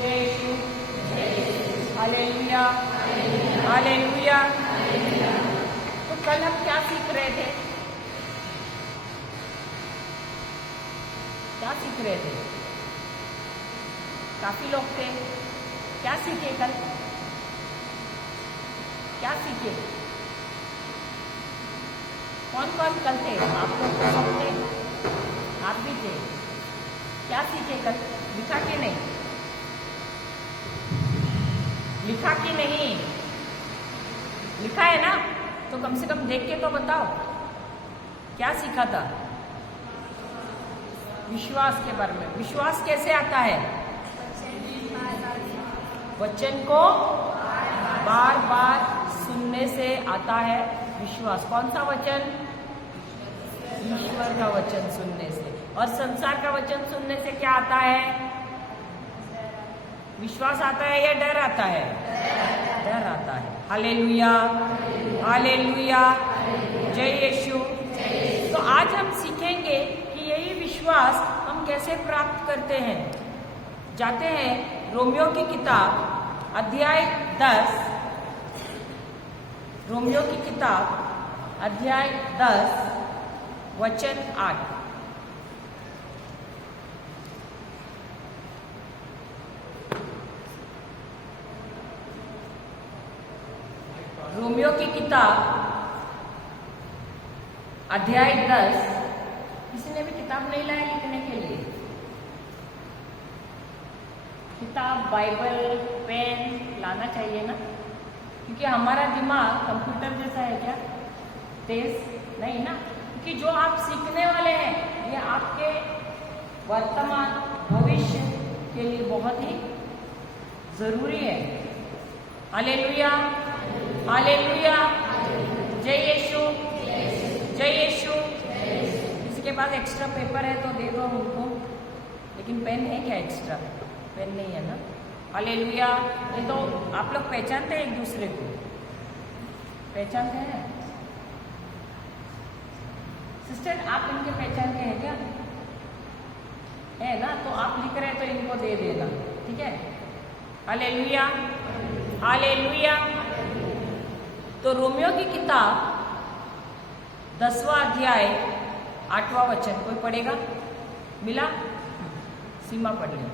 जय यीशु, hallelujah, hallelujah. तो कल हम क्या सीख रहे थे? क्या सीख रहे थे? काफी लोग थे। क्या सीखे कल? क्या सीखे? कौन कौन कल थे? आप लोग तो सब थे, आप भी थे। क्या सीखे कल? लिखा कि नहीं? लिखा कि नहीं? लिखा है ना? तो कम से कम देख के तो बताओ क्या सीखा था। विश्वास के बारे में। विश्वास कैसे आता है? वचन को बार बार सुनने से आता है विश्वास। कौन सा वचन? ईश्वर का वचन सुनने से। और संसार का वचन सुनने से क्या आता है? विश्वास आता है या डर आता है? डर आता है। हालेलुया, हालेलुया, जय यीशु। तो आज हम सीखेंगे कि यही विश्वास हम कैसे प्राप्त करते हैं। जाते हैं रोमियो की किताब अध्याय 10, रोमियो की किताब अध्याय 10 वचन 8। रोमियो की किताब अध्याय 10। किसी ने भी किताब नहीं लाया लिखने के लिए? किताब, बाइबल, पेन लाना चाहिए ना, क्योंकि हमारा दिमाग कंप्यूटर जैसा है क्या? तेज नहीं ना, क्योंकि जो आप सीखने वाले हैं ये आपके वर्तमान भविष्य के लिए बहुत ही जरूरी है। हालेलुया, हालेलुया, जय यीशु, जय यीशु। किसी के पास एक्स्ट्रा पेपर है तो दे दो उनको, लेकिन पेन है क्या? एक्स्ट्रा पेन नहीं है ना? हालेलुया। ये तो आप लोग पहचानते हैं एक दूसरे को? पहचानते हैं? सिस्टर आप इनके पहचानते हैं क्या? है ना? तो आप लिख रहे हैं तो इनको दे देना, ठीक है? Hallelujah, hallelujah. तो रोमियो की किताब 10वां अध्याय 8वां वचन कोई पढ़ेगा? मिला? सीमा पढ़ ली।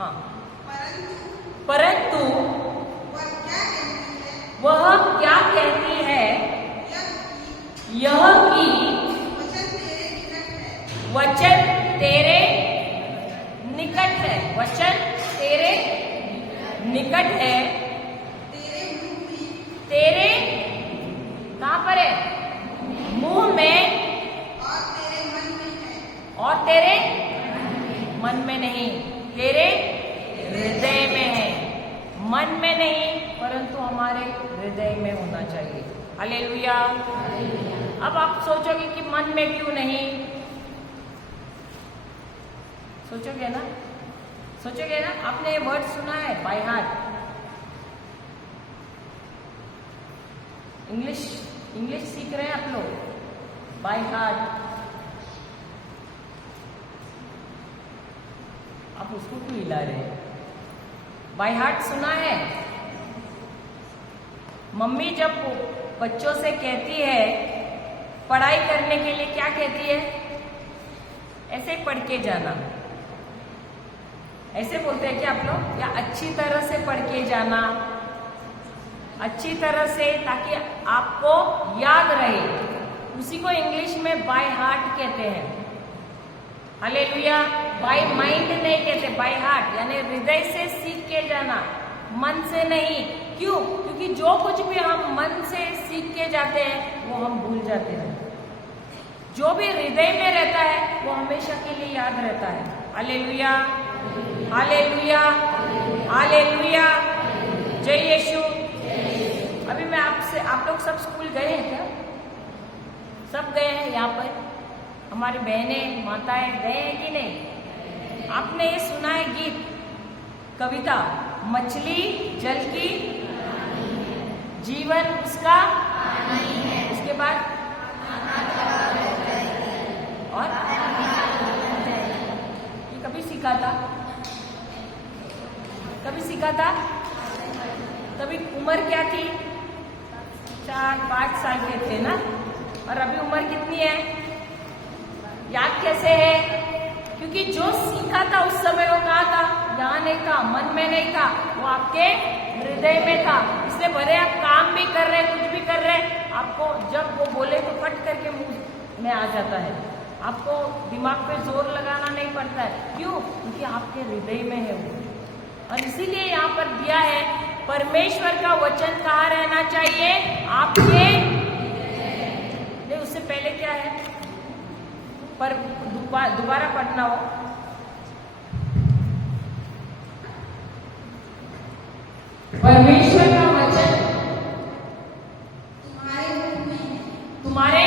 हाँ। परंतु वह क्या कहती है? यह कि वचन तेरे निकट है। वचन तेरे निकट है। तेरे कहां पर है? मुंह में और तेरे मन में नहीं, तेरे हृदय में है। मन में नहीं परंतु हमारे हृदय में होना चाहिए। हालेलुया। अब आप सोचोगे कि मन में क्यों नहीं? सोचोगे ना? सोचोगे ना? आपने ये वर्ड सुना है बाय हार्ट? इंग्लिश सीख रहे हैं आप लोग बाय हार्ट। आप उसको क्यों हिला रहे हैं? बाय हार्ट सुना है? मम्मी जब बच्चों से कहती है पढ़ाई करने के लिए, क्या कहती है? ऐसे पढ़ के जाना। ऐसे बोलते हैं क्या आप लोग? या अच्छी तरह से पढ़ के जाना, अच्छी तरह से, ताकि आपको याद रहे। उसी को इंग्लिश में बाय हार्ट कहते हैं। हालेलुया। बाय माइंड नहीं कहते, बाय हार्ट, यानी हृदय से सीख के जाना, मन से नहीं। क्यों? क्योंकि जो कुछ भी हम मन से सीख के जाते हैं वो हम भूल जाते हैं। जो भी हृदय में रहता है वो हमेशा के लिए याद रहता है। हालेलुया, हालेलुया, हालेलुया, जय यीशु। अभी मैं आपसे, आप लोग सब स्कूल गए हैं क्या? सब गए हैं? यहाँ पर हमारी बहनें, माताएं गए हैं कि नहीं? आपने ये सुना है गीत, कविता, मछली जल की जीवन उसका, उसके बाद और सीखा था? कभी सीखा था? तभी उम्र क्या थी? 4-5 साल के थे ना। और अभी उम्र कितनी है? याद कैसे है? क्योंकि जो सीखा था उस समय वो कहाँ था? यहाँ नहीं था, मन में नहीं था, वो आपके हृदय में था। इसलिए भले आप काम भी कर रहे, कुछ भी कर रहे, आपको जब वो बोले तो फट करके मुंह में आ जाता है। आपको दिमाग पे जोर लगाना नहीं पड़ता है। क्यों? क्योंकि आपके हृदय में है वो। और इसीलिए यहाँ पर दिया है, परमेश्वर का वचन कहाँ रहना चाहिए? आपके नहीं, उससे पहले क्या है? पर दोबारा पढ़ना हो। परमेश्वर का वचन तुम्हारे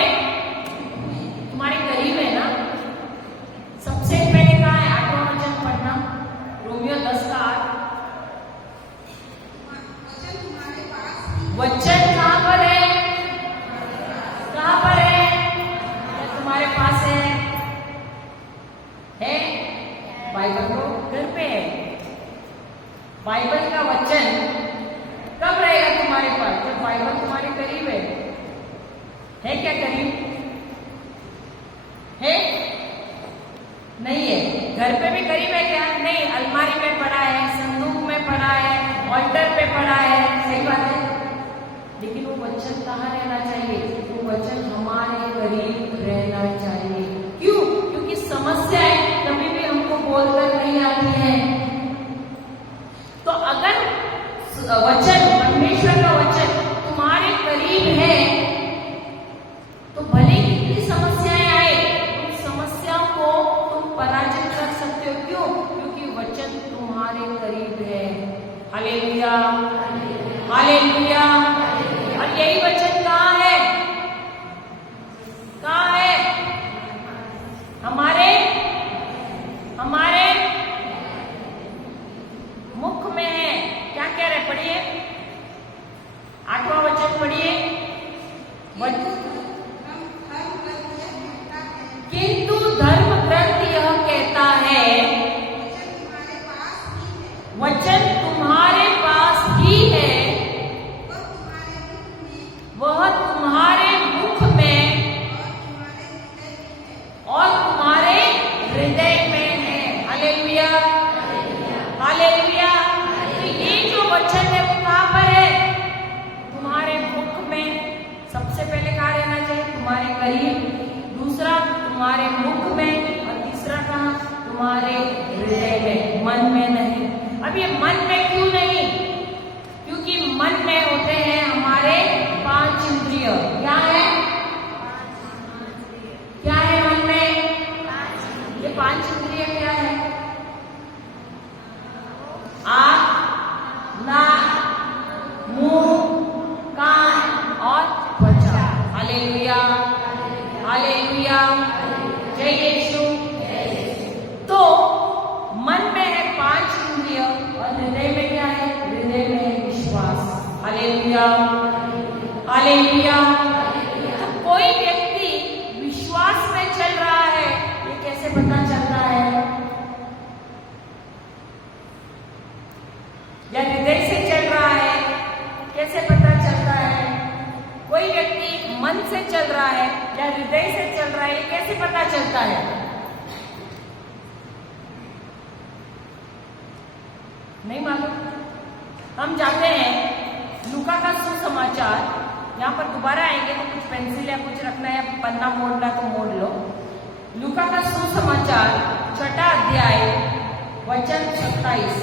करीब है ना। सबसे पहले कहा है? 8वां वचन पढ़ना, रोमियो 10:8। वचन कहाँ पर है? कहाँ पर है? तुम्हारे पास है? बाइबल तो घर पे है। बाइबल का वचन कब रहेगा तुम्हारे पास? जब बाइबल तुम्हारे करीब है क्या करीब? है? नहीं है। घर पे भी करीब है क्या? नहीं, अलमारी में पड़ा है, संदूक में पड़ा है, ऑल्टर पे पड़ा है, सही बात है। लेकिन वो वचन कहाँ रहना चाहिए? वो वचन हमारे करीब रहना चाहिए। क्यों? क्योंकि समस्याएं कभी भी हमको बोलकर नहीं आती है। तो अगर वचन, परमेश्वर का वचन तुम्हारे करीब है, तो भले कितनी समस्याएं आए, उन समस्याओं को तुम पराजित कर सकते हो। क्यों? क्योंकि वचन तुम्हारे करीब है। Hallelujah, hallelujah. और यही वचन कहाँ है? कहाँ है? हमारे मुख में है। क्या कह रहे? पढ़िए, 8वां वचन पढ़िए। किंतु धर्म ग्रंथ यह कहता है, वचन तुम्हारे पास ही है, वह तुम्हारे मुख में और तुम्हारे हृदय में है। Hallelujah, hallelujah. तो ये जो वचन है वो कहाँ पर है? तुम्हारे मुख में। सबसे पहले कहाँ रहना चाहिए? तुम्हारे करीब। दूसरा तुम्हारे मुख में। और तीसरा कहाँ? तुम्हारे हृदय में, मन में नहीं। अब ये मन में क्यों नहीं? क्योंकि मन में होते हैं हमारे 5 इंद्रिय। क्या है? क्या है मन में? ये 5 इंद्रिय क्या है? आँख, नाक, मुंह, कान और त्वचा। हालेलुया, हालेलुया, जय यीशु। तो मन में है 5 इंद्रिय और हृदय में क्या है? हृदय में है विश्वास। Hallelujah, hallelujah. तो कोई व्यक्ति विश्वास में चल रहा है, ये कैसे पता चलता है? या हृदय से चल रहा है, कैसे पता चलता है? कोई व्यक्ति मन से चल रहा है या हृदय से चल रहा है, ये कैसे पता चलता है? नहीं मालूम। हम जाते हैं लूका का सुसमाचार। यहाँ पर दोबारा आएंगे तो कुछ पेंसिल या कुछ रखना है, पन्ना मोड़ना तो मोड़ लो। लूका का सुसमाचार 6वां अध्याय वचन 27।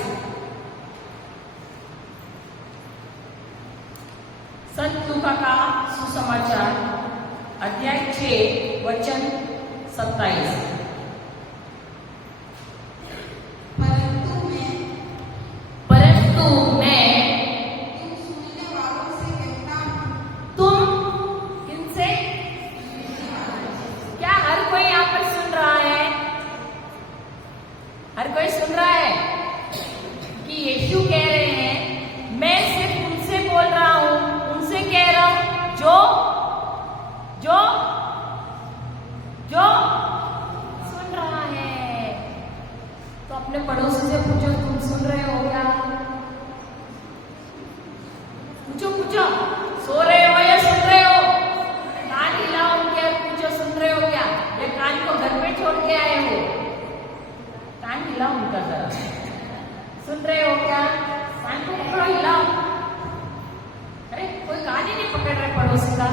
संत लूका का सुसमाचार अध्याय 6 वचन 27। परंतु मैं तुम किनसे? क्या हर कोई यहाँ पर सुन रहा है? हर कोई सुन रहा है कि यीशु कह रहे हैं, मैं सिर्फ उनसे बोल रहा हूं, उनसे कह रहा हूं जो जो जो सुन रहा है। तो अपने पड़ोसी से पूछो, तुम सुन रहे हो क्या? पूछो पूछो, सो रहे हो या सुन रहे हो? कान हिलाओ उनके और पूछो, सुन रहे हो क्या? या कान को घर में छोड़ के आए हो? कान हिलाओ उनका जरा, सुन रहे हो क्या? कान को पकड़ो, हिलाओ। अरे कोई कान ही नहीं पकड़ रहे पड़ोसी का।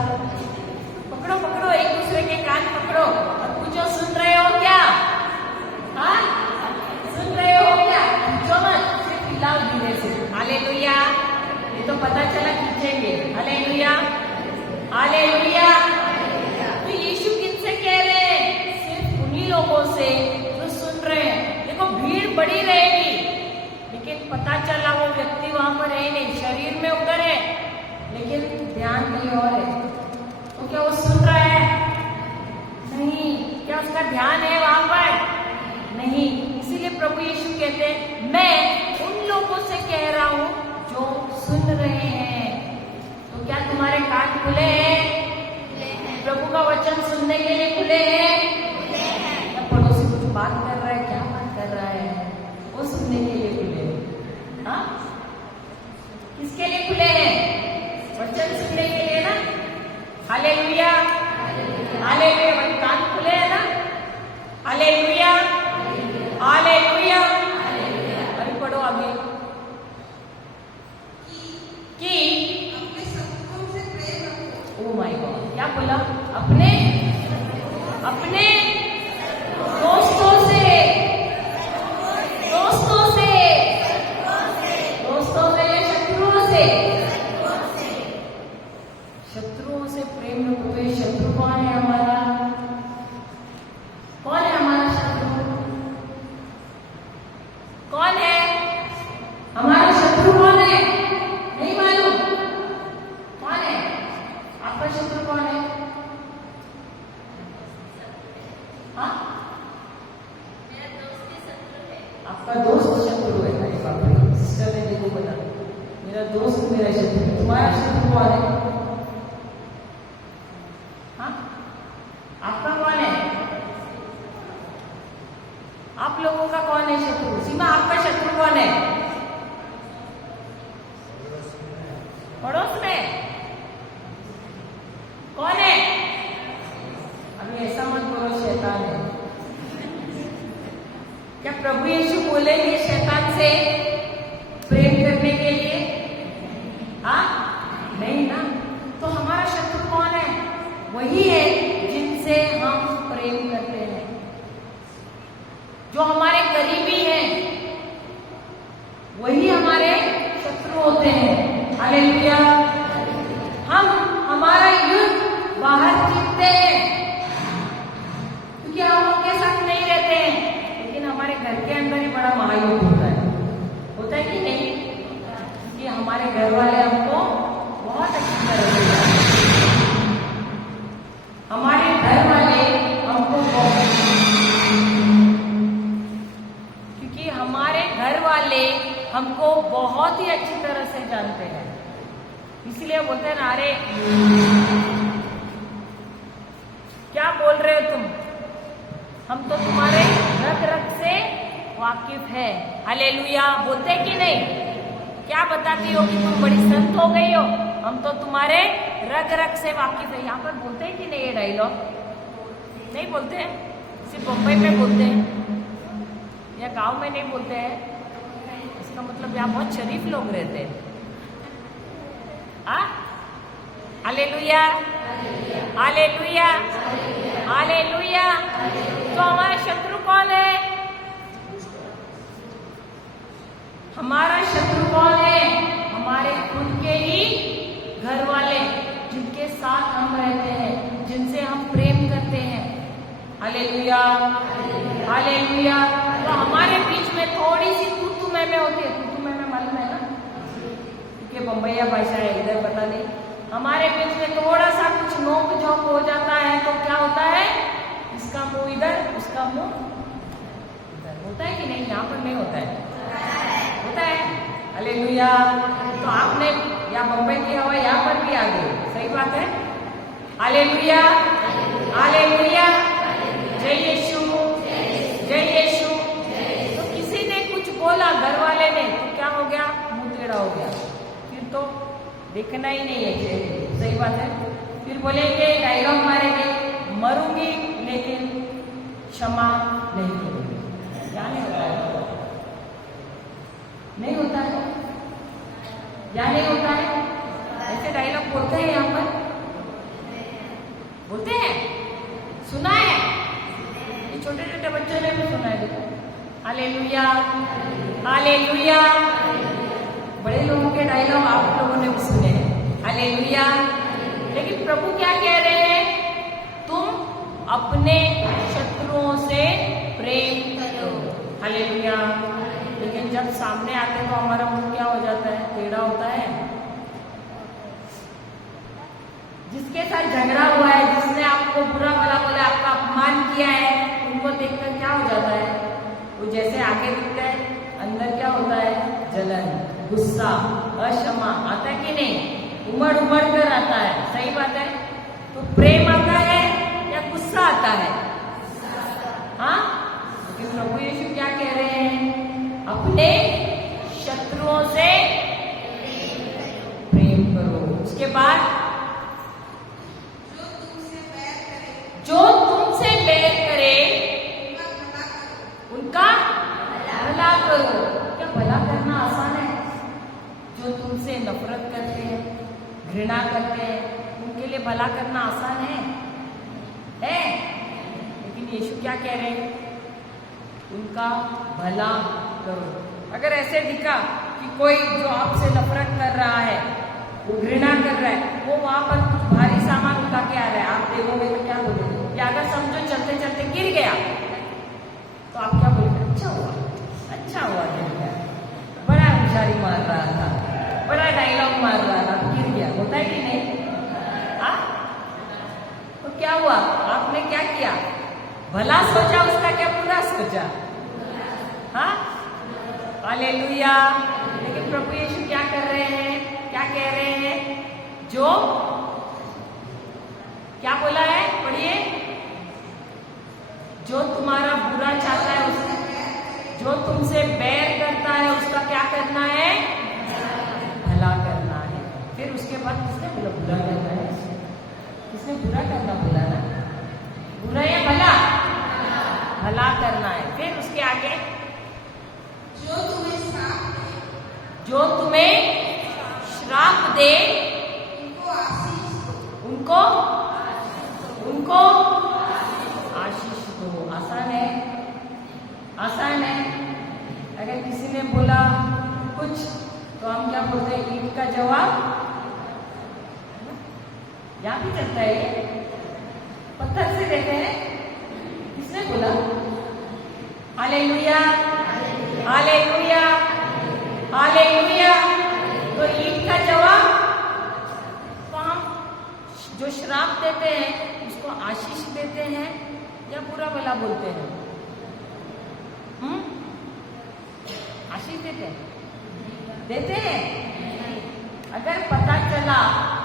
पकड़ो पकड़ो, एक दूसरे के कान पकड़ो और पूछो, सुन रहे हो क्या? हाँ, सुन रहे हो क्या? पूछो मत, सिर्फ हिलाओ धीरे से। हालेलुया। ये तो पता चला खींचेंगे। Hallelujah, hallelujah. तो यीशु किनसे कह रहे हैं? सिर्फ उन्हीं लोगों से जो सुन रहे हैं। देखो भीड़ बड़ी रहेगी, लेकिन पता चला वो व्यक्ति वहां पर है नहीं, शरीर में उधर है, लेकिन ध्यान कहीं और है। तो क्या वो सुन रहा है? नहीं। क्या उसका ध्यान है वहां पर? नहीं। इसीलिए प्रभु यीशु कहते हैं, मैं उन लोगों से कह रहा हूं जो सुन रहे हैं। तो क्या तुम्हारे कान खुले हैं? प्रभु का वचन सुनने के लिए खुले हैं? क्या पड़ोसी कुछ बात कर रहा है? क्या बात कर रहा है? वो सुनने के लिए खुले हैं। हाँ, किसके लिए खुले हैं? वचन सुनने के लिए ना। Hallelujah, hallelujah. वही कान खुले हैं ना। Hallelujah, hallelujah. अभी पढ़ो आगे कि ओ माय गॉड, क्या बोला? अपने अपने दोस्तों से, दोस्तों से, दोस्तों से या शत्रुओं से? शत्रुओं से प्रेम रखो। तो ये शत्रु कौन है हमारा? कौन है हमारा शत्रु? कौन है हमारा शत्रु? कौन है? नहीं मालूम? कौन है आपका शत्रु? कौन है? हाँ, आपका दोस्त शत्रु है? अरे बाप रे, सिस्टर ने देखो बता, मेरा दोस्त मेरा शत्रु है। तुम्हारा शत्रु कौन है? हाँ, आपका कौन है? आप लोगों का कौन है शत्रु? सीमा, आपका शत्रु कौन है? पड़ोस में कौन है? अभी ऐसा मत बोलो, शैतान है। क्या प्रभु यीशु बोलेंगे शैतान से प्रेम करने के लिए? हाँ, नहीं ना। तो हमारा शत्रु कौन है? वही है जिनसे हम प्रेम करते हैं, जो हमारे करीबी हैं, वही हमारे शत्रु होते हैं। हालेलुया। हम हमारा युद्ध बाहर जीतते हैं, क्योंकि हम उनके साथ नहीं रहते हैं, लेकिन हमारे घर के अंदर ही बड़ा महायुद्ध होता है कि नहीं? कि हमारे घर वाले हमको बहुत अच्छी तरह से जानते हैं। हमारे घर वाले हमको क्योंकि हमारे घर वाले हमको बहुत ही अच्छी तरह से जानते हैं, इसलिए बोलते हैं ना, अरे क्या बोल रहे हो तुम? हम तो तुम्हारे रग रग से वाकिफ है। हालेलुया। बोलते कि नहीं? क्या बताती हो कि तुम बड़ी संत हो गई हो? हम तो तुम्हारे रग रग से वाकिफ है। यहाँ पर बोलते हैं कि नहीं ये डायलॉग? नहीं बोलते हैं, सिर्फ मुंबई में बोलते हैं या गांव में नहीं बोलते हैं। इसका मतलब यहाँ बहुत शरीफ लोग रहते हैं। Hallelujah, hallelujah, hallelujah. तो हमारा शत्रु कौन है? हमारा शत्रु कौन है? हमारे खुद के ही घर वाले, जिनके साथ हम रहते हैं, जिनसे हम प्रेम करते हैं। Hallelujah, hallelujah. तो हमारे बीच में थोड़ी सी तू मैं होती है। तू मैं मालूम है ना, क्योंकि बम्बैया भाषा है, इधर पता नहीं। हमारे बीच में थोड़ा सा कुछ नोक झोंक हो जाता है तो क्या होता है? इसका मुंह इधर, उसका मुंह इधर। होता है कि नहीं? यहाँ पर नहीं होता है, होता है। हालेलुया। तो आपने या बम्बई की हवा यहाँ पर भी आ गई, सही बात है। Hallelujah, hallelujah. जय यीशु, जय यीशु। तो किसी ने देखना ही नहीं है चेहरे, सही बात है। फिर बोलेंगे, डायलॉग मारेंगे, मरूंगी लेकिन क्षमा नहीं करूंगी। क्या नहीं होता है? नहीं होता है, या नहीं होता है? ऐसे डायलॉग बोलते हैं यहाँ पर, बोलते हैं, सुना है, ये छोटे छोटे बच्चों ने भी सुना है। देखो, हालेलुया हालेलुया। बड़े लोगों के डायलॉग आप लोगों ने भी सुने हैं, हालेलुया। लेकिन प्रभु क्या कह रहे हैं? तुम अपने शत्रुओं से प्रेम करो, हालेलुया। लेकिन जब सामने आते तो हमारा मुंह क्या हो जाता है? टेढ़ा होता है। जिसके साथ झगड़ा हुआ है, जिसने आपको बुरा भला बोला, आपका अपमान किया है, उनको देखकर क्या हो जाता है? वो जैसे आगे दिखता है, अंदर क्या होता है? जलन, गुस्सा, अक्षमा आता है कि नहीं? उमड़ उमड़ कर आता है, सही बात है। तो प्रेम आता है या गुस्सा आता है? हाँ, लेकिन प्रभु यीशु क्या कह रहे हैं? अपने शत्रुओं से प्रेम करो। उसके बाद जो तुमसे बैर करे उनका भला करो। क्या भला करना आसान है? जो तुमसे नफरत करते हैं, घृणा करते हैं, उनके लिए भला करना आसान है? लेकिन यीशु क्या कह रहे हैं? उनका भला करो। अगर ऐसे दिखा कि कोई जो आपसे नफरत कर रहा है, वो घृणा कर रहा है, वो वहां पर कुछ भारी सामान उठा के आ रहा है, आप देखोगे तो क्या बोलोगे? या अगर समझो चलते चलते गिर गया तो आप क्या बोलोगे? अच्छा हुआ, अच्छा हुआ गिर गया, बड़ा होशियारी मार रहा था, बड़ा डायलॉग मार रहा था, गिर गया। होता है कि नहीं? हाँ, तो क्या हुआ? आपने क्या किया? भला सोचा उसका, क्या बुरा सोचा? हाँ, हालेलुया। लेकिन प्रभु यीशु क्या कर रहे हैं? क्या कह रहे हैं? जो क्या बोला है? पढ़िए, जो तुम्हारा बुरा चाहता है, जो तुमसे बैर करता है, उसका क्या करना है? भला करना है। फिर उसके बाद किसने बोला बुरा करना है? किसने बुरा करना बोला ना? बुरा या भला? भला करना है। फिर उसके आगे, जो तुम्हें श्राप दे उनको आशीष दो। आसान है, आसान है। अगर किसी ने बोला कुछ तो हम क्या बोलते हैं? ईंट का जवाब यहाँ भी चलता है, पत्थर से देते हैं। किसने बोला? Hallelujah hallelujah hallelujah. तो ईंट का जवाब तो हम जो श्राप देते हैं उसको आशीष देते हैं या बुरा भला बोलते हैं? आशीष देते हैं। अगर पता चला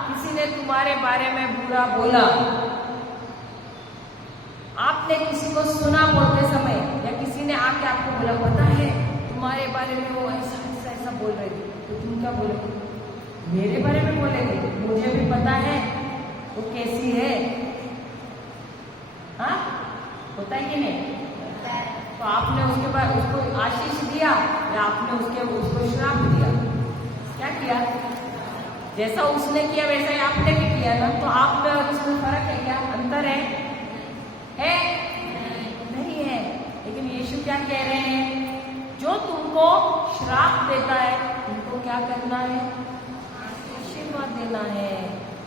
किसी ने तुम्हारे बारे में बुरा बोला, आपने किसी को सुना बोलते समय, या किसी ने आके आपको बोला, पता है तुम्हारे बारे में वो ऐसा ऐसा ऐसा बोल रहे थे, तो तुम क्या बोलोगे? मेरे बारे में बोले थे, मुझे भी पता है वो कैसी है। हाँ, होता है कि नहीं? तो आपने उसके बाद उसको आशीष दिया या आपने उसको श्राप दिया? क्या किया? जैसा उसने किया वैसा ही आपने भी किया ना। तो आप में और उसमें फर्क है क्या? अंतर है? नहीं है। लेकिन यीशु क्या कह रहे हैं? जो तुमको श्राप देता है तुमको क्या करना है? आशीर्वाद देना है।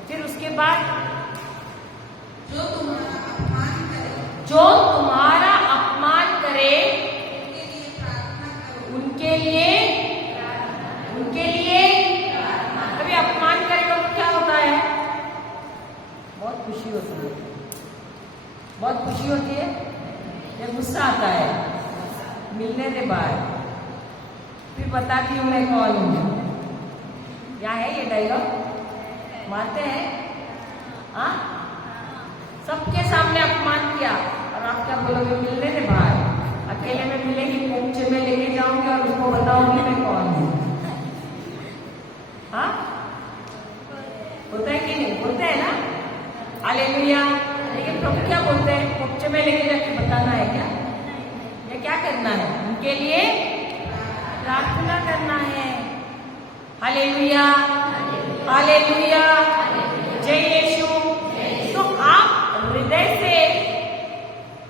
फिर उसके बाद, जो तुम्हारा अपमान करे उनके लिए अभी अपमान करेगा तो क्या होता है? बहुत खुशी होती है, बहुत खुशी होती है या गुस्सा आता है? मिलने के बाद फिर बताती हूँ मैं कौन हूँ। क्या है ये डायलॉग? मारते हैं। हाँ, सबके सामने अपमान किया और आप क्या बोलोगे? मिलने के बाद अकेले में मिलेगी, पोंछे में लेके जाऊंगी और उसको बताऊंगी मैं कौन हूँ। हाँ, करना है? उनके लिए प्रार्थना करना है। हालेलुया, हालेलुया, जय यीशु। तो आप हृदय से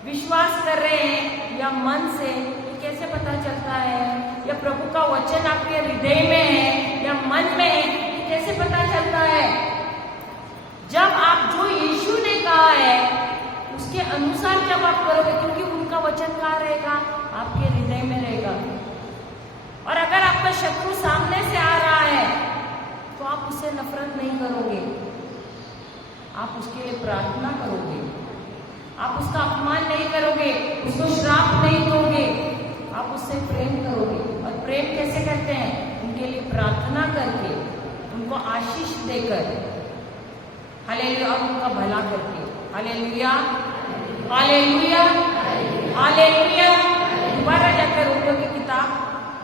विश्वास कर रहे हैं या मन से, ये कैसे पता चलता है? या प्रभु का वचन आपके हृदय में है या मन में है, ये कैसे पता चलता है? जब आप जो यीशु ने कहा है उसके अनुसार जब आप करोगे, क्योंकि उनका वचन कहाँ रहेगा? आपके हृदय में रहेगा। और अगर आपका शत्रु सामने से आ रहा है तो आप उससे नफरत नहीं करोगे, आप उसके लिए प्रार्थना करोगे, आप उसका अपमान नहीं करोगे, उसको श्राप नहीं दोगे, आप उससे प्रेम करोगे। और प्रेम कैसे करते हैं? उनके लिए प्रार्थना करके, उनको आशीष देकर, हालेलुया, और उनका भला करके। Hallelujah, hallelujah, hallelujah. दोबारा जाकर रोमियो की किताब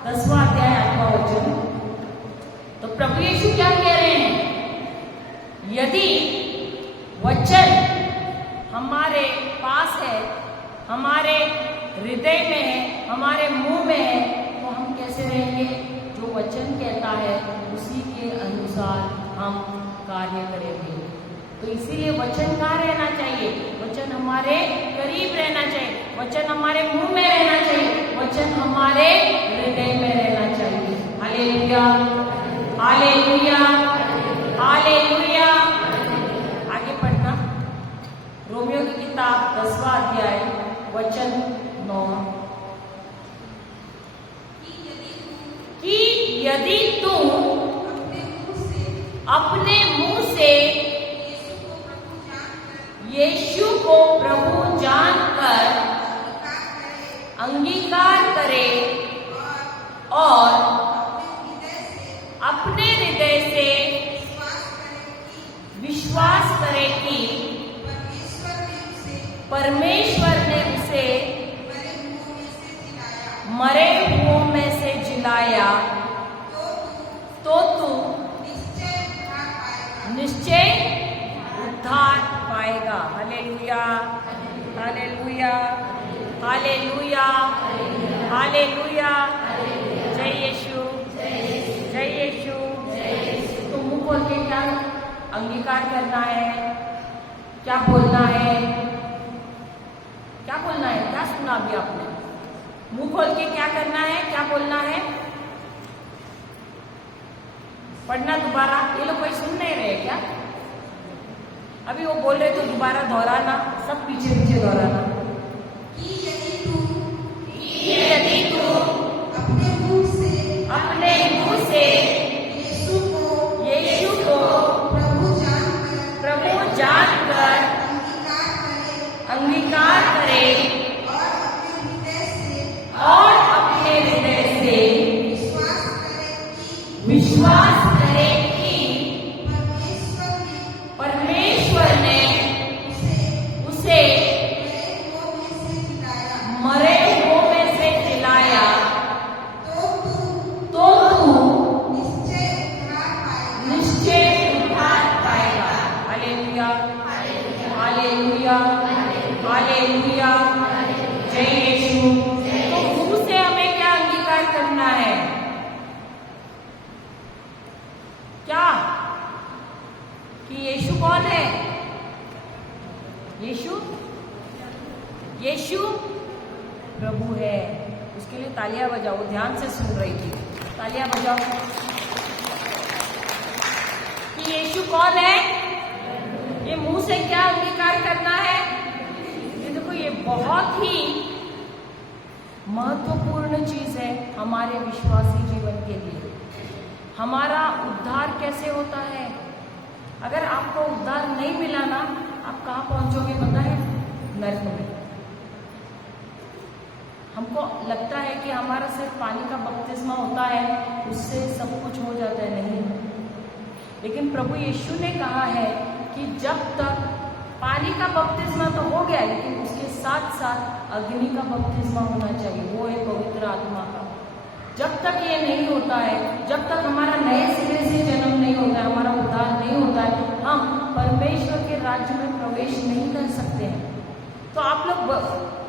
10वां अध्याय 8वां वचन। तो प्रभु यीशु क्या कह रहे हैं? यदि वचन हमारे पास है, हमारे हृदय में है, हमारे मुंह में है, तो हम कैसे रहेंगे? जो वचन कहता है उसी के अनुसार हम कार्य करेंगे। तो इसीलिए वचन कहाँ रहना चाहिए? वचन हमारे करीब रहना चाहिए, वचन हमारे मुंह में रहना चाहिए, वचन हमारे हृदय में रहना चाहिए। Hallelujah, hallelujah, hallelujah. आगे पढ़ना, रोमियो की किताब 10वां अध्याय वचन 9। कि यदि तू अपने मुंह से यीशु को प्रभु जानकर अंगीकार करे और अपने हृदय से विश्वास करे कि परमेश्वर ने उसे मरे हुओं में से जिलाया, तो तू निश्चय उद्धार पाएगा। Hallelujah, hallelujah, hallelujah, hallelujah. जय यीशु, जय यीशु। तो मुंह खोल के क्या अंगीकार करना है? क्या बोलना है? क्या बोलना है? क्या सुना अभी आपने? मुंह खोल के क्या करना है? क्या बोलना है? पढ़ना दोबारा। ये लोग कोई सुन नहीं रहे क्या? अभी वो बोल रहे तो दोबारा दोहराना, सब पीछे पीछे दोहराना। यदि तू अपने मुंह से यीशु को प्रभु जानकर अंगीकार करे और अपने हृदय से विश्वास करे कि परमेश्वर ने उसे मरे हुओं में से जिलाया, तो तू निश्चय उद्धार पाएगा। Hallelujah, hallelujah, hallelujah. जय यीशु। तो मुंह से हमें क्या अंगीकार करना है? क्या? कि यीशु कौन है? यीशु, यीशु प्रभु है। उसके लिए तालियां बजाओ। ध्यान से सुन रही थी, तालियां बजाओ। कि यीशु कौन है? ये मुंह से क्या अंगीकार करना है? ये देखो, ये बहुत ही महत्वपूर्ण चीज है हमारे विश्वासी जीवन के लिए। हमारा उद्धार कैसे होता है? अगर आपको उद्धार नहीं मिला ना, आप कहाँ पहुंचोगे पता है? नरक में। हमको लगता है कि हमारा सिर्फ पानी का बपतिस्मा होता है, उससे सब कुछ हो जाता है। नहीं, लेकिन प्रभु यीशु ने कहा है कि जब तक पानी का बपतिस्मा तो हो गया, लेकिन उसके साथ साथ अग्नि का बपतिस्मा होना चाहिए, वो है पवित्र आत्मा का। जब तक ये नहीं होता है, जब तक हमारा नए सिरे से जन्म नहीं होता है, हमारा उद्धार नहीं होता है, हम परमेश्वर के राज्य में प्रवेश नहीं कर सकते हैं। तो आप लोग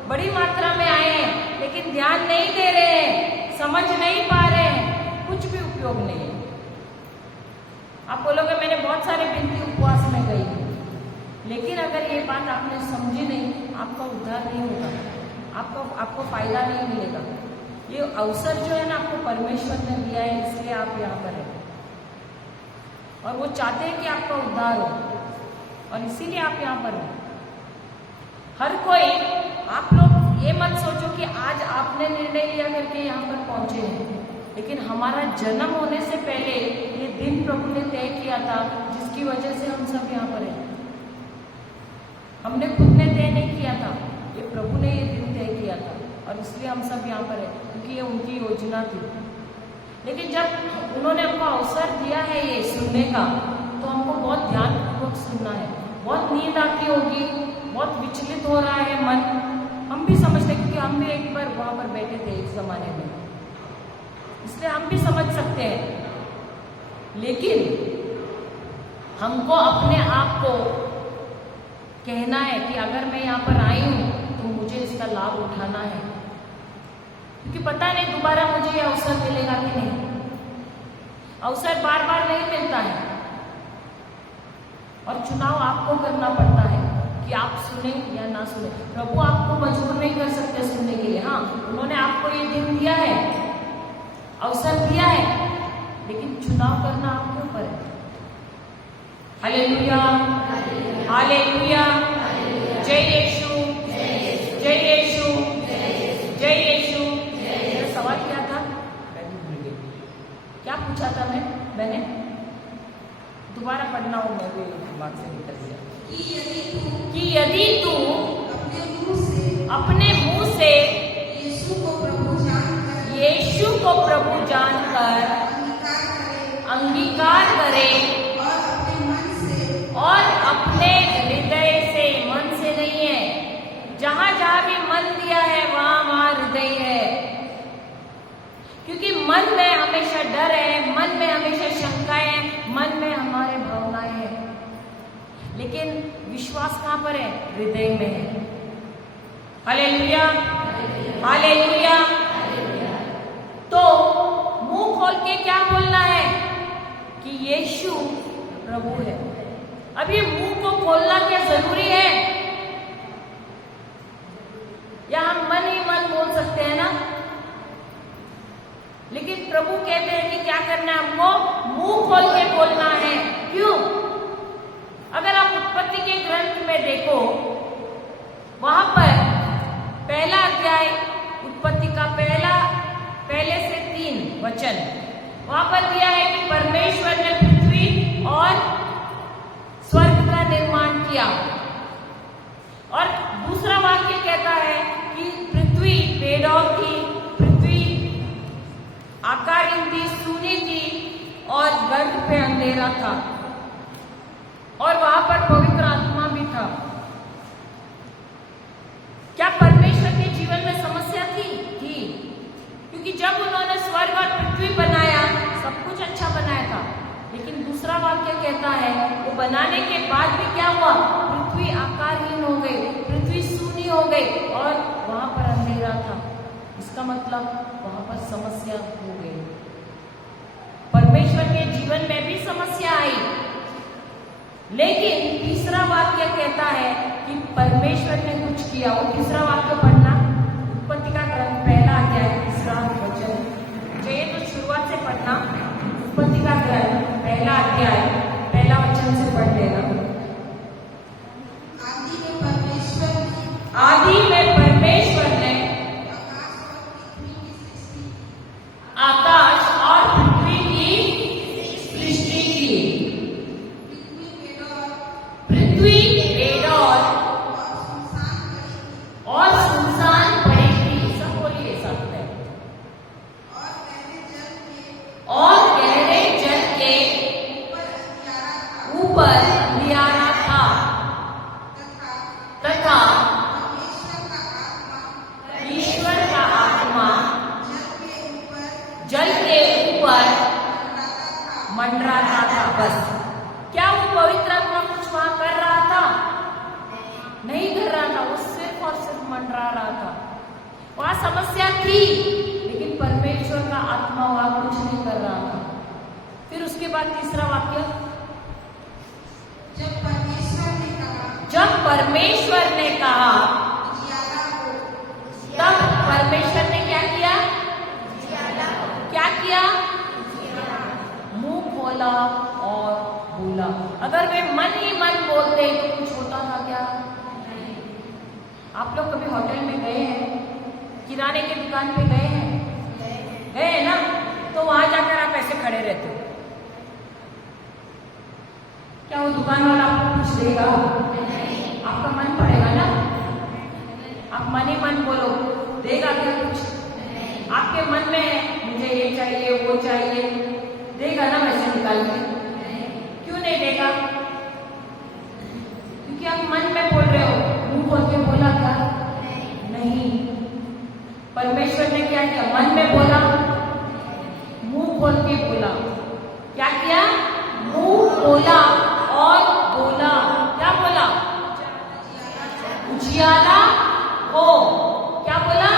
बड़ी मात्रा में आए हैं, लेकिन ध्यान नहीं दे रहे हैं, समझ नहीं पा रहे हैं, कुछ भी उपयोग नहीं है। आप बोलोगे मैंने बहुत सारे बिनती उपवास में गई, लेकिन अगर ये बात आपने समझी नहीं, आपका उद्धार नहीं होगा, आपको फायदा नहीं मिलेगा। ये अवसर जो है ना आपको परमेश्वर ने दिया है, इसलिए आप यहाँ पर हैं और वो चाहते हैं कि आपका उद्धार हो, और इसीलिए आप यहाँ पर हो। हर कोई, आप लोग ये मत सोचो कि आज आपने निर्णय लिया करके यहाँ पर पहुंचे हैं, लेकिन हमारा जन्म होने से पहले ये दिन प्रभु ने तय किया था, जिसकी वजह से हम सब यहाँ पर हैं। हमने खुद ने तय नहीं किया था, ये प्रभु ने ये दिन तय किया था, और इसलिए हम सब यहाँ पर हैं, क्योंकि ये उनकी योजना थी। लेकिन जब उन्होंने हमको अवसर दिया है ये सुनने का, तो हमको बहुत ध्यानपूर्वक सुनना है। बहुत नींद आती होगी, बहुत विचलित हो रहा है मन, हम भी समझते, क्योंकि हम भी एक बार वहां पर बैठे थे एक जमाने में, इसलिए हम भी समझ सकते हैं। लेकिन हमको अपने आप को कहना है कि अगर मैं यहाँ पर आई हूं तो मुझे इसका लाभ उठाना है, क्योंकि पता नहीं दोबारा मुझे यह अवसर मिलेगा कि नहीं। अवसर बार बार नहीं मिलता है, और चुनाव आपको करना पड़ता है कि आप सुने या ना सुने। प्रभु आपको मजबूर नहीं कर सकते सुनने के लिए। हाँ, उन्होंने आपको ये दिन दिया है, अवसर दिया है, लेकिन चुनाव करना आपके ऊपर है। हालेलुया, हालेलुया, जय यीशु, जय यीशु, जय यीशु। मेरा सवाल क्या था? क्या पूछा था मैंने दोबारा पढ़ना हो, मैं भी दिमाग से निकल गया। कि यदि तू अपने मुंह से यीशु को प्रभु जानकर अंगीकार करे और अपने हृदय से, मन से नहीं है, जहां जहां भी मन दिया है वहां हृदय है, क्योंकि मन में हमेशा डर है, मन में हमेशा शंकाएं है, मन में हमारे भावनाएं हैं, लेकिन विश्वास कहां पर है? हृदय में है। Hallelujah, hallelujah. तो मुंह खोल के क्या बोलना है? कि यीशु प्रभु है। अब ये मुंह को खोलना क्या जरूरी है? या हम मन ही मन बोल सकते हैं ना? लेकिन प्रभु कहते हैं कि क्या करना है हमको? मुंह खोल के बोलना है। क्यों? अगर आप उत्पत्ति के ग्रंथ में देखो, वहां पर पहला अध्याय, उत्पत्ति का पहले से 3 वचन, वहां पर दिया है कि परमेश्वर ने पृथ्वी और स्वर्ग का निर्माण किया, और दूसरा वाक्य कहता है कि पृथ्वी बेडौल थी, पृथ्वी आकारहीन थी, सूनी थी, और गर्भ पे अंधेरा था, और वहां पर पवित्र आत्मा भी था। क्या परमेश्वर के जीवन में समस्या थी? क्योंकि जब उन्होंने स्वर्ग और पृथ्वी बनाया, सब कुछ अच्छा बनाया था, लेकिन दूसरा वाक्य कहता है वो बनाने के बाद भी क्या हुआ? पृथ्वी आकारहीन हो गई, पृथ्वी सूनी हो गई, और वहां पर अंधेरा था। इसका मतलब वहां पर समस्या हो गई। परमेश्वर के जीवन में भी समस्या आई, लेकिन तीसरा वाक्य कहता है कि परमेश्वर ने कुछ किया। वो तीसरा वाक्य पढ़ना, उत्पत्ति का ग्रंथ पहला अध्याय 3 वचन, चाहिए तो शुरुआत से पढ़ना। उत्पत्ति का ग्रंथ पहला अध्याय पहला वचन से पढ़ लेना। आदि में परमेश्वर ने आकाश और पृथ्वी की सृष्टि की। पृथ्वी बेडौल और सुनसान पड़ी थी। सब बोलिए साथ में। और गहरे जल के ऊपर अंधियारा था, तथा ईश्वर का आत्मा जल के ऊपर मंडराता था। बस। क्या वो पवित्र आत्मा कुछ वहां कर रहा था? नहीं कर रहा था, वो सिर्फ और सिर्फ मंडरा रहा था। वहां समस्या थी, लेकिन परमेश्वर का आत्मा वहां कुछ नहीं कर रहा था। फिर उसके बाद तीसरा वाक्य, जब परमेश्वर ने कहा, तब परमेश्वर ने क्या किया? क्या किया? मुंह खोला और बोला। अगर वे मन ही मन बोलते तो कुछ होता था क्या? आप लोग कभी होटल में गए हैं, किराने की दुकान पे गए हैं ना? तो वहां जाकर आप ऐसे खड़े रहते हो, क्या वो दुकान वाला आपको कुछ देगा? आपका मन पड़ेगा ना, आप मन ही मन बोलो, देगा क्या कुछ? आपके मन में है मुझे ये चाहिए वो चाहिए, देगा ना वैसे निकाल के? क्यों नहीं देगा? क्योंकि आप मन में बोल रहे हो। मुंह खोल के बोला क्या? नहीं। परमेश्वर ने क्या किया? मन में बोला, मुंह खोल के बोला। क्या किया? मुंह खोला और बोला। क्या बोला? उजियाला हो। क्या बोला?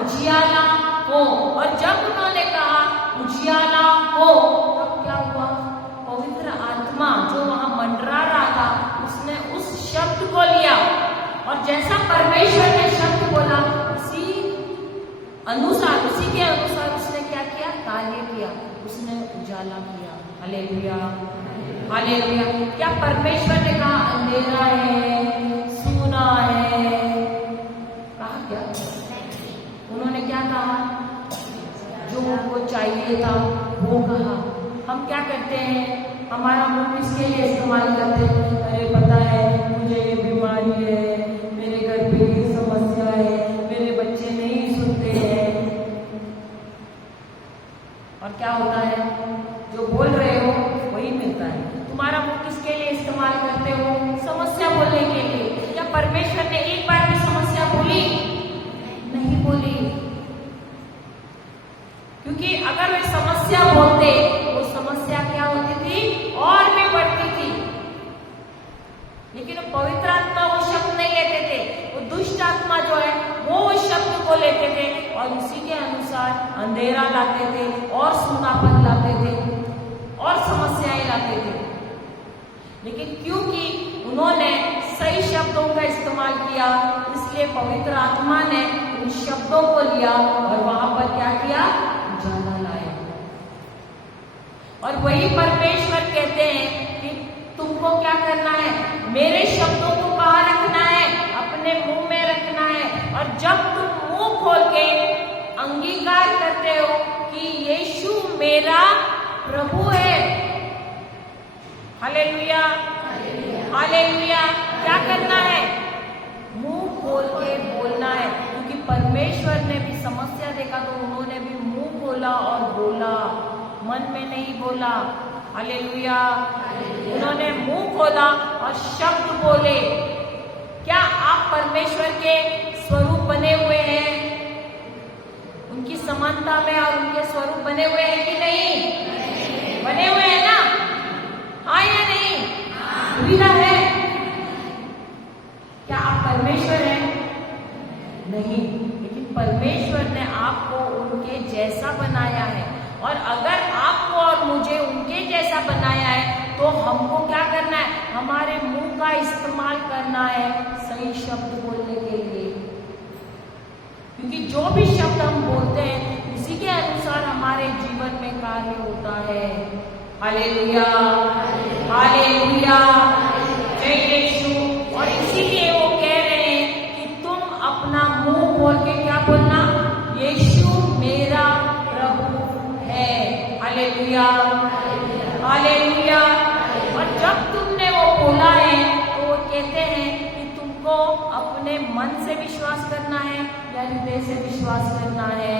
उजियाला हो। और जब उन्होंने कहा उजियाला हो, तब क्या हुआ? पवित्र आत्मा जो वहां मंडरा रहा था, उसने उस शब्द को लिया और जैसा परमेश्वर ने शब्द बोला उसी के अनुसार उसने क्या किया? कार्य किया, उसने उजाला किया। Hallelujah, hallelujah. क्या परमेश्वर ने कहा अंधेरा है, सूना है? कहा क्या? उन्होंने क्या कहा? जो उनको चाहिए था वो कहा। हम क्या करते हैं? हमारा मुंह किसके लिए इस्तेमाल करते हैं? अरे पता है मुझे ये बीमारी है, मेरे घर पे ये समस्या है, मेरे बच्चे नहीं सुनते हैं। और क्या होता है? जो बोल रहे हो वही मिलता है। तुम्हारा मुंह किसके लिए इस्तेमाल करते हो? समस्या बोलने के लिए। क्या परमेश्वर ने एक बार भी समस्या बोली? नहीं बोली। क्योंकि अगर वे समस्या बोलते, वो समस्या क्या होती थी? और भी बढ़ती थी। लेकिन पवित्र आत्मा वो शब्द नहीं लेते थे, वो दुष्ट आत्मा जो है वो उस शब्द को लेते थे और उसी के अनुसार अंधेरा लाते थे और सूनापन लाते थे और समस्याएं लाते थे। लेकिन क्योंकि उन्होंने सही शब्दों का इस्तेमाल किया, इसलिए पवित्र आत्मा ने उन शब्दों को लिया और वहां पर क्या किया? उजाला लाया। और वही परमेश्वर कहते हैं कि तुमको क्या करना है? मेरे शब्दों को कहाँ रखना है? अपने मुंह में रखना है। और जब तुम मुंह खोल के अंगीकार करते हो कि यीशु मेरा प्रभु है, हालेलुया, हालेलुया, क्या करना है? मुंह खोल के बोलना है। क्योंकि परमेश्वर ने भी समस्या देखा तो उन्होंने भी मुंह खोला और बोला, मन में नहीं बोला। हालेलुया, उन्होंने मुंह खोला और शब्द बोले। क्या आप परमेश्वर के स्वरूप बने हुए हैं? उनकी समानता में और उनके स्वरूप बने हुए हैं कि नहीं? बने हुए हैं ना? हाँ या नहीं? दुविधा है? क्या आप परमेश्वर हैं? नहीं, लेकिन परमेश्वर ने आपको उनके जैसा बनाया है। और अगर आपको और मुझे उनके जैसा बनाया है तो हमको क्या करना है? हमारे मुंह का इस्तेमाल करना है सही शब्द बोलने के लिए। क्योंकि जो भी शब्द हम बोलते हैं उसी के अनुसार हमारे जीवन में कार्य होता है। हालेलुया, हालेलुया, जय यीशु। और इसीलिए वो कह रहे हैं कि तुम अपना मुंह खोल के क्या बोलना? यीशु मेरा प्रभु है। Hallelujah, hallelujah. और जब तुमने वो बोला है तो वो कहते हैं कि तुमको अपने मन से विश्वास करना है या हृदय से विश्वास करना है?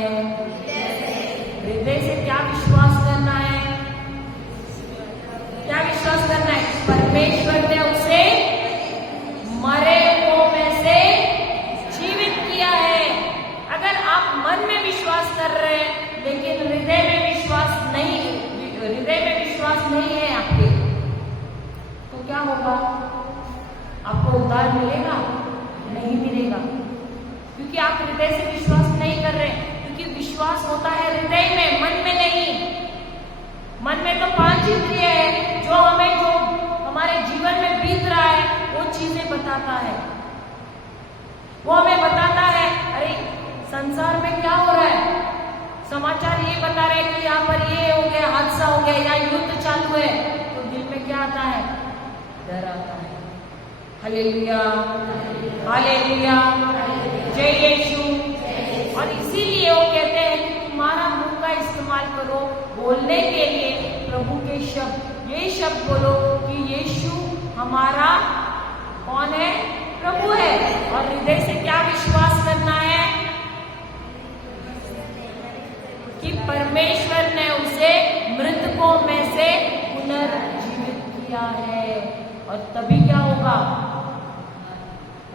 हृदय से। क्या विश्वास करना है? क्या विश्वास करना है? परमेश्वर ने उसे मरे हुओं में से जीवित किया है। अगर आप मन में विश्वास कर रहे हैं लेकिन हृदय में विश्वास नहीं है आपके, तो क्या होगा? आपको उद्धार मिलेगा? नहीं मिलेगा। क्योंकि क्योंकि आप हृदय से विश्वास नहीं कर रहे, क्योंकि विश्वास होता है हृदय में, मन में नहीं। मन में तो 5 इंद्रिय है, जो हमारे जीवन में बीत रहा है वो चीजें बताता है। वो हमें बताता है अरे संसार में क्या हो रहा है, समाचार ये बता रहे हैं कि यहाँ पर ये हो गया, हादसा हो गया, या युद्ध चालू है, तो दिल में क्या आता है? डर आता है। हालेलुया, हालेलुया, जय यीशु। और इसीलिए वो कहते हैं कि तुम्हारा मुंह का इस्तेमाल करो बोलने के लिए प्रभु के शब्द। ये शब्द बोलो कि यीशु हमारा कौन है? प्रभु है। और हृदय से क्या विश्वास करना है? कि परमेश्वर ने उसे मृतकों में से पुनर्जीवित किया है, और तभी क्या होगा?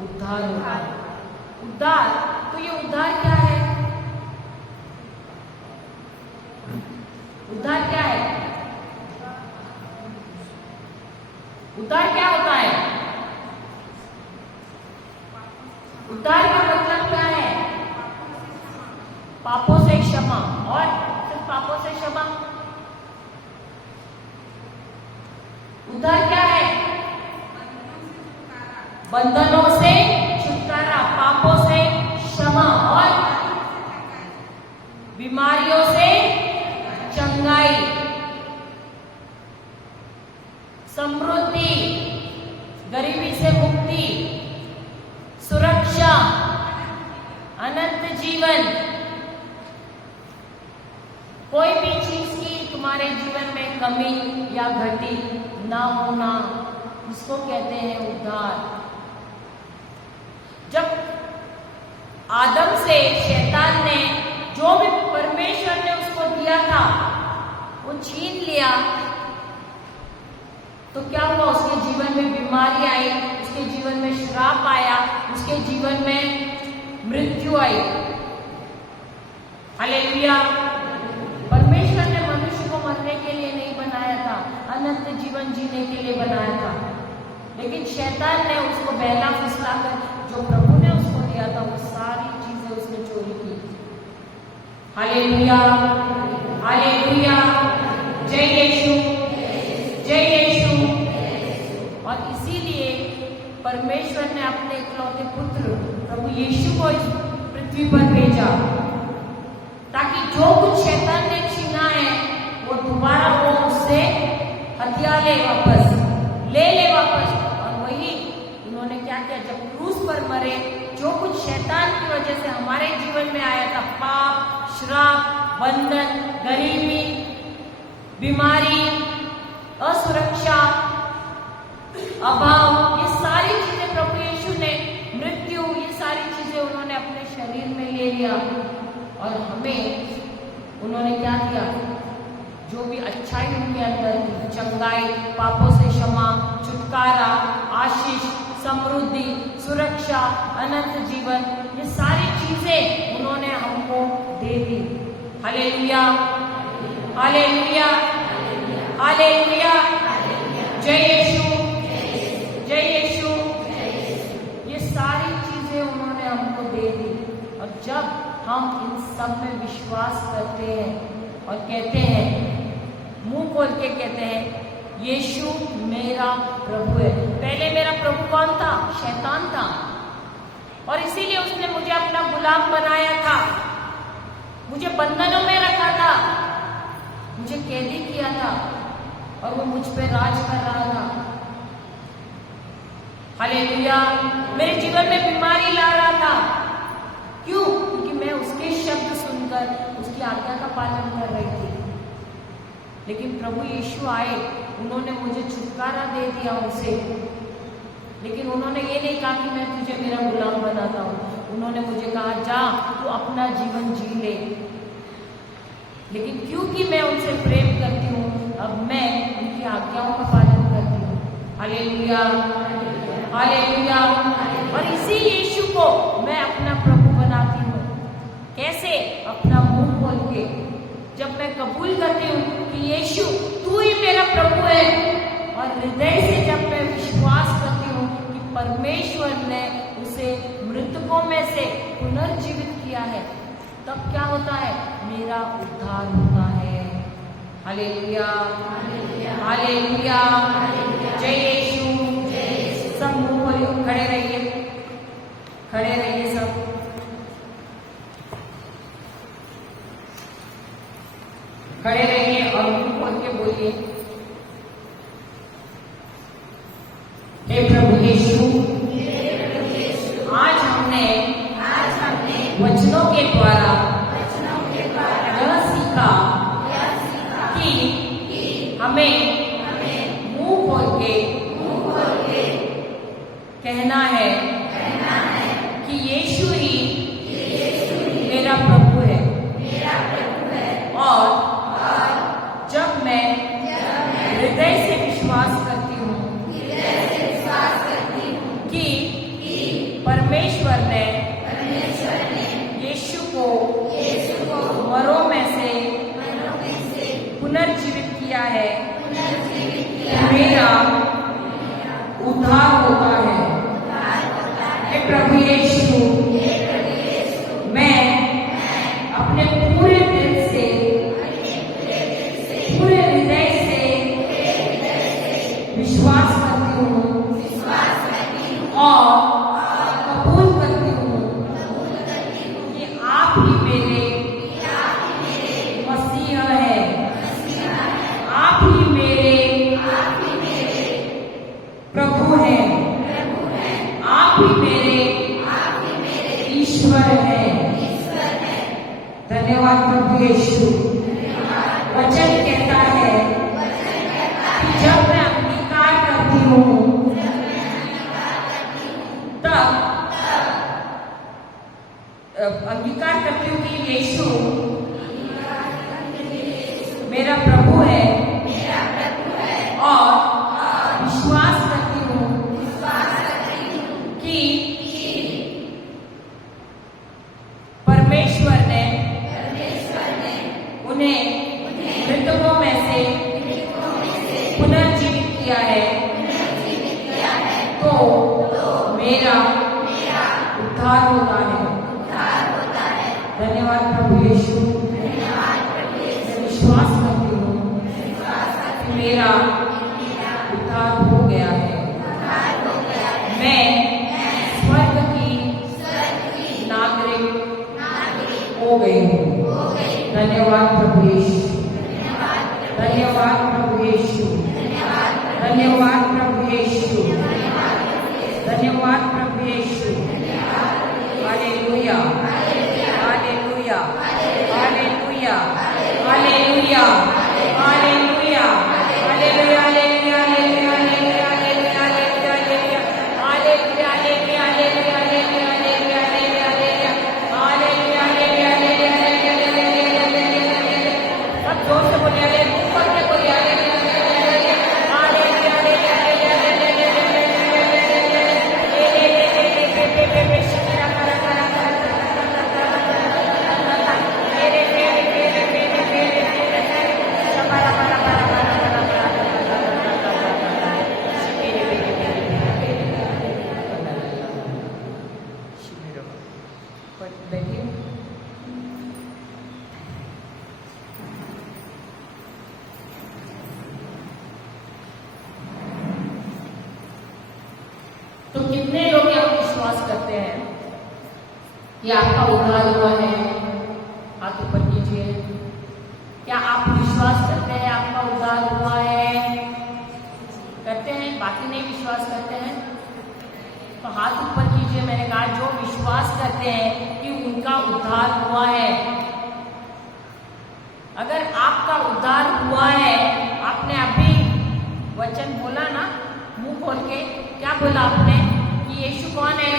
उद्धार होगा। उद्धार, तो ये उद्धार क्या है? उद्धार क्या है? उद्धार क्या होता है? उद्धार का मतलब क्या है? पापों से क्षमा। और सिर्फ पापों से क्षमा? उद्धार क्या है? बंधनों से छुटकारा, पापों से क्षमा, और बीमारियों से चंगाई, समृद्धि, गरीबी से मुक्ति, सुरक्षा, अनंत जीवन। कोई भी चीज की तुम्हारे जीवन में कमी या घटी ना होना, इसको कहते हैं उद्धार। जब आदम से शैतान ने जो भी परमेश्वर ने उसको दिया था वो छीन लिया, तो क्या हुआ? उसके जीवन में बीमारी आई, उसके जीवन में श्राप आया, उसके जीवन में मृत्यु आई। हालेलुया। परमेश्वर ने मनुष्य को मरने के लिए नहीं बनाया था, अनंत जीवन जीने के लिए बनाया था। लेकिन शैतान ने उसको बहला फुसलाकर जो प्रभु ने उसको दिया था वो सारी चीजें उसने चोरी की। हालेलुया, हालेलुया, जय यीशु, जय यीशु। और इसीलिए परमेश्वर ने अपने इकलौते पुत्र प्रभु यीशु को इस पृथ्वी पर भेजा, ताकि जो कुछ शैतान ने छीना है वो दोबारा वो उससे हथिया ले वापस, ले वापस। और वही उन्होंने क्या किया? जब क्रूस पर मरे, जो कुछ शैतान की वजह से हमारे जीवन में आया था, पाप, श्राप, बंधन, गरीबी, बीमारी, असुरक्षा, अभाव, ये सारी चीजें प्रभु यीशु ने, मृत्यु, ये सारी चीजें उन्होंने अपने शरीर में ले लिया। और हमें उन्होंने क्या दिया? जो भी अच्छाई उनके अंदर थी, चंगाई, पापों से क्षमा, छुटकारा, आशीष, समृद्धि, सुरक्षा, अनंत जीवन, ये सारी चीजें उन्होंने हमको दे दी। हालेलुया, हालेलुया, हालेलुया, जय यीशु, जय यीशु। ये सारी चीजें उन्होंने हमको दे दी। और जब हम इन सब में विश्वास करते हैं और कहते हैं, मुंह खोल के कहते हैं यीशु मेरा प्रभु है। पहले मेरा प्रभु कौन था? शैतान था, और इसीलिए उसने मुझे अपना गुलाम बनाया था, मुझे बंधनों में रखा था, मुझे कैदी किया था, और वो मुझ पे राज कर रहा था। हालेलुया। मेरे जीवन में बीमारी ला रहा था। क्यों? क्योंकि मैं उसके शब्द सुनकर उसकी आज्ञा का पालन कर रही थी। लेकिन प्रभु यीशु आए, उन्होंने मुझे छुटकारा दे दिया उनसे। लेकिन उन्होंने ये नहीं कहा कि मैं तुझे मेरा गुलाम बनाता हूँ। उन्होंने मुझे कहा जा तू अपना जीवन जी ले। लेकिन क्योंकि मैं उनसे प्रेम करती हूँ, अब मैं उनकी आज्ञाओं का पालन करती हूँ। Hallelujah, hallelujah. और इसी यीशु को मैं अपना प्रभु बनाती हूँ। कैसे? अपना मुंह खोल के। जब मैं कबूल करती हूँ कि यीशु तू ही मेरा प्रभु है, और हृदय से जब मैं विश्वास करती हूँ कि परमेश्वर ने उसे मृतकों में से पुनर्जीवित पुनर्जीवित किया है, तब क्या होता है? मेरा उद्धार होता है। हालेलुया, हालेलुया, जय यीशु। सब मुंह खोलिए, खड़े रहिए, खड़े रहिए सब। खड़े रहिए और मुंह खोल के बोलिए, हे प्रभु यीशु, आज हमने वचनों के द्वारा यह सीखा कि हमें मुंह खोल के कहना है कि यीशु ही मेरा प्रभु है। और जब मैं हृदय से विश्वास करती हूँ कि परमेश्वर ने यीशु को मरों में से पुनर्जीवित किया है, मेरा उद्धार होता है। हे प्रभु यीशु, मैं अपने पूरे दिल से, पूरे हृदय से विश्वास करती हूँ और कबूल करती हूँ कि आप ही मेरे मसीह हैं, आप ही मेरे प्रभु हैं, आप ही मेरे ईश्वर हैं। धन्यवाद प्रभु यीशु। वचन कहता है कि जब मैं अंगीकार करती हूँ तब अंगीकार करती हूँ कि यीशु मेरा प्रभु है और विश्वास करती हूँ कि परमेश्वर ने उन्हें मृतकों में से पुनर्जीवित किया है, तो मेरा उद्धार होता है। धन्यवाद प्रभु यीशु। मैं विश्वास करती हूँ कि मेरा उद्धार हो गया है। मैं स्वर्ग की नागरिक हो गई हूँ। धन्यवाद प्रभु यीशु, धन्यवाद प्रभु यीशु, धन्यवाद प्रभु यीशु, धन्यवाद प्रभु यीशु। Hallelujah, hallelujah, hallelujah, hallelujah, hallelujah, hallelujah, तो कितने लोग यहाँ विश्वास करते हैं कि आपका उद्धार हुआ है? हाथ ऊपर कीजिए। क्या आप विश्वास करते हैं आपका उद्धार हुआ है? करते हैं? बाकी नहीं विश्वास करते हैं तो हाथ ऊपर कीजिए। मैंने कहा जो विश्वास करते हैं कि उनका उद्धार हुआ है। अगर आपका उद्धार हुआ है, आपने अभी वचन बोला ना मुंह खोल के, क्या बोला आपने? कि यीशु कौन है?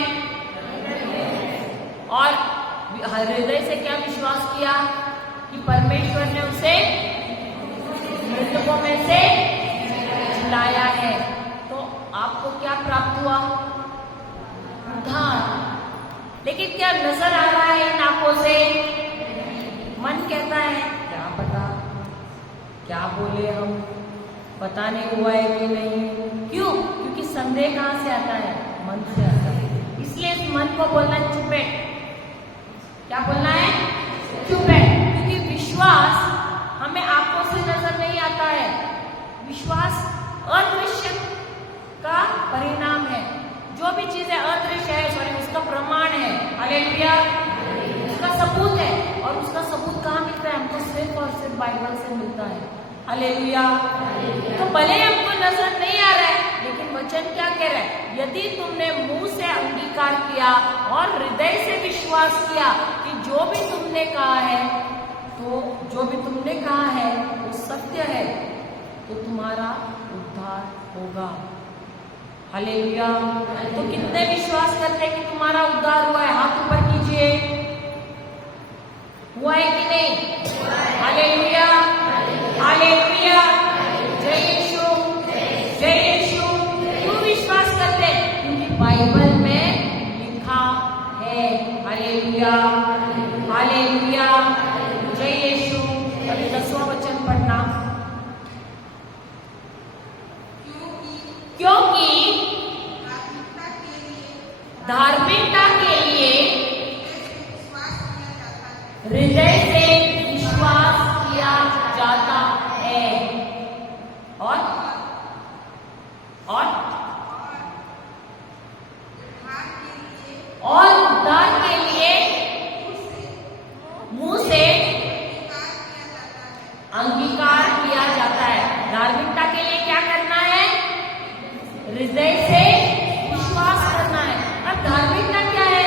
और हृदय से क्या विश्वास किया? कि परमेश्वर ने उसे मृतकों में से जिलाया है। तो आपको क्या प्राप्त हुआ? उद्धार। लेकिन क्या नजर आ रहा है इन आंखों से? मन कहता है क्या पता, क्या बोले हम, पता नहीं हुआ है कि नहीं। क्यों? क्योंकि संदेह कहाँ से आता है? मन से आता है। इसलिए इस मन को बोलना चुप है, क्या बोलना है? चुप है। क्योंकि विश्वास हमें आंखों से नजर नहीं आता है। विश्वास अदृश्य का परिणाम है। जो भी चीजें अदृश्य है, सॉरी, उसका प्रमाण है। हालेलुया। उसका सबूत है। और उसका सबूत कहाँ मिलता है? हमको सिर्फ और सिर्फ बाइबल से मिलता है। हालेलुया। तो भले हमको नजर नहीं आ रहा है, लेकिन वचन क्या कह रहा है? यदि तुमने मुंह से अंगीकार किया और हृदय से विश्वास किया कि जो भी तुमने कहा है, तो जो भी तुमने कहा है वो सत्य है, तो तुम्हारा उद्धार होगा। हालेलुया। तो कितने विश्वास करते हैं कि तुम्हारा उद्धार हुआ है? हाथ ऊपर कीजिए। हुआ है कि नहीं? Hallelujah, hallelujah. जय यीशु, जय यीशु। क्यों विश्वास करते हैं? क्योंकि बाइबल में लिखा है। Hallelujah, hallelujah. जय यीशु। अभी 10वां वचन पढ़ना। क्योंकि धार्मिकता के लिए हृदय से विश्वास किया जाता है, और उद्धार के लिए मुंह से अंगीकार किया जाता है। धार्मिकता के लिए क्या करना है? हृदय से विश्वास करना है। अब धार्मिकता क्या है?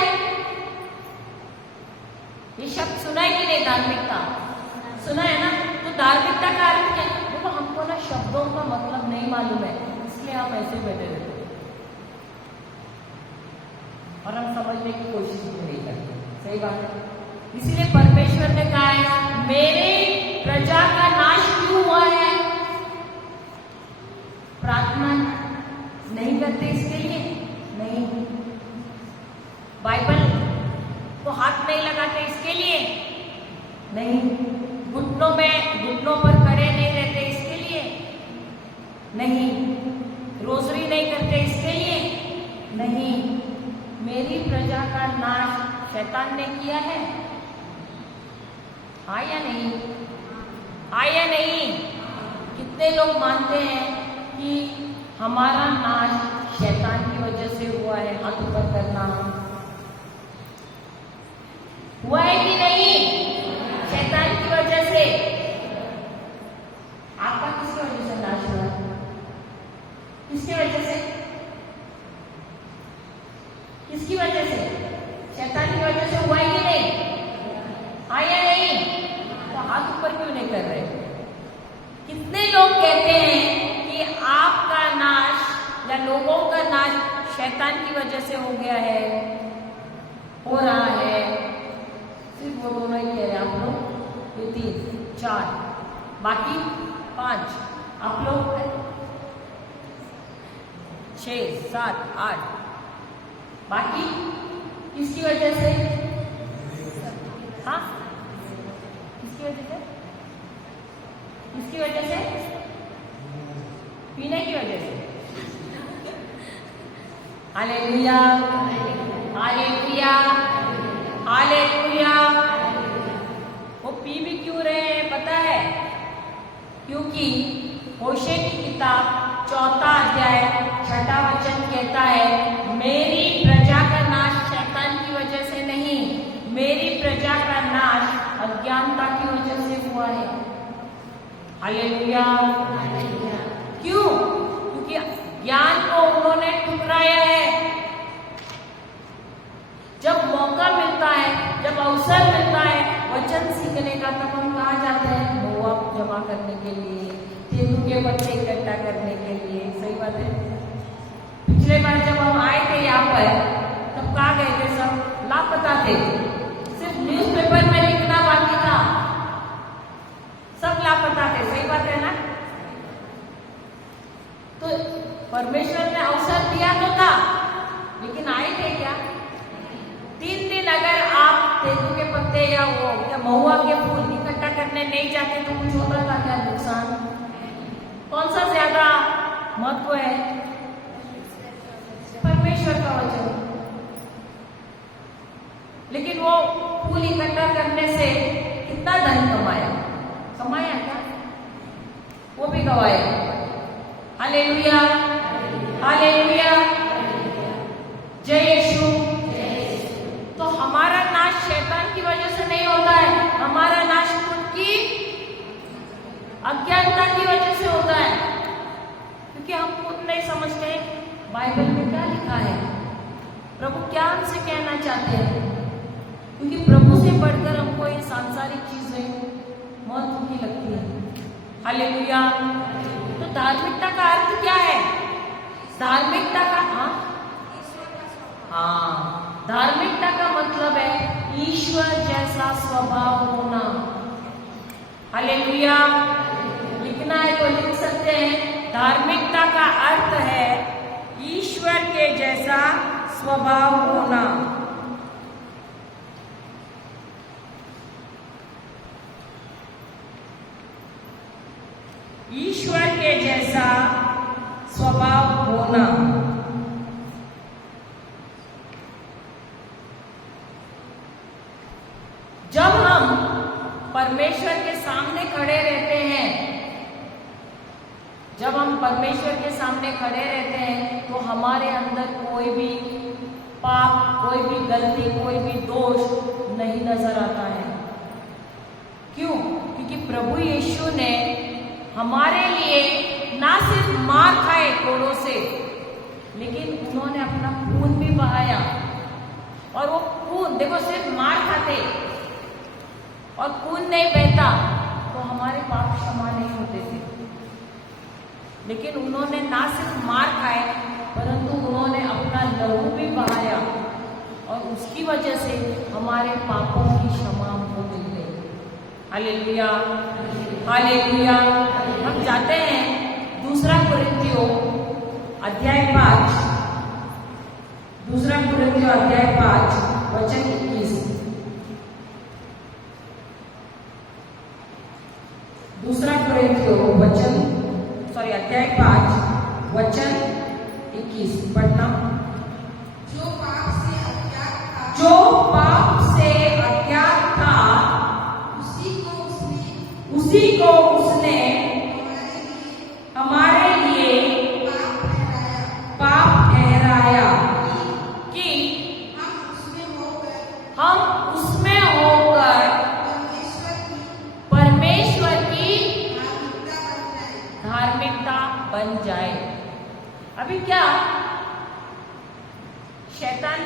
ये शब्द सुना है कि नहीं? धार्मिकता सुना है ना? तो धार्मिकता का अर्थ क्या है? देखो, हमको ना शब्दों का मतलब नहीं मालूम है, इसलिए हम ऐसे बैठे रहते हैं और हम समझने की कोशिश भी नहीं करते। सही बात है। इसलिए परमेश्वर ने कहा है, मेरे प्रजा का नाश क्यों हुआ है? प्रार्थना नहीं करते इसके लिए? नहीं। बाइबल को हाथ नहीं लगाते इसके लिए? नहीं। घुटनों पर खड़े नहीं रहते इसके लिए? नहीं। रोजरी नहीं करते इसके लिए? नहीं। मेरी प्रजा का नाश शैतान ने किया है? हाँ या नहीं? हाँ या नहीं? कितने लोग मानते हैं कि हमारा नाश शैतान की वजह से हुआ है? हाथ ऊपर करना। हुआ है कि नहीं? शैतान की वजह से। आपका किसकी वजह से नाश हुआ? किसकी वजह से? किसकी वजह से? शैतान की वजह से हुआ है कि नहीं? हाँ या नहीं? तो हाथ ऊपर क्यों नहीं कर रहे? कितने लोग कहते हैं कि आपका नाश या लोगों का नाश शैतान की वजह से हो गया है, हो रहा है? सिर्फ वो दोनों ही कह रहे हैं आप लोग। ये 3 4 बाकी 5 आप लोग 6 7 8 बाकी किसकी वजह से? हाँ, किसकी वजह से? किसकी वजह से? पीने की वजह से। Hallelujah, hallelujah, hallelujah. वो पी भी क्यों रहे हैं पता है? क्योंकि होशे की किताब 4 अध्याय 6 वचन कहता है, मेरी प्रजा का नाश शैतान की वजह से नहीं, मेरी प्रजा का नाश अज्ञानता की वजह से हुआ है। हालेलुया। क्यों? क्योंकि ज्ञान को उन्होंने ठुकराया है। जब मौका मिलता है, जब अवसर मिलता है वचन सीखने का, तब हम कहाँ जाते हैं? मोआ जमा करने के लिए, तेंदू के पत्ते इकट्ठा करने के लिए। सही बात है। पिछले बार जब हम आए थे यहाँ पर, तब कहाँ गए थे? सब लापता थे। सिर्फ न्यूज़पेपर में लिखना बाकी था, सब लापता थे। सही बात है ना? तो परमेश्वर ने अवसर दिया तो था, लेकिन आए थे क्या? 3 दिन अगर आप तेंदू के पत्ते या वो क्या महुआ के फूल इकट्ठा करने नहीं जाते तो कुछ होता था क्या नुकसान? कौन सा ज्यादा महत्व है? परमेश्वर का वचन। लेकिन वो फूल इकट्ठा करने से कितना धन कमाया? कमाया क्या? वो भी गवाया। हालेलुया, हालेलुया, जय यीशु। तो हमारा नाश शैतान की वजह से नहीं होता है, हमारा नाश खुद की अज्ञानता की वजह से होता है, क्योंकि हम खुद नहीं समझते बाइबल में क्या लिखा है, प्रभु क्या हमसे कहना चाहते हैं। क्योंकि प्रभु से बढ़कर हमको ये सांसारिक चीजें महत्व की लगती है। हालेलुया। तो धार्मिकता का अर्थ क्या है? धार्मिकता का धार्मिकता का मतलब है ईश्वर जैसा स्वभाव होना। हालेलुया। लिखना है तो लिख सकते हैं, धार्मिकता का अर्थ है ईश्वर के जैसा स्वभाव होना। ईश्वर के जैसा स्वभाव होना। जब हम परमेश्वर के सामने खड़े रहते हैं, जब हम परमेश्वर के सामने खड़े रहते हैं तो हमारे अंदर कोई भी पाप, कोई भी गलती, कोई भी दोष नहीं नजर आता है। क्यों? क्योंकि प्रभु यीशु ने हमारे लिए ना सिर्फ मार खाए कोड़ों से, लेकिन उन्होंने अपना खून भी बहाया। और वो खून देखो, सिर्फ मार खाते और खून नहीं बहता तो हमारे पाप क्षमा नहीं होते थे, लेकिन उन्होंने ना सिर्फ मार खाए परंतु उन्होंने अपना लहू भी बहाया और उसकी वजह से हमारे पापों की क्षमा हमको मिल गई। Hallelujah, hallelujah. हम जाते हैं दूसरा कुरिन्थियों अध्याय 5, दूसरा कुरिन्थियों अध्याय 5 वचन 21। दूसरा कुरिन्थियों अध्याय 5 वचन 21 पढ़ना। जो पाप से अज्ञात था उसी को उसने हमारे लिए पाप ठहराया कि हम उसमें होकर परमेश्वर की धार्मिकता बन जाए। अभी क्या शैतान,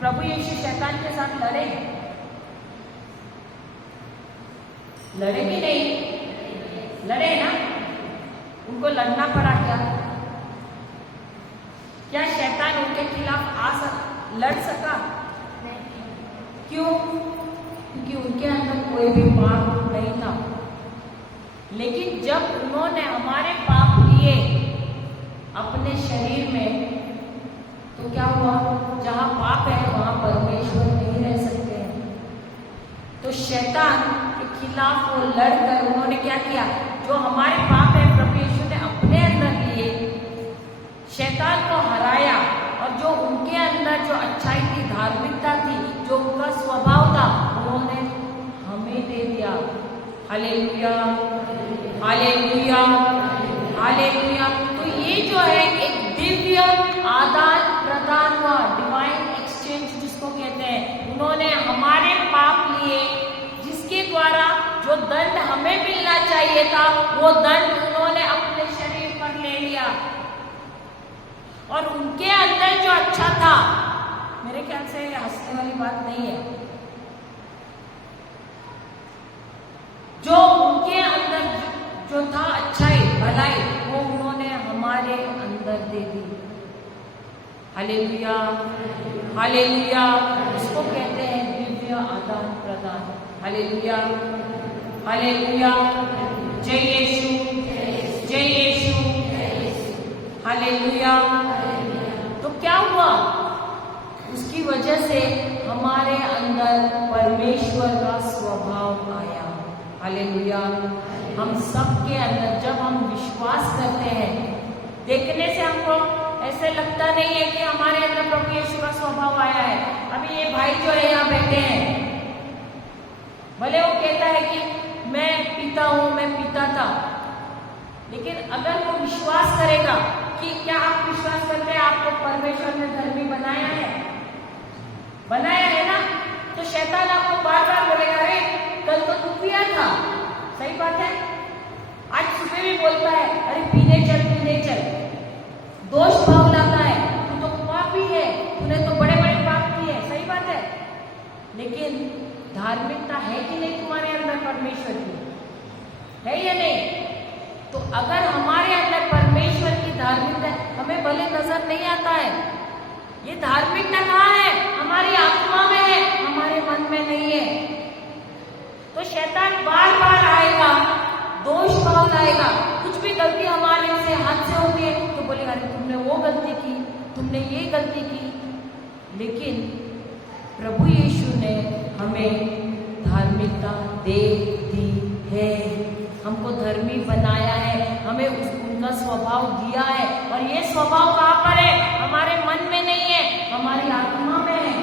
प्रभु यीशु शैतान के साथ लड़े कि नहीं? लड़े ना? उनको लड़ना पड़ा क्या? क्या शैतान उनके खिलाफ लड़ सका? क्यों? क्योंकि उनके अंदर कोई भी पाप नहीं था। लेकिन जब उन्होंने हमारे पाप लिए अपने शरीर में, तो क्या हुआ? जहां पाप है वहां परमेश्वर नहीं रह सकते हैं। तो शैतान के खिलाफ वो लड़कर उन्होंने क्या किया? जो हमारे पाप है प्रभु यीशु ने अपने अंदर लिए, शैतान को हराया और जो उनके अंदर जो अच्छाई थी, धार्मिकता थी, जो उनका स्वभाव था, उन्होंने हमें दे दिया। Hallelujah, hallelujah, hallelujah. तो ये जो है एक दिव्य आदान प्रदान हुआ, डिवाइन एक्सचेंज जिसको कहते हैं। उन्होंने हमारे पाप लिए, जिसके द्वारा जो दंड हमें मिलना चाहिए था वो दंड उन्होंने अपने शरीर पर ले लिया। और उनके अंदर जो अच्छा था, मेरे ख्याल से हंसने वाली बात नहीं है, जो उनके अंदर जो था अच्छाई, भलाई, वो उन्होंने हमारे अंदर दे दी। Hallelujah, hallelujah. इसको कहते हैं दिव्य आदान प्रदान। Hallelujah, hallelujah. जय यीशु, जय यीशु, हालेलुया। तो क्या हुआ? उसकी वजह से हमारे अंदर परमेश्वर का स्वभाव आया। हालेलुया। हम सबके अंदर जब हम विश्वास करते हैं, देखने से हमको ऐसे लगता नहीं है कि हमारे अंदर प्रभु यीशु का स्वभाव आया है। अभी ये भाई जो है यहाँ बैठे हैं, भले वो कहता है कि मैं पीता हूं, मैं पीता था, लेकिन अगर वो विश्वास करेगा कि क्या आप विश्वास करते हैं आपको परमेश्वर ने धर्मी बनाया है? बनाया है ना? तो शैतान आपको बार बार बोलेगा, अरे कल तो तू पिया था। सही बात है। आज सुबह भी बोलता है, अरे पीने चल, पीने चल। दोष भाव लाता है, तू तो पापी है, तूने तो बड़े बड़े पाप किए। सही बात है। लेकिन धार्मिकता है कि नहीं तुम्हारे अंदर परमेश्वर की? है या नहीं? तो अगर हमारे अंदर परमेश्वर की धार्मिकता है, हमें भले नजर नहीं आता है, ये धार्मिकता कहाँ है? हमारी आत्मा में है, हमारे मन में नहीं है। तो शैतान बार बार आएगा, दोष भाव लाएगा। कुछ भी गलती हमारे से हाथ से होती है तो बोलेगा, अरे तुमने वो गलती की, तुमने ये गलती की। लेकिन प्रभु यीशु ने हमें धार्मिकता दे दी है, हमको धर्मी बनाया है, हमें उनका स्वभाव दिया है। और ये स्वभाव कहाँ पर है? हमारे मन में नहीं है, हमारी आत्मा में है।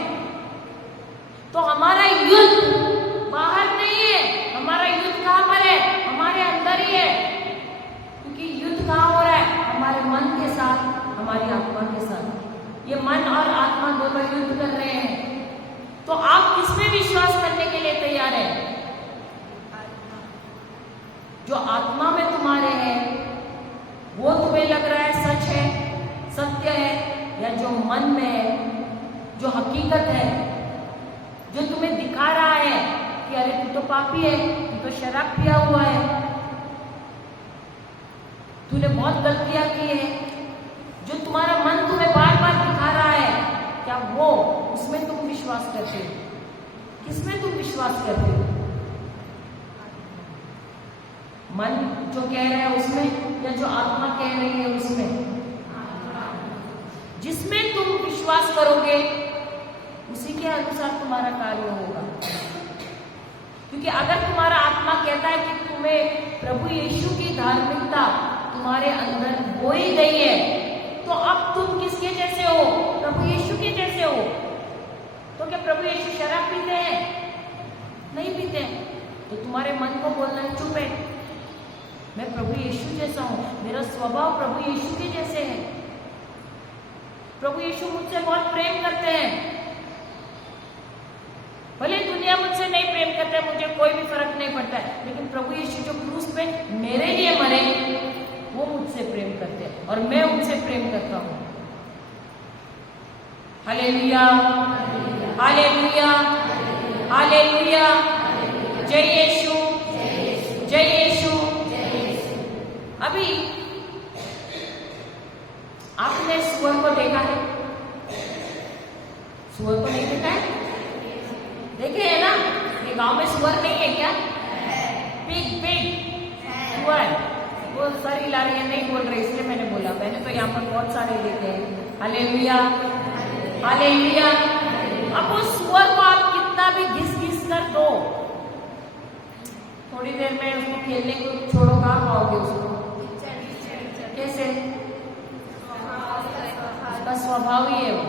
तो हमारा युद्ध बाहर नहीं है, हमारा युद्ध कहाँ पर है? हमारे अंदर ही है। क्योंकि युद्ध कहाँ हो रहा है? हमारे मन के साथ, हमारी आत्मा के साथ। ये मन और आत्मा दोनों युद्ध कर रहे हैं। तो आप किसमें विश्वास करने के लिए तैयार हैं? जो आत्मा में तुम्हारे है वो तुम्हें लग रहा है सच है, सत्य है, या जो मन में है, जो हकीकत है, जो तुम्हें दिखा रहा है कि अरे तू तो पापी है, तू तो शराब पिया हुआ है, तूने बहुत गलतियां की है, जो तुम्हारा मन तुम्हें बार बार दिखा रहा है, क्या वो उसमें तुम विश्वास करते हो? किसमें तुम विश्वास करते हो? मन जो कह रहा है उसमें, या जो आत्मा कह रही है उसमें? जिसमें तुम विश्वास करोगे उसी के अनुसार तुम्हारा कार्य होगा। क्योंकि अगर तुम्हारा आत्मा कहता है कि तुम्हें प्रभु यीशु की धार्मिकता तुम्हारे अंदर बोई गई है, तो अब तुम किसके जैसे हो? प्रभु यीशु के जैसे हो। तो क्या प्रभु यीशु शराब पीते हैं? नहीं पीते। तो तुम्हारे मन को बोलना है, चुप है, मैं प्रभु यीशु जैसा हूं, मेरा स्वभाव प्रभु यीशु के जैसे है। प्रभु यीशु मुझसे बहुत प्रेम करते हैं। भले दुनिया मुझसे नहीं प्रेम करते, मुझे कोई भी फर्क नहीं पड़ता है, लेकिन प्रभु यीशु जो क्रूस पे मेरे लिए मरे, वो मुझसे प्रेम करते हैं और मैं उनसे प्रेम करता हूं। Hallelujah, hallelujah, hallelujah. जय यीशु, जय यीशु। अभी आपने सुअर को देखा है? सुअर को नहीं देखा है? देखे है ना? ये गांव में सुअर नहीं है क्या? पिग, पिग, सुअर। वो सर हिला रही है, नहीं बोल रही, इसलिए मैंने बोला। मैंने तो यहाँ पर बहुत सारे देखे हैं। Hallelujah, hallelujah. अब वो सुअर को आप कितना भी घिस घिस कर दो, थोड़ी देर में उसको खेलने को छोड़ो, कहाँ पाओगे उसको? कैसे? उसका स्वभाव ही है वो।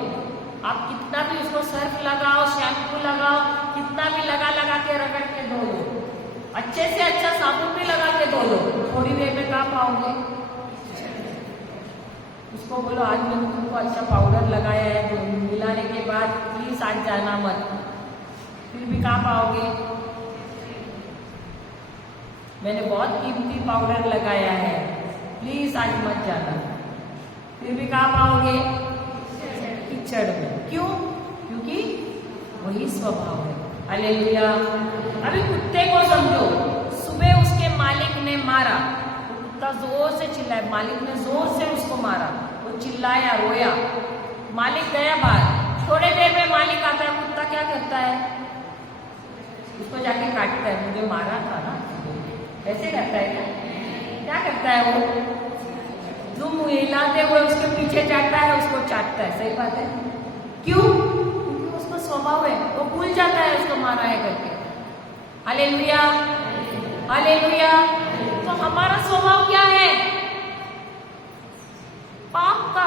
आप कितना भी उसको सर्फ लगाओ, शैम्पू लगाओ, कितना भी लगा लगा के रगड़ के धो लो, अच्छे से अच्छा साबुन भी लगा के धो लो, थोड़ी देर में कहाँ पाओगे? उसको बोलो आज मैंने तुमको अच्छा पाउडर लगाया है, तो मिलाने के बाद प्लीज आज जाना मत, फिर भी कहाँ पाओगे? मैंने बहुत कीमती पाउडर लगाया है, प्लीज आज मत जाना, फिर भी कहाँ पाओगे? कीचड़ में। क्यों? क्योंकि वही स्वभाव है। हालेलुया। अभी कुत्ते को समझो, सुबह उसके मालिक ने मारा, वो कुत्ता जोर से चिल्लाया, मालिक ने जोर से उसको मारा, वो चिल्लाया, रोया, मालिक गया बाहर। थोड़े देर में मालिक आता है, कुत्ता क्या करता है? उसको जाके काटता है, मुझे मारा था ना, ऐसे करता है क्या करता है वो? तुम हिलाते हुए उसके पीछे जाता है, उसको चाटता है। सही बात है। क्यों? क्योंकि उसका स्वभाव है, वो भूल जाता है उसको मारा है करके। Hallelujah, hallelujah. तो हमारा स्वभाव क्या है? पाप का।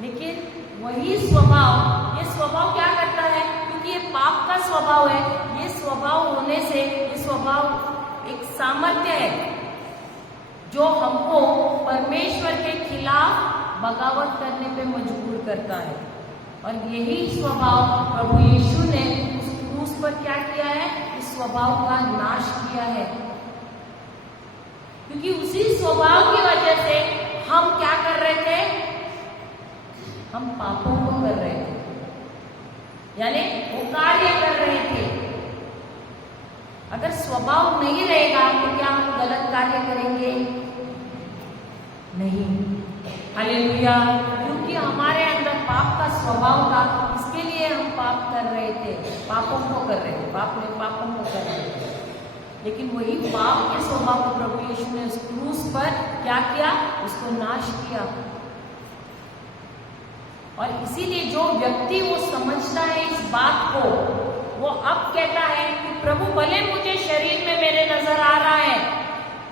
लेकिन वही स्वभाव, ये स्वभाव क्या करता है, क्योंकि ये पाप का स्वभाव है, ये स्वभाव होने से ये स्वभाव एक सामर्थ्य है जो हमको परमेश्वर के खिलाफ बगावत करने पे मजबूर करता है। और यही स्वभाव प्रभु यीशु ने उस क्रूस पर क्या किया है, इस स्वभाव का नाश किया है। क्योंकि उसी स्वभाव की वजह से हम क्या कर रहे थे, हम पापों को कर रहे थे, यानी वो कार्य कर रहे थे। अगर स्वभाव नहीं रहेगा तो क्या हम गलत कार्य करेंगे? नहीं। हालेलुया। क्योंकि हमारे अंदर पाप का स्वभाव था, इसके लिए हम पाप कर रहे थे, पापों को कर रहे थे, पापों को कर रहे थे। लेकिन वही पाप के स्वभाव को प्रभु यीशु ने उस क्रूस पर क्या किया, उसको नाश किया। और इसीलिए जो व्यक्ति वो समझता है इस बात को, वो अब कहता है कि प्रभु भले मुझे शरीर में मेरे नजर आ रहा है,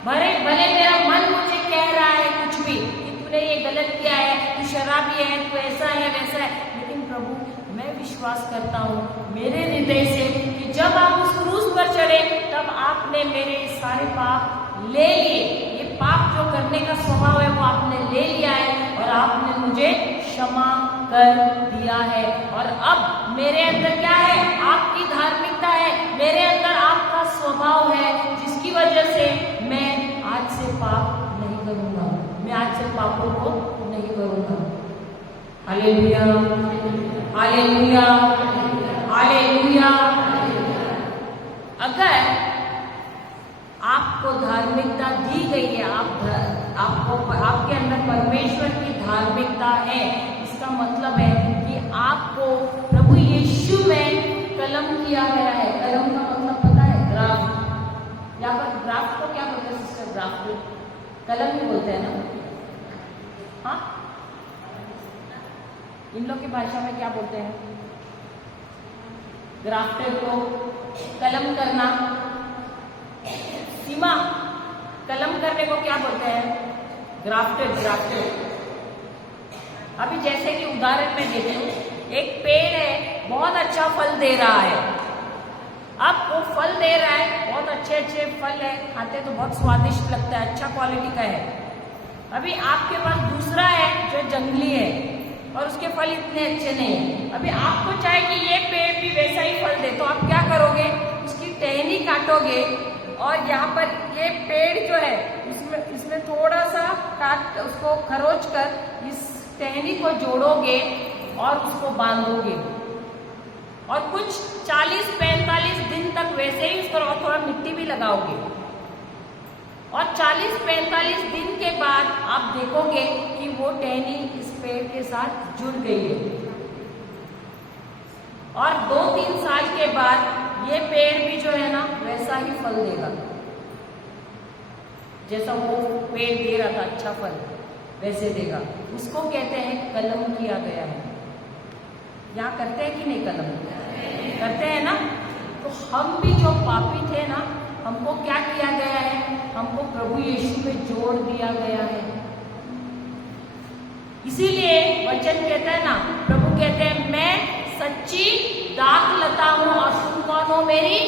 भले मेरा मन मुझे कह रहा है कुछ भी कि तूने ये गलत किया है, तू शराबी है, तू ऐसा है वैसा है, लेकिन प्रभु मैं विश्वास करता हूँ मेरे हृदय से कि जब आप उस क्रूस पर चढ़े तब आपने मेरे सारे पाप ले लिए। ये पाप जो करने का स्वभाव है वो आपने ले लिया है और आपने मुझे क्षमा कर दिया है। और अब मेरे अंदर क्या है, आपकी धार्मिकता है, मेरे अंदर आपका स्वभाव है, जिसकी वजह से मैं आज से पाप नहीं करूंगा, मैं आज से पापों को नहीं करूंगा। Hallelujah, hallelujah, hallelujah. अगर आपको धार्मिकता दी गई है, आपके अंदर परमेश्वर की धार्मिकता है, इसका मतलब है कि आपको प्रभु यीशु में कलम किया गया है। कलम का मतलब पता है, ग्राफ। यहाँ पर ग्राफ को क्या बोलते हैं सिस्टर? ग्राफ कलम ही बोलते हैं ना? हाँ, इन लोग की भाषा में क्या बोलते हैं? ग्राफ्टेड को कलम करना, सीमा कलम करने को क्या बोलते हैं? ग्राफ्टेड। अभी जैसे कि उदाहरण में देती हूँ, एक पेड़ है, बहुत अच्छा फल दे रहा है। अब वो फल दे रहा है, बहुत अच्छे फल है, खाते तो बहुत स्वादिष्ट लगता है, अच्छा क्वालिटी का है। अभी आपके पास दूसरा है जो जंगली है और उसके फल इतने अच्छे नहीं है। अभी आपको चाहे कि ये पेड़ भी वैसा ही फल दे, तो आप क्या करोगे? उसकी टहनी काटोगे और यहाँ पर ये पेड़ जो है इसमें थोड़ा सा काट, उसको खरोच कर इस टहनी को जोड़ोगे और उसको बांधोगे और कुछ 40-45 दिन तक वैसे ही उसको थोड़ा मिट्टी भी लगाओगे। और 40-45 दिन के बाद आप देखोगे कि वो टहनी इस पेड़ के साथ जुड़ गई है। और 2-3 साल के बाद ये पेड़ भी जो है ना वैसा ही फल देगा जैसा वो पेड़ दे रहा था, अच्छा फल वैसे देगा। उसको कहते हैं कलम किया गया है। यहाँ करते हैं कि नहीं? कलम करते हैं ना। तो हम भी जो पापी थे ना, हमको क्या किया गया है? हमको प्रभु यीशु में जोड़ दिया गया है। इसीलिए वचन कहता है ना, प्रभु कहते हैं मैं सच्ची दाख लता हूं और तुम कौन हो? मेरी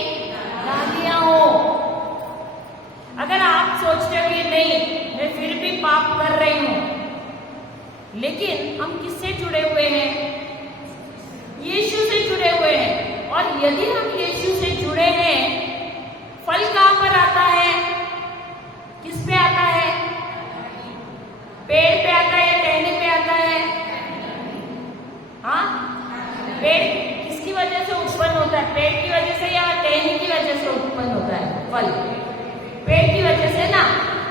डालियां हो। अगर आप सोचते हो कि नहीं मैं फिर भी पाप कर रही हूं, लेकिन हम किससे जुड़े हुए हैं? यीशु से जुड़े हुए हैं। और यदि हम यीशु से जुड़े हैं, फल कहां पर आता है? किस पे आता है? पेड़ पे आता है या टहनी पे आता है? हाँ, पेड़ किसकी वजह से उत्पन्न होता है? पेड़ की वजह से या टहनी की वजह से उत्पन्न होता है फल? पेड़ की वजह से ना।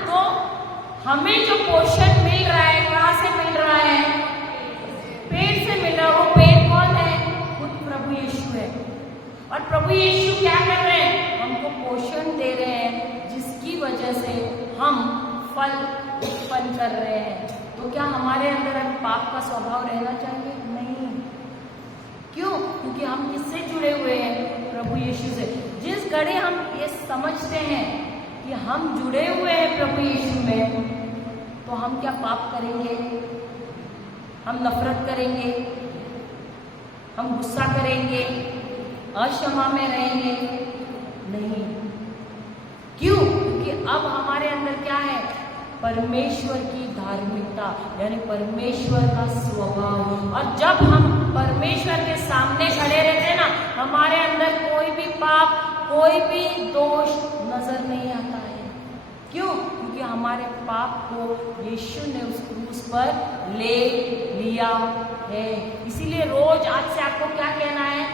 तो हमें जो पोषण मिल रहा है कहां से मिल रहा है? पेड़ से मिल रहा है। वो पेड़ कौन है? खुद प्रभु यीशु है। और प्रभु यीशु क्या कर रहे हैं? हमको पोषण दे रहे हैं, जिसकी वजह से हम फल उत्पन्न कर रहे हैं। तो क्या हमारे अंदर पाप का स्वभाव रहना चाहिए? नहीं। क्यों? क्योंकि हम किससे जुड़े हुए हैं? प्रभु यीशु से। जिस घड़ी हम ये समझते हैं कि हम जुड़े हुए हैं प्रभु यीशु में, तो हम क्या पाप करेंगे? हम नफरत करेंगे, हम गुस्सा करेंगे, अक्षमा में रहेंगे? नहीं। क्यों? क्योंकि अब हमारे अंदर क्या है? परमेश्वर की धार्मिकता, यानी परमेश्वर का स्वभाव। और जब हम परमेश्वर के सामने खड़े रहते हैं ना, हमारे अंदर कोई भी पाप, कोई भी दोष नजर नहीं आता है। क्यों? क्योंकि हमारे पाप को यीशु ने उस क्रूस पर ले लिया है। इसीलिए रोज आज से आपको क्या कहना है?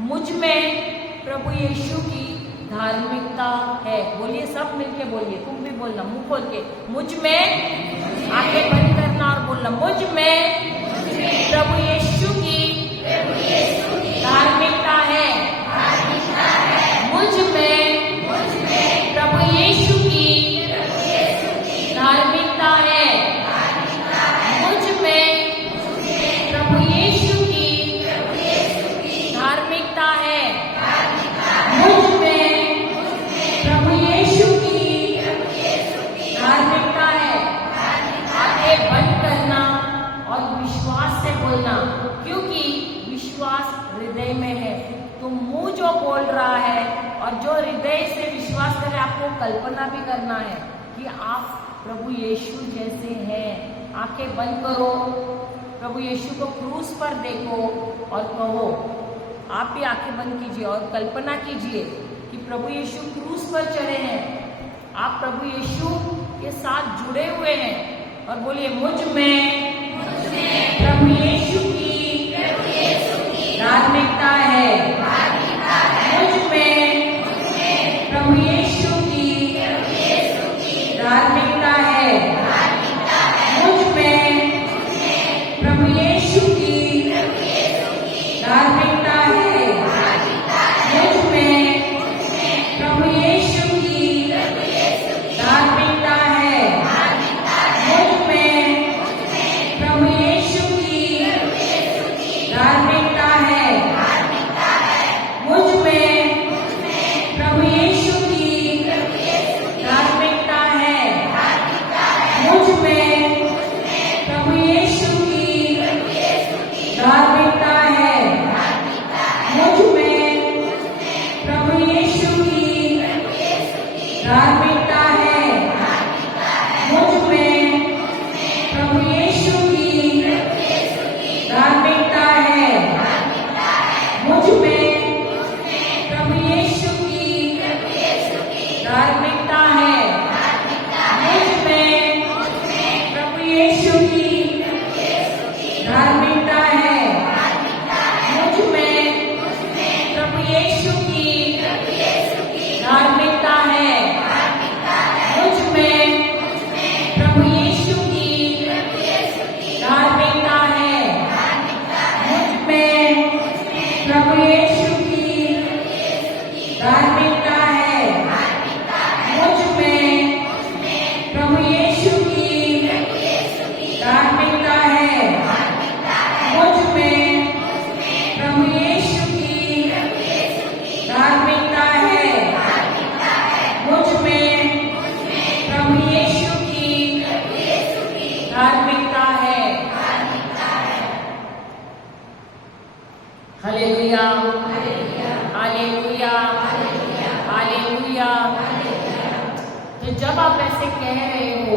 मुझ में प्रभु यीशु की धार्मिकता है। बोलिए, सब मिलके बोलिए, तुम भी बोलना मुंह खोल के। मुझ में, आंखें बंद करना और बोलना, मुझ में प्रभु यीशु की धार्मिकता है। मुझ में प्रभु यीशु की धार्मिकता है। मुझ में प्रभु यीशु की धार्मिकता है। मुझ में प्रभु यीशु की धार्मिकता है। आंखें बंद करना और विश्वास से बोलना, क्योंकि विश्वास हृदय में है। तो मुंह जो बोल रहा है और जो हृदय से विश्वास करे, आपको कल्पना भी करना है कि आप प्रभु यीशु जैसे हैं। आंखें बंद करो, प्रभु यीशु को क्रूस पर देखो और कहो, आप भी आंखें बंद कीजिए और कल्पना कीजिए कि प्रभु यीशु क्रूस पर चढ़े हैं। आप प्रभु यीशु के साथ जुड़े हुए हैं और बोलिए, मुझ में प्रभु यीशु की धार्मिकता है। मुझ में प्रभु यीशु की धार्मिकता है। मुझ में प्रभु यीशु की धार्मिकता है। मुझ में प्रभु यीशु की धार्मिकता है। मुझ में प्रभु यीशु की धार्मिकता है। मुझ में प्रभु यीशु की धार्मिकता है। मुझ में प्रभु यीशु की धार्मिकता है। मुझ में प्रभु यीशु की धार्मिकता है। मुझ में प्रभु यीशु की धार्मिकता है। मुझ में प्रभु यीशु की धार्मिकता है। मुझ में प्रभु यीशु की धार्मिकता है। मुझ में प्रभु यीशु की धार्मिकता है। मुझ में प्रभु यीशु की धार्मिकता है। मुझ में प्रभु यीशु की धार्मिकता है। मुझ में प्रभु यीशु की धार्मिकता है। मुझ में प्रभु यीशु की धार्मिकता है। मुझ में प्रभु यीशु की धार्मिकता है। Hallelujah, hallelujah, hallelujah. तो जब आप ऐसे कह रहे हो,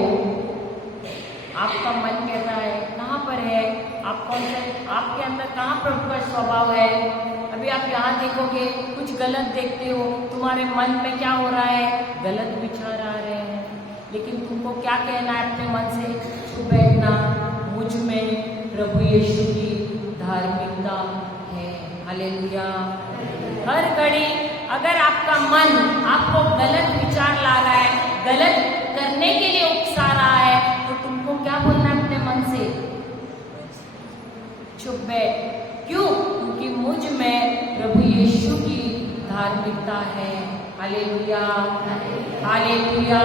आपका मन कहता है कहाँ पर है आप? कौन से आपके अंदर कहाँ प्रभु का स्वभाव है? अभी आप यहाँ देखोगे, कुछ गलत देखते हो, तुम्हारे मन में क्या हो रहा है? गलत विचार आ रहे हैं। लेकिन तुमको क्या कहना है अपने मन से? चुप बैठना, मुझ में प्रभु यीशु की धार्मिकता है। हालेलुया। हर घड़ी अगर आपका मन आपको गलत विचार ला रहा है, गलत करने के लिए उकसा रहा है, तो तुमको क्या बोलना है अपने मन से? चुप बैठ। क्यों? क्योंकि मुझ में प्रभु यीशु की धार्मिकता है। Hallelujah, hallelujah.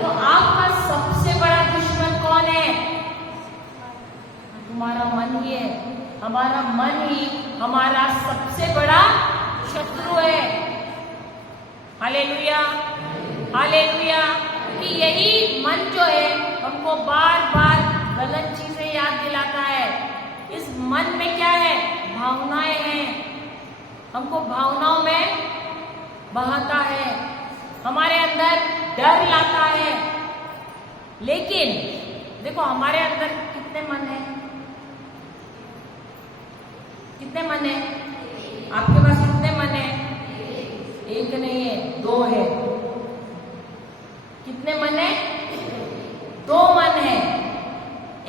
तो आपका सबसे बड़ा दुश्मन कौन है? तुम्हारा मन ही है। हमारा मन ही हमारा सबसे बड़ा शत्रु है। Hallelujah, hallelujah. कि यही मन जो है हमको बार बार गलत चीजें याद दिलाता है। इस मन में क्या है? भावनाएं हैं, हमको भावनाओं में बहाता है, हमारे अंदर डर लाता है। लेकिन देखो हमारे अंदर कितने मन है? कितने मन है? आपके पास कितने मन है? एक नहीं है, दो है। कितने मन है? दो मन है।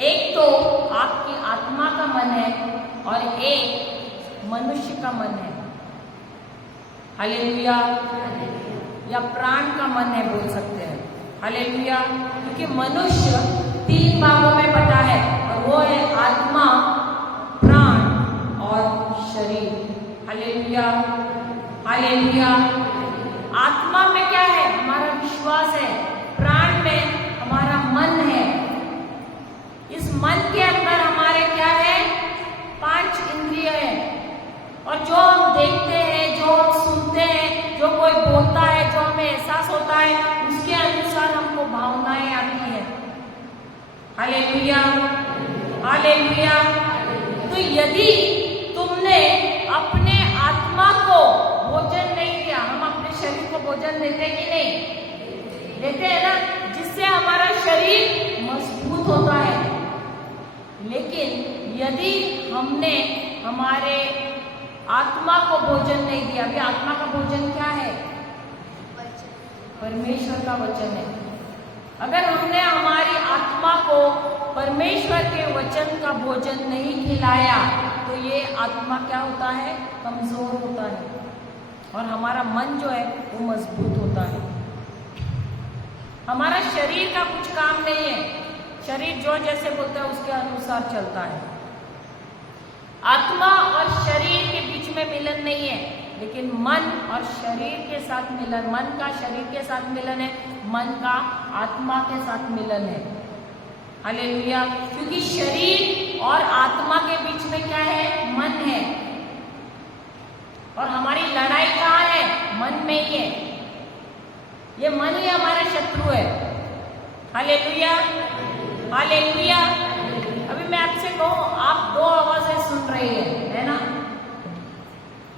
एक तो आपकी आत्मा का मन है और एक मनुष्य का मन है। हालेलुया। या प्राण का मन है बोल सकते हैं। हालेलुया। क्योंकि मनुष्य 3 भागों में बटा है और वो है आत्मा, प्राण और शरीर। हालेलुया। हालेलुया। आत्मा में क्या है? हमारा विश्वास है। प्राण में हमारा मन है। इस मन के अंदर हमारे क्या है? 5 इंद्रिय है। और जो हम देखते हैं, जो हम सुनते हैं, जो कोई बोलता है, जो हमें एहसास होता है, उसके अनुसार हमको भावनाएं आती है। हालेलुया। हालेलुया। तो यदि तुमने अपने आत्मा को भोजन नहीं दिया, हम अपने शरीर को भोजन देते कि नहीं? देते हैं ना, जिससे हमारा शरीर मजबूत होता है। लेकिन यदि हमने हमारे आत्मा को भोजन नहीं दिया, अभी आत्मा का भोजन क्या है? परमेश्वर का वचन है। अगर हमने हमारी आत्मा को परमेश्वर के वचन का भोजन नहीं खिलाया तो ये आत्मा क्या होता है? कमजोर होता है और हमारा मन जो है वो मजबूत होता है। हमारा शरीर का कुछ काम नहीं है, शरीर जो जैसे बोलता है उसके अनुसार चलता है। आत्मा और शरीर के बीच में मिलन नहीं है, लेकिन मन और शरीर के साथ मिलन, मन का शरीर के साथ मिलन है, मन का आत्मा के साथ मिलन है। हालेलुया। क्योंकि शरीर और आत्मा के बीच में क्या है? मन है। और हमारी लड़ाई कहाँ है? मन में ही है। ये मन ही हमारा शत्रु है। हालेलुया। हालेलुया। अभी मैं आपसे कहूं, आप 2 आवाजें सुन रही है ना?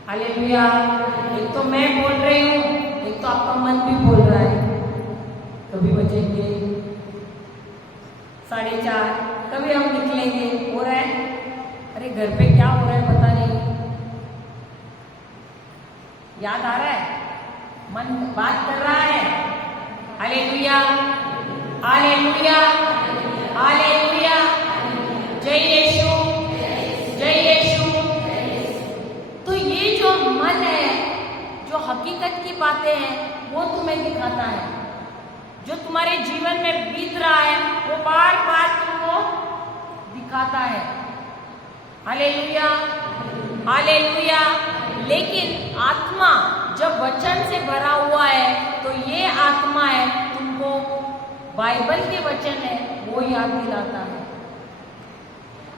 हालेलुया। एक तो मैं बोल रही हूं, एक तो आपका मन भी बोल रहा है। कभी बजेंगे 4:30, कभी हम निकलेंगे, हो रहा है। अरे घर पे क्या हो रहा है पता नहीं, याद आ रहा है, मन बात कर रहा है। हालेलुया। हालेलुया। हालेलुया। जय यीशु, जय यीशु। तो ये जो मन है, जो हकीकत की बातें हैं वो तुम्हें दिखाता है। जो तुम्हारे जीवन में बीत रहा है वो बार बार तुमको दिखाता है। हालेलुया। हालेलुया। लेकिन आत्मा जब वचन से भरा हुआ है तो ये आत्मा है तुमको बाइबल के वचन है वो याद दिलाता है।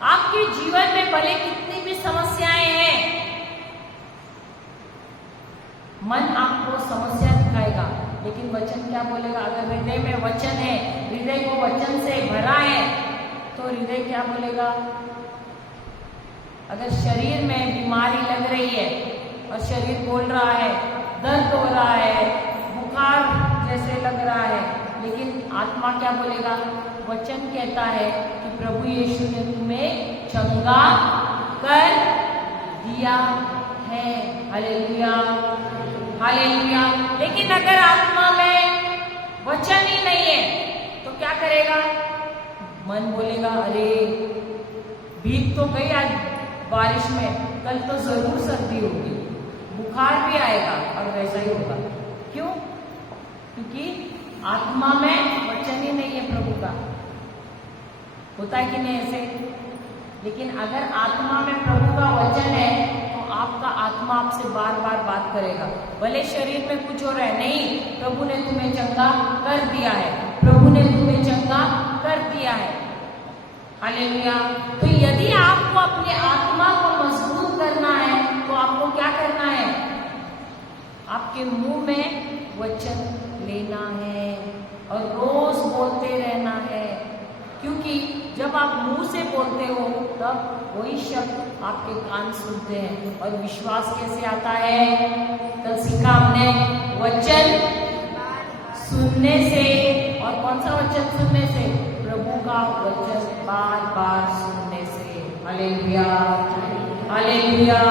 आपके जीवन में भले कितनी भी समस्याएं हैं, मन आपको समस्या दिखाएगा, लेकिन वचन क्या बोलेगा? अगर हृदय में वचन है, हृदय को वचन से भरा है, तो हृदय क्या बोलेगा? अगर शरीर में बीमारी लग रही है और शरीर बोल रहा है, दर्द हो रहा है, बुखार जैसे लग रहा है, लेकिन आत्मा क्या बोलेगा? वचन कहता है कि प्रभु यीशु ने तुम्हें चंगा कर दिया है। हालेलुया। हालेलुया। लेकिन अगर आत्मा में वचन ही नहीं है तो क्या करेगा? मन बोलेगा, अरे भीग तो गई आज बारिश में, कल तो जरूर सर्दी होगी, बुखार भी आएगा और वैसा ही होगा। क्यों? क्योंकि आत्मा में वचन ही नहीं है प्रभु का। होता है कि नहीं ऐसे? लेकिन अगर आत्मा में प्रभु का वचन है तो आपका आत्मा आपसे बार बार बात करेगा। भले शरीर में कुछ हो रहा है, नहीं, प्रभु ने तुम्हें चंगा कर दिया है, प्रभु ने तुम्हें चंगा कर दिया है। हालेलुया। तो यदि आपको अपनी आत्मा को मजबूत करना है तो आपको क्या करना है? आपके मुंह में वचन लेना है और रोज बोलते रहना है। क्योंकि जब आप मुंह से बोलते हो तब वही शब्द आपके कान सुनते हैं। और विश्वास कैसे आता है? कल सीखा हमने, वचन सुनने से। और कौन सा वचन सुनने से? प्रभु का वचन बार बार सुनने से। Hallelujah, hallelujah,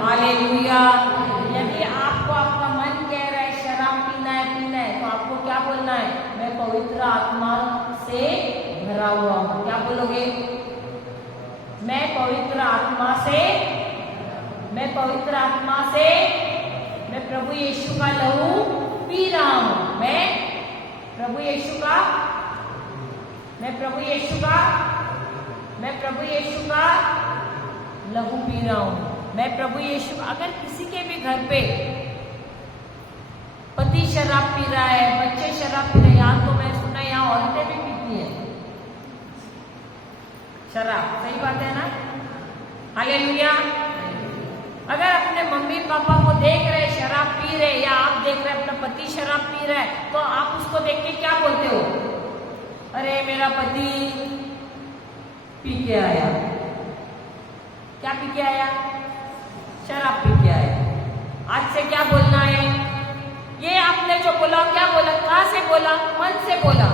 hallelujah. यदि आपको आपका मन कह रहा है शराब पीना है, तो आपको क्या बोलना है? मैं पवित्र आत्मा से भरा हुआ हूं। क्या बोलोगे? मैं पवित्र आत्मा से, मैं प्रभु यीशु का लहू पी रहा हूं। मैं प्रभु यीशु का लहू पी रहा हूं। मैं प्रभु यीशु। अगर किसी के भी घर पे पति शराब पी रहा है, बच्चे शराब पी रहे हैं, यहाँ तो मैं सुना यहाँ औरतें भी पीती हैं शराब, सही बात है ना? हालेलुया। अगर अपने मम्मी पापा को देख रहे शराब पी रहे, या आप देख रहे अपना पति शराब पी रहा है, तो आप उसको देख के क्या बोलते हो? अरे मेरा पति पी के आया। क्या पी के आया? शराब पी के आया। आज से क्या बोलना है? ये आपने जो बोला, क्या बोला? कहाँ से बोला? मन से बोला।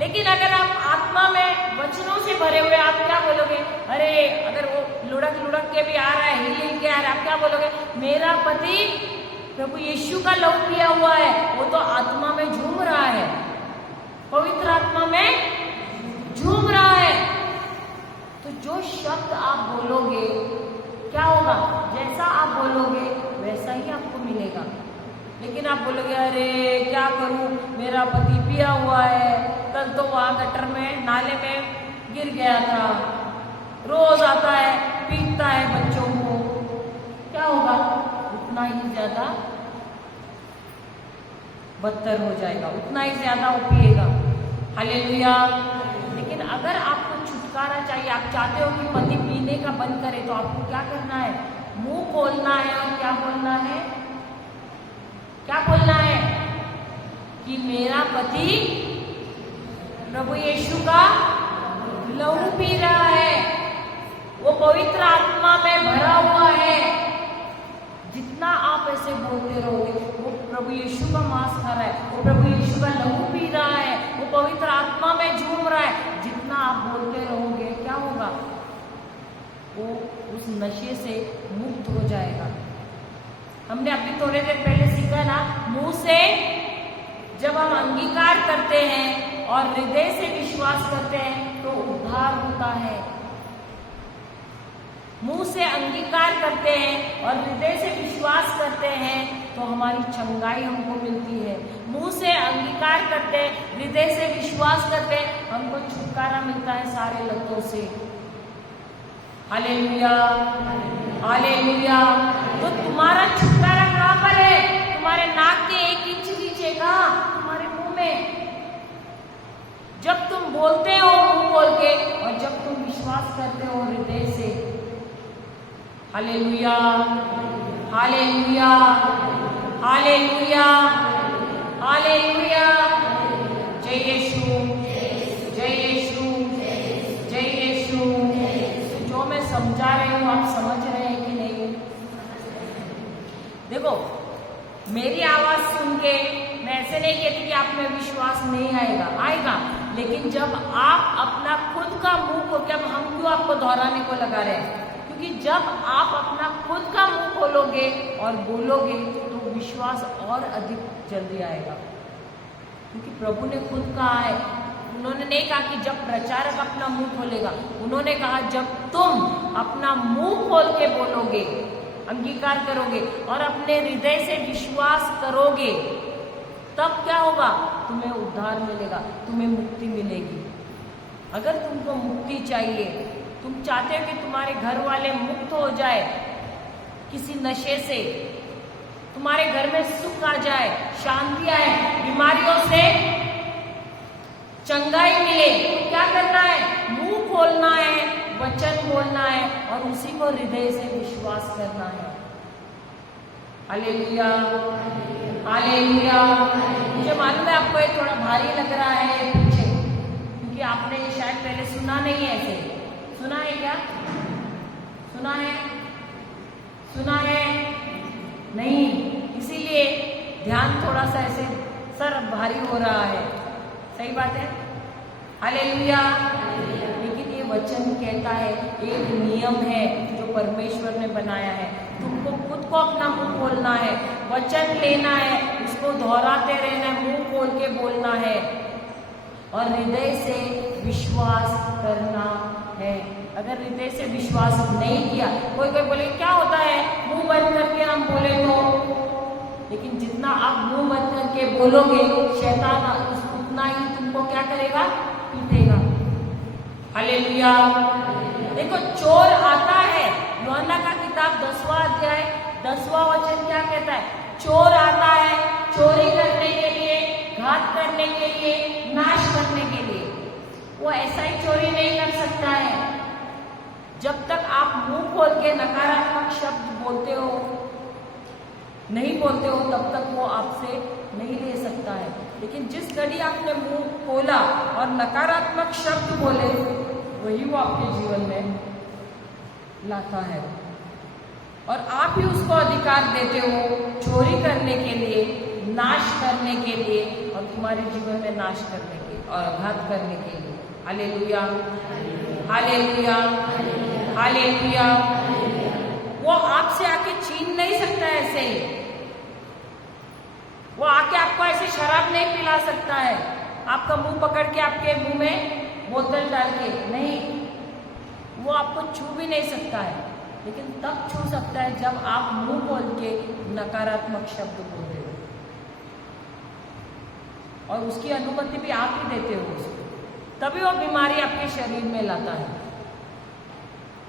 लेकिन अगर आप आत्मा में वचनों से भरे हुए, आप क्या बोलोगे? अरे अगर वो लुढ़क लुढ़क के भी आ रहा है, हिल हिल के आ रहा है, आप क्या बोलोगे? मेरा पति प्रभु यीशु का लहू पिया हुआ है, वो तो आत्मा में झूम रहा है, पवित्र आत्मा में झूम रहा है। तो जो शब्द आप बोलोगे क्या होगा? जैसा आप बोलोगे वैसा ही आपको मिलेगा। लेकिन आप बोलोगे अरे क्या करूं, मेरा पति पिया हुआ है, कल तो वहां गटर में नाले में गिर गया था, रोज आता है पीटता है बच्चों को, क्या होगा? उतना ही ज्यादा बदतर हो जाएगा, उतना ही ज्यादा वो पिएगा। हालेलुया। लेकिन अगर आपको छुटकारा चाहिए, आप चाहते हो कि पति पीने का बंद करे, तो आपको क्या करना है? मुंह खोलना है। और क्या बोलना है? क्या बोलना है? कि मेरा पति प्रभु यीशु का लहू पी रहा है, वो पवित्र आत्मा में भरा हुआ है। जितना आप ऐसे बोलते रहोगे, वो प्रभु यीशु का मांस खा रहा है, वो प्रभु यीशु का लहू पी रहा है, वो पवित्र आत्मा में झूम रहा है। जितना आप बोलते रहोगे क्या होगा? वो उस नशे से मुक्त हो जाएगा। हमने अभी थोड़े देर पहले सीखा ना, मुंह से जब हम अंगीकार करते हैं और हृदय से विश्वास करते हैं तो उद्धार होता है। मुंह से अंगीकार करते हैं और हृदय से विश्वास करते हैं तो हमारी चंगाई हमको मिलती है। मुंह से अंगीकार करते हैं, हृदय से विश्वास करते हैं, हमको छुटकारा मिलता है सारे लतों से। Hallelujah, hallelujah. तो तुम्हारा छुटकारा कहाँ पर है? तुम्हारे नाक के 1 इंच नीचे, कहाँ? तुम्हारे मुंह में। जब तुम बोलते हो मुंह खोल के, और जब तुम विश्वास करते हो हृदय से। Hallelujah, hallelujah, hallelujah, hallelujah. जय यीशु, जय यीशु, जय यीशु। जो मैं समझा रही हूँ आप समझ रहे हैं कि नहीं? देखो, मेरी आवाज सुन के मैं ऐसे नहीं कहती कि आप में विश्वास नहीं आएगा, आएगा। लेकिन जब आप अपना खुद का मुंह को, क्या हम क्यों आपको दोहराने को लगा रहे हैं? क्योंकि जब आप अपना खुद का मुंह खोलोगे और बोलोगे तो विश्वास और अधिक जल्दी आएगा। क्योंकि प्रभु ने खुद कहा है, उन्होंने नहीं कहा कि जब प्रचारक अपना मुंह खोलेगा, उन्होंने कहा जब तुम अपना मुंह खोल के बोलोगे, अंगीकार करोगे और अपने हृदय से विश्वास करोगे, तब क्या होगा? तुम्हें उद्धार मिलेगा, तुम्हें मुक्ति मिलेगी। अगर तुमको मुक्ति चाहिए, तुम चाहते हो कि तुम्हारे घर वाले मुक्त हो जाए किसी नशे से, तुम्हारे घर में सुख आ जाए, शांति आए, बीमारियों से चंगाई मिले, तो क्या करना है? मुंह खोलना है, वचन बोलना है और उसी को हृदय से विश्वास करना है। Hallelujah, hallelujah. मुझे मालूम है आपको ये थोड़ा भारी लग रहा है पीछे, क्योंकि आपने शायद पहले सुना नहीं है ऐसे। सुना है क्या? सुना है? सुना है नहीं, इसीलिए ध्यान थोड़ा सा ऐसे सर भारी हो रहा है। सही बात है? हालेलुया। लेकिन ये वचन कहता है, एक नियम है जो परमेश्वर ने बनाया है, तुमको खुद को अपना मुंह खोलना है, वचन लेना है, उसको दोहराते रहना है, मुंह खोल के बोलना है और हृदय से विश्वास करना है। अगर हृदय से विश्वास नहीं किया, कोई कोई बोले क्या होता है मुंह बंद करके हम बोले तो, लेकिन जितना आप मुंह बंद करके बोलोगे शैतान उतना ही तुमको क्या करेगा? पीटेगा। हालेलुया। देखो चोर आता है, यूहन्ना का किताब 10वां अध्याय 10वां वचन क्या कहता है? चोर आता है चोरी करने के लिए, घात करने के लिए, नाश करने के लिए। वो ऐसा ही चोरी नहीं कर सकता है जब तक आप मुंह खोल के नकारात्मक शब्द बोलते हो, नहीं बोलते हो, तब तक वो आपसे नहीं ले सकता है। लेकिन जिस घड़ी आपने मुंह खोला और नकारात्मक शब्द बोले, वही वो आपके जीवन में लाता है और आप ही उसको अधिकार देते हो चोरी करने के लिए, नाश करने के लिए और तुम्हारे जीवन में नाश करने के और घात करने के लिए। Hallelujah, hallelujah, hallelujah. वो आपसे आके छीन नहीं सकता है ऐसे ही, वो आके आपको ऐसे शराब नहीं पिला सकता है, आपका मुंह पकड़ के आपके मुंह में बोतल डाल के नहीं, वो आपको छू भी नहीं सकता है। लेकिन तब छू सकता है जब आप मुंह खोल के नकारात्मक शब्द बोल रहे हो और उसकी अनुमति भी आप ही देते हो उसको, तभी वो बीमारी आपके शरीर में लाता है।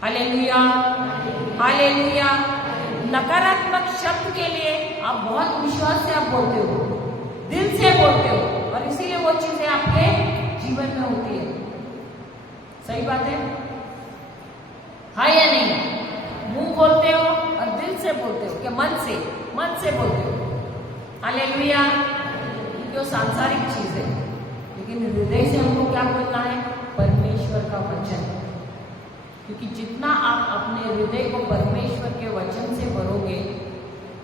Hallelujah, hallelujah. नकारात्मक शब्द के लिए आप बहुत विश्वास से आप बोलते हो, दिल से बोलते हो और इसीलिए वो चीजें आपके जीवन में होती है। सही बात है? हाँ या नहीं? मुंह बोलते हो और दिल से बोलते हो, क्या मन से बोलते हो? हालेलुया। क्योंकि वो सांसारिक चीज है, लेकिन हृदय से हमको क्या बोलना है? परमेश्वर का वचन। क्योंकि जितना आप अपने हृदय को परमेश्वर के वचन से भरोगे,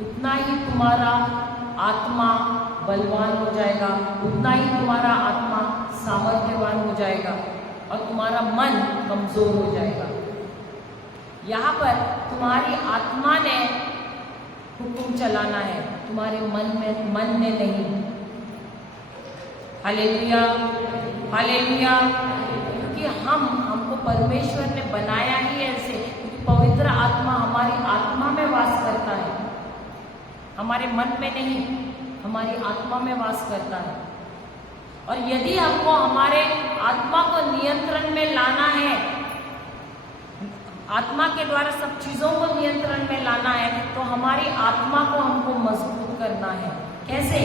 उतना ही तुम्हारा आत्मा बलवान हो जाएगा, उतना ही तुम्हारा आत्मा सामर्थ्यवान हो जाएगा और तुम्हारा मन कमजोर हो जाएगा। यहाँ पर तुम्हारी आत्मा ने हुक्म चलाना है, तुम्हारे मन ने नहीं। Hallelujah, hallelujah. क्योंकि हमको परमेश्वर ने बनाया ही ऐसे, क्योंकि पवित्र आत्मा हमारी आत्मा में वास करता है, हमारे मन में नहीं, हमारी आत्मा में वास करता है। और यदि हमको हमारे आत्मा को नियंत्रण में लाना है, आत्मा के द्वारा सब चीजों को नियंत्रण में लाना है, तो हमारी आत्मा को हमको मजबूत करना है। कैसे?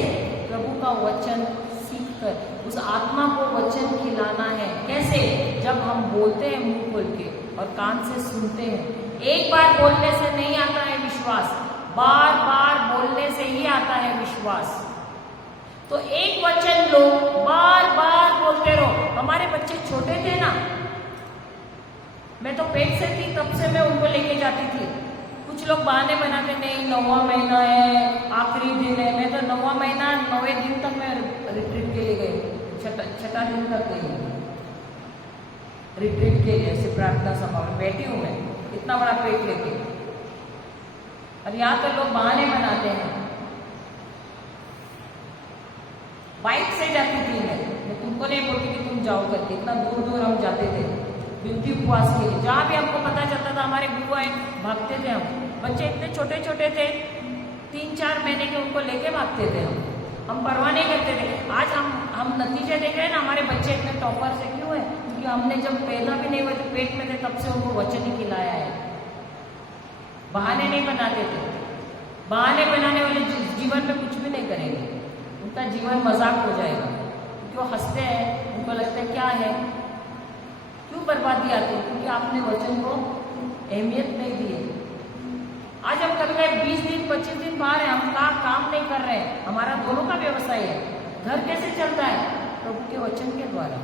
प्रभु का वचन सीखकर उस आत्मा को वचन खिलाना है। कैसे? जब हम बोलते हैं मुंह खोल के और कान से सुनते हैं। एक बार बोलने से नहीं आता है विश्वास, बार बार बोलने से ही आता है विश्वास। तो एक वचन लो, बार बार बोलते रहो। हमारे बच्चे छोटे थे ना, मैं तो पेट से थी तब से मैं उनको लेके जाती थी। कुछ लोग बहाने बनाते, नहीं 9वां महीना है, आखिरी दिन है। मैं तो 9वां महीना 9वें दिन तक मैं रिट्रीट के लिए गई, छठा दिन तक गई रिट्रीट के लिए, ऐसे प्रार्थना सभा में बैठी हूँ मैं, इतना बड़ा पेट लेके। और यहाँ पे लोग बहाने बनाते हैं। बाइक से जाती थी मैं तुमको नहीं बोलती कि तुम जाओ करके, इतना दूर दूर हम जाते थे विनती उपवास के लिए। जहाँ भी हमको पता चलता था हमारे गुरु आए, भागते थे हम। बच्चे इतने छोटे छोटे थे, 3-4 महीने के, उनको लेके भागते थे हम परवाह नहीं करते थे। आज हम नतीजे देख रहे हैं ना, हमारे बच्चे इतने टॉपर से क्यों है? क्योंकि हमने जब पैदा भी नहीं हुए थे, पेट में थे, तब से उनको वचन ही खिलाया है। बहाने नहीं बनाते थे। बहाने बनाने वाले जीवन में कुछ भी नहीं करेंगे, उनका जीवन मजाक हो जाएगा। क्योंकि वो हंसते हैं, उनको लगता है क्या है, क्यों बर्बादी आती है? क्योंकि आपने वचन को अहमियत नहीं दी है। आज हम कभी कभी 20 दिन 25 दिन बाहर है, हम काम नहीं कर रहे हैं, हमारा दोनों का व्यवसाय है, घर कैसे चलता है? प्रभु के वचन के द्वारा।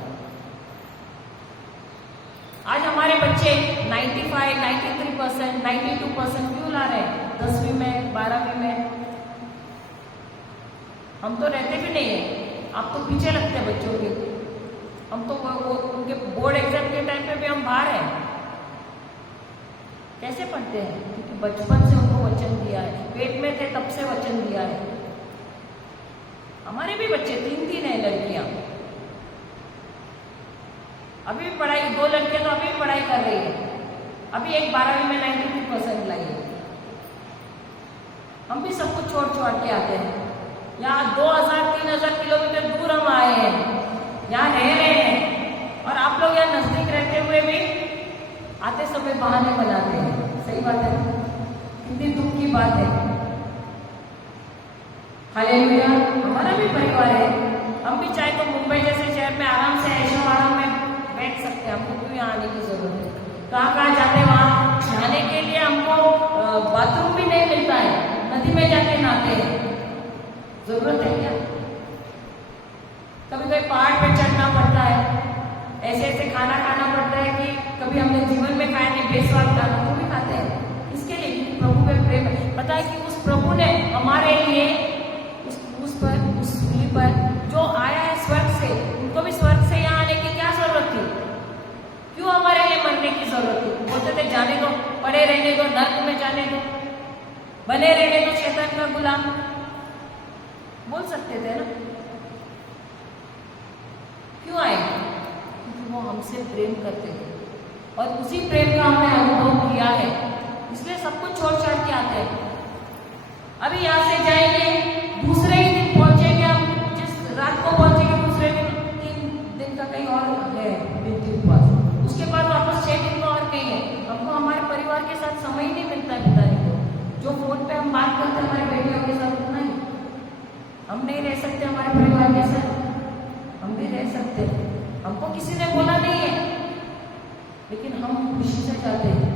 आज हमारे बच्चे 95, 93%, 92% क्यों ला रहे हैं 10वीं में, 12वीं में? हम तो रहते भी नहीं है, आप तो पीछे लगते हैं बच्चों के। हम तो उनके बोर्ड एग्जाम के टाइम पे भी हम बाहर हैं। कैसे पढ़ते हैं? क्योंकि बचपन से उनको वचन दिया है, पेट में थे तब से वचन दिया है। हमारे भी बच्चे 3 है लड़कियां, अभी भी पढ़ाई, 2 लड़कियां तो अभी भी पढ़ाई कर रही है। अभी एक 12वीं में 92% लाई है। हम भी सब कुछ छोड़ के आते हैं। यहाँ 2000-3000 किलोमीटर दूर हम आए हैं, यहाँ रह रहे हैं, और आप लोग यहाँ नजदीक रहते हुए भी आते समय बहाने बनाते हैं। सही बात है, कितनी दुख की बात है। हालेलुया। हमारा भी परिवार है, हम भी चाहे तो मुंबई जैसे शहर में आराम से ऐशो आराम में बैठ सकते हैं। हमको क्यों यहाँ आने की जरूरत है? कहाँ जाते हैं, वहां नहाने के लिए हमको बाथरूम भी नहीं मिलता है, नदी में जाके नहाते हैं। जरूरत है क्या? कभी कभी पहाड़ पे चढ़ना पड़ता है, ऐसे खाना खाना पड़ता है कि कभी हमने जीवन में खाया नहीं, बेस्वाद खाना तो भी खाते हैं। इसके लिए क्योंकि प्रभु में प्रेम है। पता है कि उस प्रभु ने हमारे लिए उस सूली पर जो आया है स्वर्ग से, उनको भी स्वर्ग से यहाँ आने की क्या जरूरत थी? क्यों हमारे लिए मरने की जरूरत थी? बोलते थे जाने दो, पड़े रहने दो, नर्क में जाने दो, बने रहने दो शैतान का गुलाम, बोल सकते थे ना। क्यों आए? क्योंकि वो हमसे प्रेम करते थे और उसी प्रेम का हमने अनुभव किया है, इसलिए सब कुछ छोड़ के आते हैं। अभी यहाँ से जाएंगे, दूसरे ही दिन पहुंचेंगे, हम जिस रात को पहुंचेंगे दूसरे दिन 3 दिन का कहीं और है मृत्यु के पास, उसके बाद वापस 6 दिन का और कहीं है। हमको हमारे परिवार के साथ समय ही नहीं मिलता है बिताने को। जो फोन पे हम बात करते हैं हमारे बेटियों के साथ, उतना ही हम नहीं रह सकते हमारे परिवार के साथ। हम भी रह सकते हैं, हमको किसी ने बोला नहीं है, लेकिन हम खुशी से जाते हैं।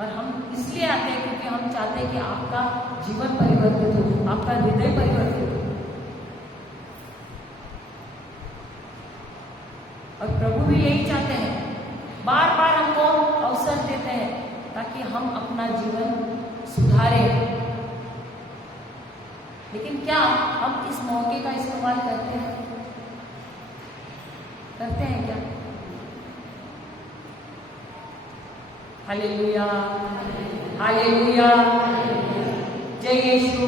और हम इसलिए आते हैं क्योंकि हम चाहते हैं कि आपका जीवन परिवर्तित हो, आपका हृदय परिवर्तित हो। और प्रभु भी यही चाहते हैं, बार बार हमको अवसर देते हैं ताकि हम अपना जीवन सुधारें। लेकिन क्या हम इस मौके का इस्तेमाल करते हैं? करते हैं क्या? हालेलुया, हालेलुया, जय यीशु,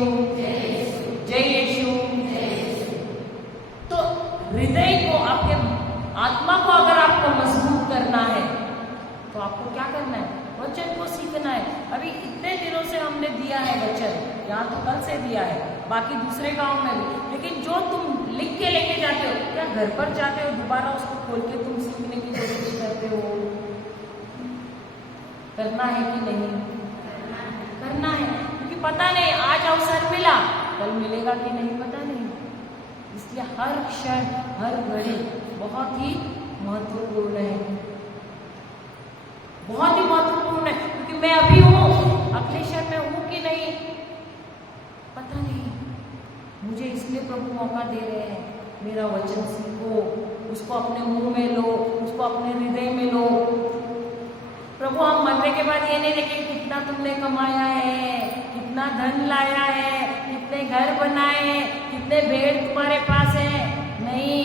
जय यीशु। तो हृदय को, आपके आत्मा को अगर आपको मजबूत करना है तो आपको क्या करना है? वचन को सीखना है। अभी इतने दिनों से हमने दिया है वचन, यहाँ तो कल से दिया है, बाकी दूसरे गांव में भी। लेकिन जो तुम लिख के लेके जाते हो, क्या घर पर जाते हो दोबारा उसको खोल के तुम सीखने की कोशिश करते हो? करना है कि नहीं? करना है, क्योंकि पता नहीं आज अवसर मिला, कल मिलेगा कि नहीं पता नहीं। इसलिए हर क्षण, हर घड़ी बहुत ही महत्वपूर्ण है, बहुत ही महत्वपूर्ण है। क्योंकि मैं अभी हूँ, अगले क्षण में हूँ कि नहीं पता नहीं। मुझे इसलिए प्रभु मौका दे रहे हैं, मेरा वचन सीखो, उसको अपने मुंह में लो, उसको अपने हृदय में लो। प्रभु हम मरने के बाद ये नहीं देखेंगे कितना तुमने कमाया है, कितना धन लाया है, कितने घर बनाए हैं, कितने भेड़ तुम्हारे पास है। नहीं,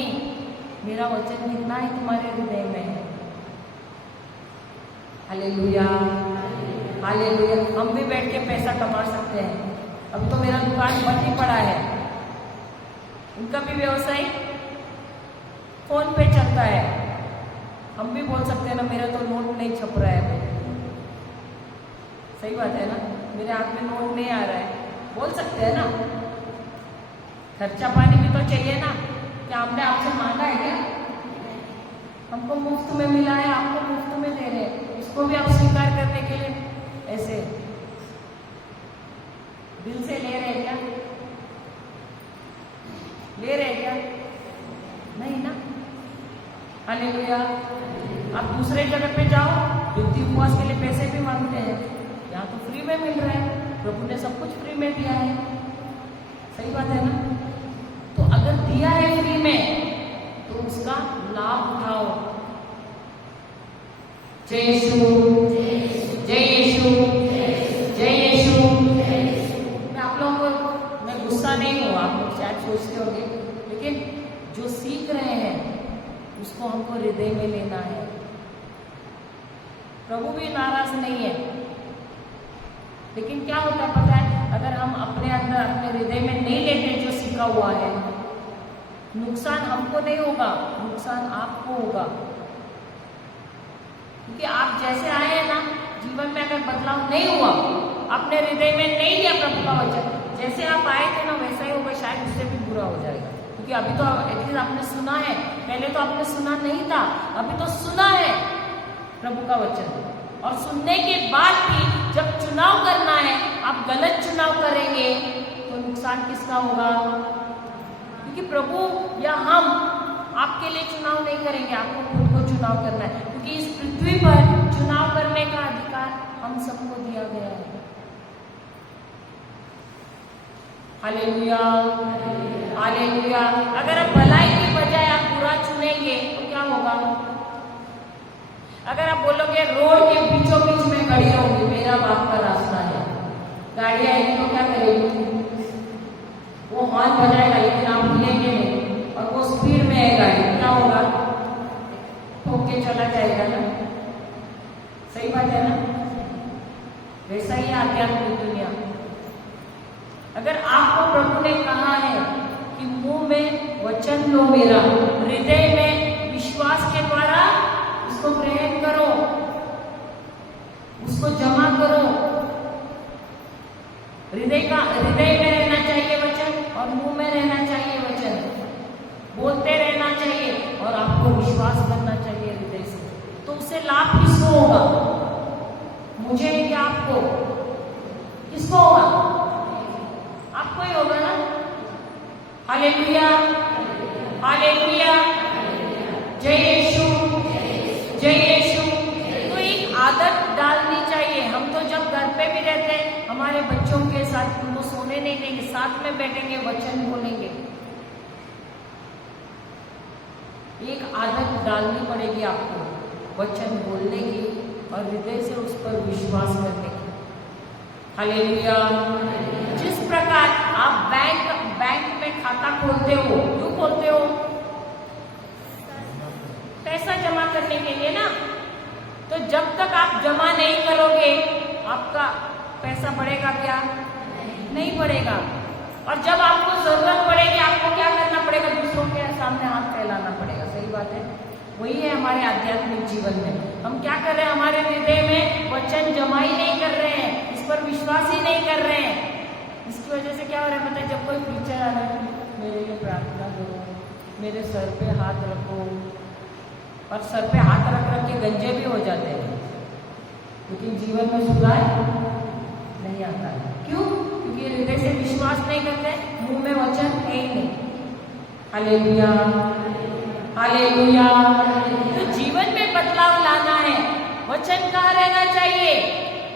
मेरा वचन कितना है तुम्हारे हृदय में है। Hallelujah, hallelujah. हम भी बैठ के पैसा कमा सकते हैं। अब तो मेरा दुकान बंद ही पड़ा है, उनका भी व्यवसाय फोन पे चलता है। हम भी बोल सकते हैं ना, मेरा तो नोट नहीं छप रहा है। सही बात है ना, मेरे हाथ में नोट नहीं आ रहा है, बोल सकते हैं ना। खर्चा पानी भी तो चाहिए ना। क्या हमने आपसे मांगा है क्या? हमको मुफ्त में मिला है, आपको मुफ्त में दे रहे हैं, इसको भी आप स्वीकार करने के लिए ऐसे दिल से ले रहे हैं क्या? ले रहे हैं क्या? नहीं ना। हालेलुया। आप दूसरे जगह पे जाओ, युक्ति उपवास के लिए पैसे भी मांगते हैं, यहाँ तो फ्री में मिल रहा है। प्रभु ने सब कुछ फ्री में दिया है। सही बात है ना। तो अगर दिया है फ्री में तो उसका लाभ उठाओ। जय यीशु, जय यीशु, जय यीशु। मैं आप लोगों को, मैं गुस्सा नहीं हूँ, आप लोग शायद सोचते होंगे, लेकिन जो सीख रहे हैं उसको हमको हृदय में लेना है। प्रभु भी नाराज नहीं है, लेकिन क्या होता है पता है, अगर हम अपने अंदर अपने हृदय में नहीं लेते जो सीखा हुआ है, नुकसान हमको नहीं होगा, नुकसान आपको होगा। क्योंकि आप जैसे आए हैं ना, जीवन में अगर बदलाव नहीं हुआ, अपने हृदय में नहीं लिया प्रभु का वचन, जैसे आप आए थे ना वैसा ही होगा, शायद उससे भी बुरा हो जाएगा। क्योंकि अभी तो एटलीस्ट आपने सुना है, पहले तो आपने सुना नहीं था, अभी तो सुना है प्रभु का वचन। और सुनने के बाद भी जब चुनाव करना है, आप गलत चुनाव करेंगे तो नुकसान किसका होगा? क्योंकि प्रभु या हम आपके लिए चुनाव नहीं करेंगे, आपको खुद को चुनाव करना है। क्योंकि इस पृथ्वी पर चुनाव करने का अधिकार हम सबको दिया गया है। Hallelujah, hallelujah. अगर आप भलाई की बजाय आप बुरा चुनेंगे तो क्या होगा? अगर आप बोलोगे रोड के बीचों बीच में खड़ी रहूंगी, मेरा बाप का रास्ता है, गाड़ी आएगी तो क्या करेगी? वो हॉर्न बजाएगा लेकिन आप हिलेंगे नहीं, और वो स्पीड में है गाड़ी, क्या होगा? ठोक के चला जाएगा ना। सही बात है ना? वैसा ही आध्यात्मिक दुनिया। अगर आपको प्रभु ने कहा है कि मुंह में वचन लो मेरा, हृदय में विश्वास के द्वारा उसको ग्रहण करो, उसको जमा करो। हृदय में रहना चाहिए वचन और मुंह में रहना चाहिए वचन, बोलते रहना चाहिए और आपको विश्वास करना चाहिए हृदय से। तो उससे लाभ किसको होगा? मुझे या आपको? किसको होगा? आपको ही होगा ना। हालेलुया, हालेलुया, जय यीशु, जय यीशु। तो एक आदत डालनी चाहिए। हम तो जब घर पे भी रहते हैं, हमारे बच्चों के साथ उनको सोने नहीं देंगे, साथ में बैठेंगे, वचन बोलेंगे। एक आदत डालनी पड़ेगी आपको, वचन बोलने की और हृदय से उस पर विश्वास करने की। हालेलुया। जिस प्रकार आप बैंक में खाता खोलते हो, क्यों खोलते हो? पैसा जमा करने के लिए ना। तो जब तक आप जमा नहीं करोगे, आपका पैसा बढ़ेगा क्या? नहीं बढ़ेगा। और जब आपको जरूरत पड़ेगी, आपको क्या करना पड़ेगा? दूसरों के सामने हाथ फैलाना पड़ेगा। सही बात है। वही है हमारे आध्यात्मिक जीवन में। हम क्या कर रहे हैं? हमारे हृदय में वचन जमा ही नहीं कर रहे हैं, इस पर विश्वास ही नहीं कर रहे हैं। इसकी वजह से क्या हो रहा है पता है? जब कोई प्रीचर आ रहा है, मेरे लिए प्रार्थना करो, मेरे सर पे हाथ रखो, और सर पे हाथ रख रख के गंजे भी हो जाते हैं, लेकिन जीवन में सुधार नहीं आता है। क्यों? क्योंकि हृदय से विश्वास नहीं करते, मुंह में वचन है ही नहीं। Hallelujah, hallelujah. तो जीवन में बदलाव लाना है, वचन कहाँ रहना चाहिए?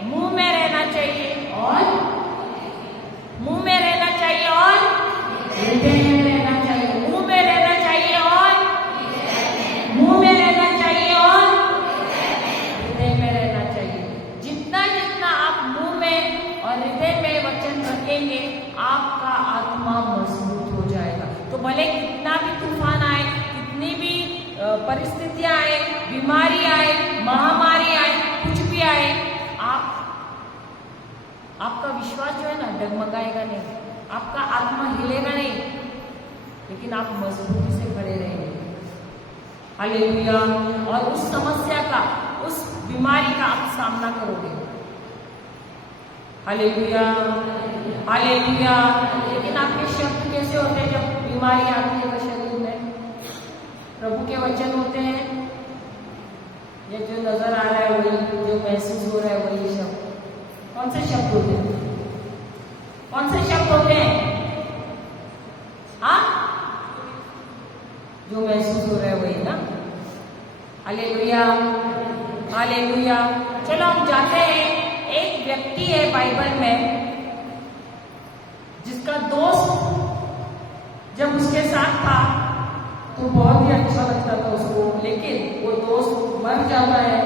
मुंह में रहना चाहिए, और मुंह में रहना चाहिए और हृदय में रहना चाहिए। मुंह में रहना चाहिए और मुंह में रहना चाहिए और हृदय में रहना चाहिए। जितना जितना आप मुंह में और हृदय में वचन रखेंगे, आपका आत्मा मजबूत हो जाएगा। तो भले कितना भी तूफान आए, कितनी भी परिस्थितियां आए, बीमारी आए, महामारी आए, कुछ भी आए, आपका विश्वास जो है ना डगमगाएगा नहीं, आपका आत्मा हिलेगा नहीं, लेकिन आप मजबूती से खड़े रहेंगे। हालेलुया। और उस समस्या का, उस बीमारी का आप सामना करोगे। Hallelujah, hallelujah. लेकिन आपके शब्द कैसे होते हैं जब बीमारी आती है शरीर में? प्रभु के वचन होते हैं, ये जो नजर आ रहा है वही, जो महसूस हो रहा है वही शब्द। कौन से शब्द होते हैं? कौन से शब्द होते हैं? हाँ, जो महसूस हो रहा है वही ना। Hallelujah, hallelujah. चलो हम जाते हैं। एक व्यक्ति है बाइबल में, जिसका दोस्त जब उसके साथ था तो बहुत ही अच्छा लगता था उसको, लेकिन वो दोस्त मर जाता है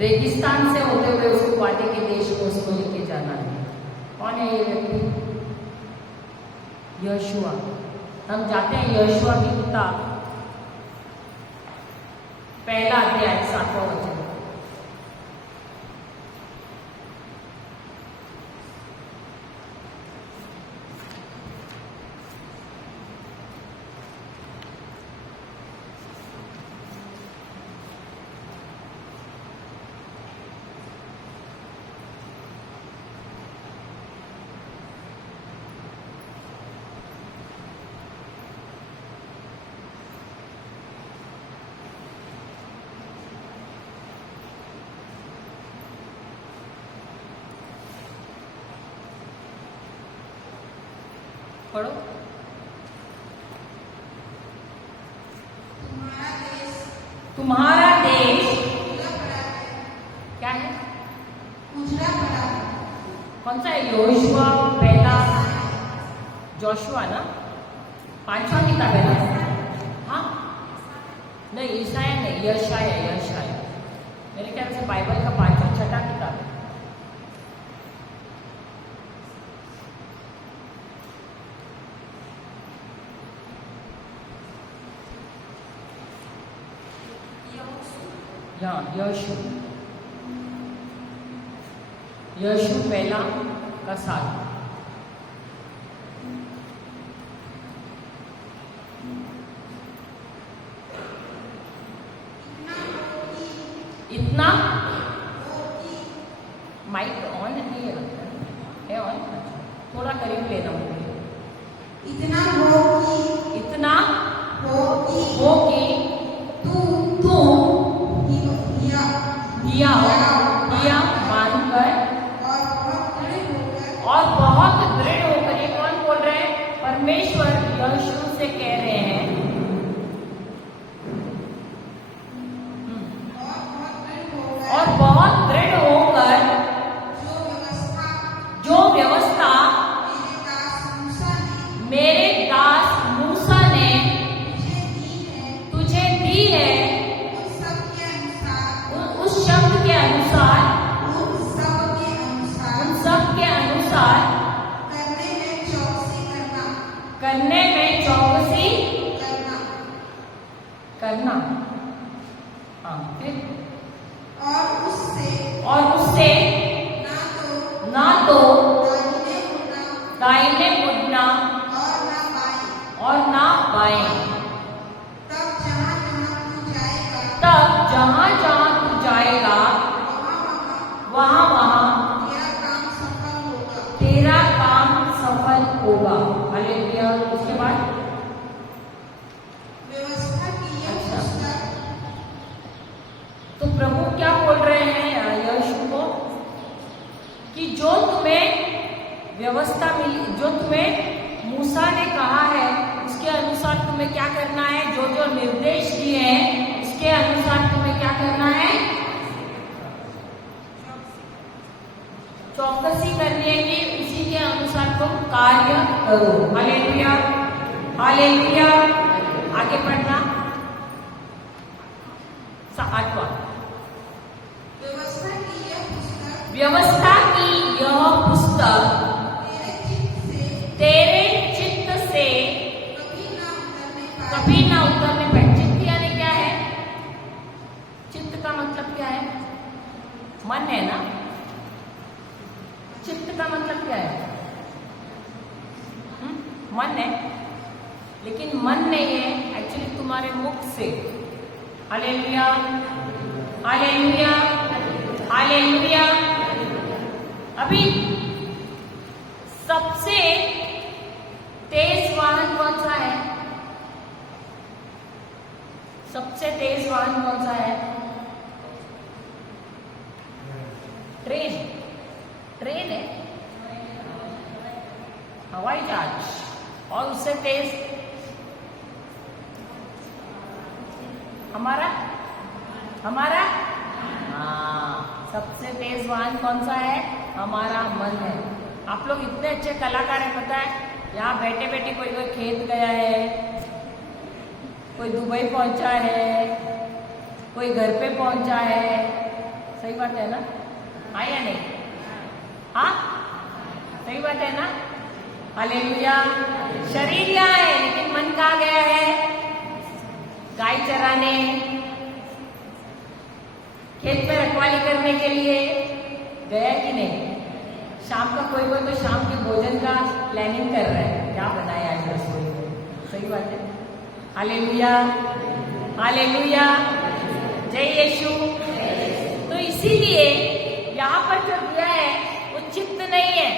रेगिस्तान से होते हुए उसको वादे के देश को उसको लेके जाना है। कौन है ये व्यक्ति? यहोशुआ। हम जाते हैं यहोशुआ की किताब, पहला अध्याय 7वां वचन। पढ़ो। तुम्हारा देश क्या है? कौन सा है? यहोशुआ पहला, जोशुआ ना, 5वां किताब है ना? हाँ नहीं, ईसाया नहीं, यशाया। यशाया मेरे ख्याल से बाइबल का 5वां 6ठा किताब है। यहोशू पहला का 7। इतना माइक ऑन नहीं है, लगता है ऑन? थोड़ा करीब लेना मुझे। इतना हो कि तू दिया मानकर और बहुत दृढ़ होकर, ये कौन बोल रहे हैं? परमेश्वर यहोशू से कह रहे हैं। और बहुत दृढ़ होकर जो व्यवस्था मेरे दास मूसा ने तुझे दी है, उस शब्द के अनुसार, उन सब के अनुसार करने में चौकसी करना। हाँ, फिर और उससे ना तो दाहिने मुड़ना और ना बाएं। तब जहां जहां तू जाएगा वहां वहां तेरा काम सफल होगा। हालेलुया। उसके बाद अच्छा, तो प्रभु क्या बोल रहे हैं यहोशू को कि जो तुम्हें व्यवस्था मिली, जो तुम्हें मूसा ने कहा है, उसके अनुसार तुम्हें क्या करना है? जो जो निर्देश दिए हैं उसके अनुसार तुम्हें क्या करना है? चौकसी करनी है कि उसी के अनुसार तुम कार्य करो। Hallelujah, hallelujah. आगे पढ़ना। 8वां, व्यवस्था की यह पुस्तक तेरे चित्त से कभी ना उतरने पाए। चित्त यानी क्या है? चित्त का मतलब क्या है? मन है ना? चित्त का मतलब क्या है? मन है, लेकिन मन नहीं है एक्चुअली तुम्हारे मुख से। Hallelujah, hallelujah, hallelujah. अभी सबसे तेज वाहन कौन सा है? सबसे तेज वाहन कौन सा है? ट्रेन। ट्रेन है, हवाई जहाज। और उससे तेज हमारा सबसे तेज वाहन कौन सा है? हमारा मन है। आप लोग इतने अच्छे कलाकार हैं, पता है? यहाँ बैठे बैठे कोई खेत गया है, कोई दुबई पहुंचा है, कोई घर पे पहुंचा है, सही बात है ना? हाँ या नहीं? हाँ, सही बात है ना? हालेलुया। शरीर यहाँ है लेकिन मन कहाँ गया है? गाय चराने, खेत में रखवाली करने के लिए गया कि नहीं? शाम का कोई तो शाम के भोजन का प्लानिंग कर रहा है, क्या बनाया आज रसोई में। सही बात है। हालेलुया, हालेलुया, जय यीशु। तो इसीलिए यहाँ पर जो दिया है वो चित्त नहीं है,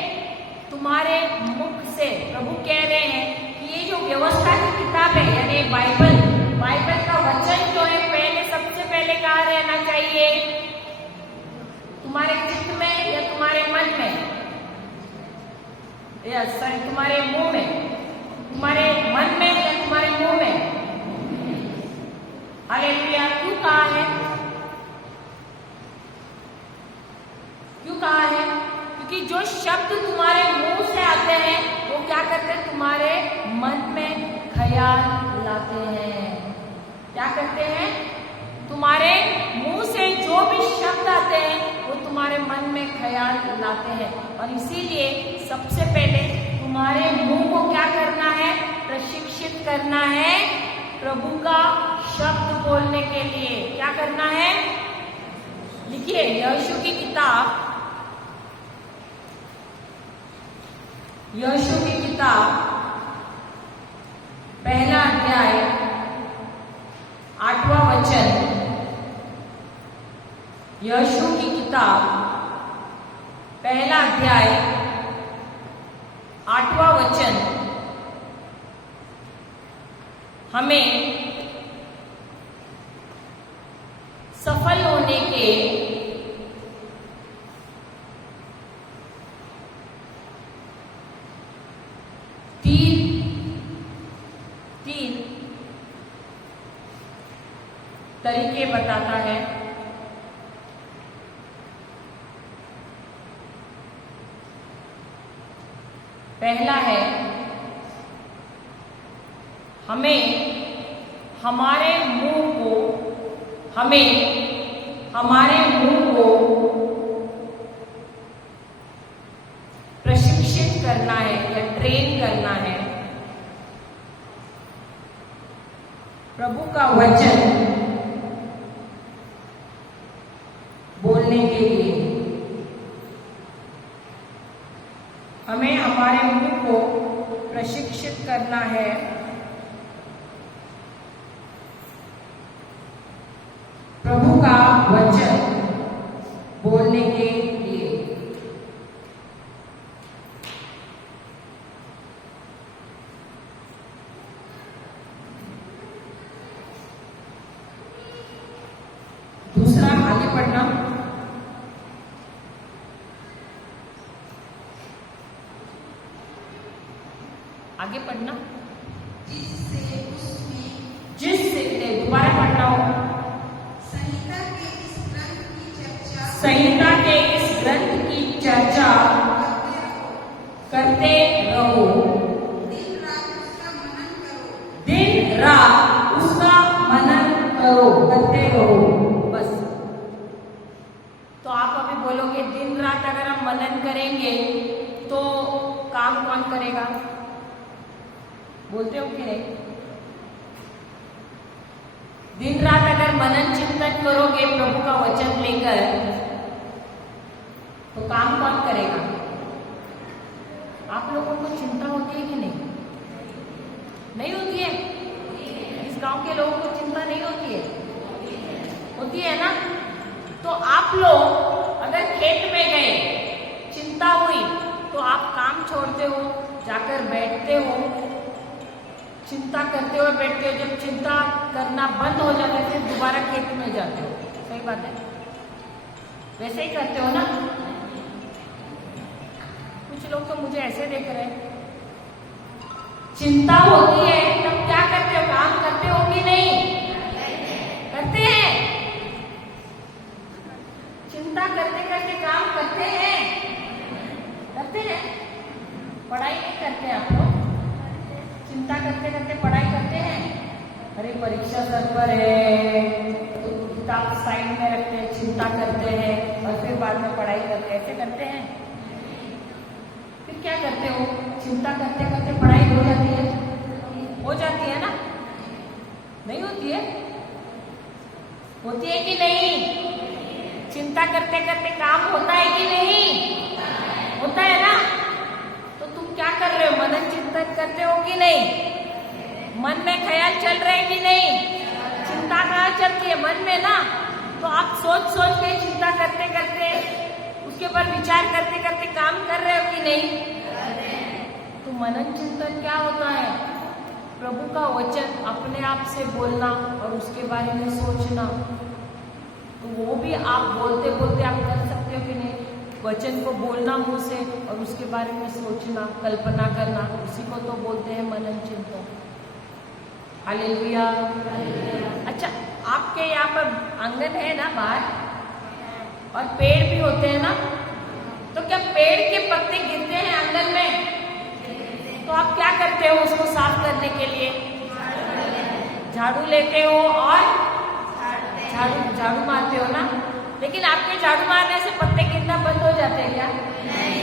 तुम्हारे मुख से प्रभु कह रहे हैं कि ये जो व्यवस्था की किताब है यानी बाइबल का वचन जो है पहले सबसे पहले कहाँ रहना चाहिए? तुम्हारे चित्त में या तुम्हारे मन में, या सॉरी तुम्हारे मुंह में, तुम्हारे मन में या तुम्हारे मुंह में। हालेलुया। क्यों कहा है? क्यों कहा है? क्योंकि जो शब्द तुम्हारे मुंह से आते हैं वो क्या करते हैं? तुम्हारे मन में ख्याल लाते हैं। क्या करते हैं? तुम्हारे मुंह से जो भी शब्द आते हैं वो तुम्हारे मन में ख्याल लाते हैं। और इसीलिए सबसे पहले तुम्हारे मुंह को क्या करना है? प्रशिक्षित करना है प्रभु का शब्द बोलने के लिए। क्या करना है? लिखिए यहोशू की किताब, यहोशू की किताब पहला अध्याय 8वां वचन। यहोशू की किताब पहला अध्याय 8वां वचन हमें सफल होने के तीन तरीके बताता है। पहला है हमें हमारे मुंह को प्रशिक्षित करना है या ट्रेन करना है प्रभु का वचन बोलने के लिए। हमें हमारे मुंह को प्रशिक्षित करना है प्रभु का वचन बोलने के लिए। दूसरा, आगे पढ़ना। आगे पढ़ना। जिससे दोबारा पढ़ना हो। संहिता के इस ग्रंथ की चर्चा करते रहो। दिन रात उसका मनन करो, करते रहो। बस। तो आप अभी बोलोगे दिन रात अगर हम मनन करेंगे तो काम कौन करेगा? बोलते हो कि नहीं? दिन रात अगर मनन चिंतन करोगे प्रभु का वचन लेकर तो काम कौन करेगा? आप लोगों को चिंता होती है कि नहीं? नहीं होती है? इस गांव के लोगों को चिंता नहीं होती है? होती है ना? तो आप लोग अगर खेत में गए, चिंता हुई तो आप काम छोड़ते हो, जाकर बैठते हो, चिंता करते हुए बैठते हो। जब चिंता करना बंद हो जाता है फिर दोबारा खेत में जाते हो। सही बात है? वैसे ही करते हो ना? कुछ लोग तो मुझे ऐसे देख रहे हैं। चिंता होती है तब क्या करते हो? काम करते हो कि नहीं? करते हैं। चिंता करते करते काम करते हैं। करते हैं। पढ़ाई नहीं करते आप लोग? चिंता करते करते पढ़ाई करते हैं? अरे परीक्षा सर पर है, किताब साइड में रखते हैं, चिंता करते हैं और फिर बाद में पढ़ाई करते हैं, ऐसे करते हैं? फिर क्या करते हो? चिंता करते करते पढ़ाई हो जाती है? हो जाती है ना? नहीं होती है? होती है कि नहीं? चिंता करते करते काम होता है कि नहीं? होता है ना? तो तुम क्या कर रहे हो? मनन चिंतन करते हो कि नहीं? मन में ख्याल चल रहे हैं कि नहीं? चिंता कहाँ चलती है? मन में ना। तो आप सोच सोच के चिंता करते करते उसके ऊपर विचार करते करते काम कर रहे हो कि नहीं? तो मनन चिंतन क्या होता है? प्रभु का वचन अपने आप से बोलना और उसके बारे में सोचना। तो वो भी आप बोलते बोलते आप कर सकते हो कि नहीं? वचन को बोलना मुंह से और उसके बारे में सोचना, कल्पना करना, उसी को तो बोलते हैं मनन चिंतन। हालेलुया। अच्छा, आपके यहाँ पर आंगन है ना बाहर, और पेड़ भी होते हैं ना, तो क्या पेड़ के पत्ते गिरते हैं आंगन में? तो आप क्या करते हो उसको साफ करने के लिए? झाड़ू लेते हो और झाड़ू मारते हो ना। लेकिन आपके झाड़ू मारने से पत्ते गिरना बंद हो जाते हैं क्या? नहीं।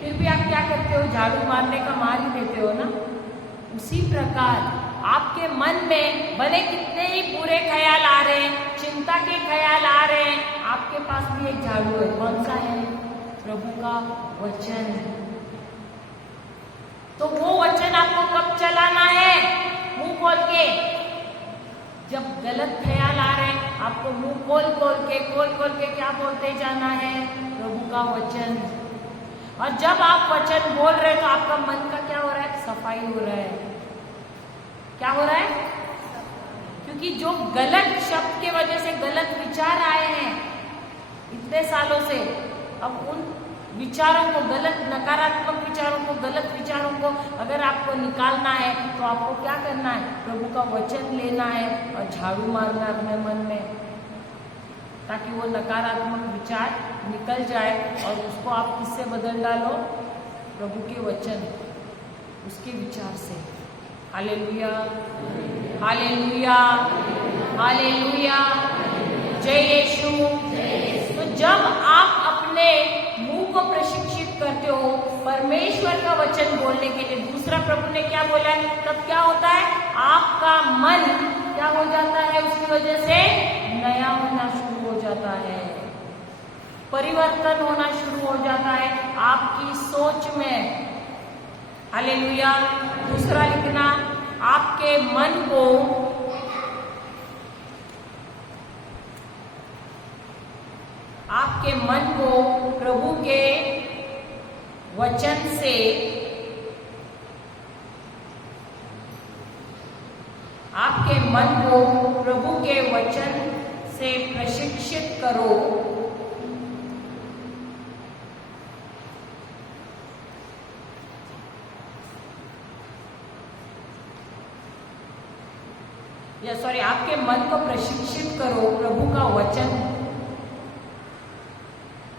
फिर भी आप क्या करते हो? झाड़ू मारने का मार ही देते हो ना। उसी प्रकार आपके मन में भले कितने ही बुरे ख्याल आ रहे हैं, चिंता के ख्याल आ रहे हैं, आपके पास भी एक झाड़ू है। कौन सा है? प्रभु का वचन। तो वो वचन आपको कब चलाना है? मुंह खोल के। जब गलत ख्याल आ रहे हैं, आपको मुंह खोल खोल के क्या बोलते जाना है? प्रभु का वचन। और जब आप वचन बोल रहे हैं तो आपका मन का क्या हो रहा है? सफाई हो रहा है। क्या हो रहा है? क्योंकि जो गलत शब्द के वजह से गलत विचार आए हैं इतने सालों से, अब उन विचारों को, गलत नकारात्मक विचारों को, गलत विचारों को अगर आपको निकालना है तो आपको क्या करना है? प्रभु का वचन लेना है और झाड़ू मारना है अपने मन में, ताकि वो नकारात्मक विचार निकल जाए और उसको आप किससे बदल डालो? प्रभु के वचन, उसके विचार से। हालेलुया, हालेलुया, हालेलुया, जय यीशु। तो जब आप अपने मुंह को प्रशिक्षित करते हो परमेश्वर का वचन बोलने के लिए, दूसरा प्रभु ने क्या बोला है, तब क्या होता है? आपका मन क्या हो जाता है? उसकी वजह से नया होना शुरू हो जाता है, परिवर्तन होना शुरू हो जाता है आपकी सोच में। हालेलुया। दूसरा लिखना, आपके मन को प्रभु के वचन से, आपके मन को प्रभु के वचन से प्रशिक्षित करो। आपके मन को प्रशिक्षित करो प्रभु का वचन,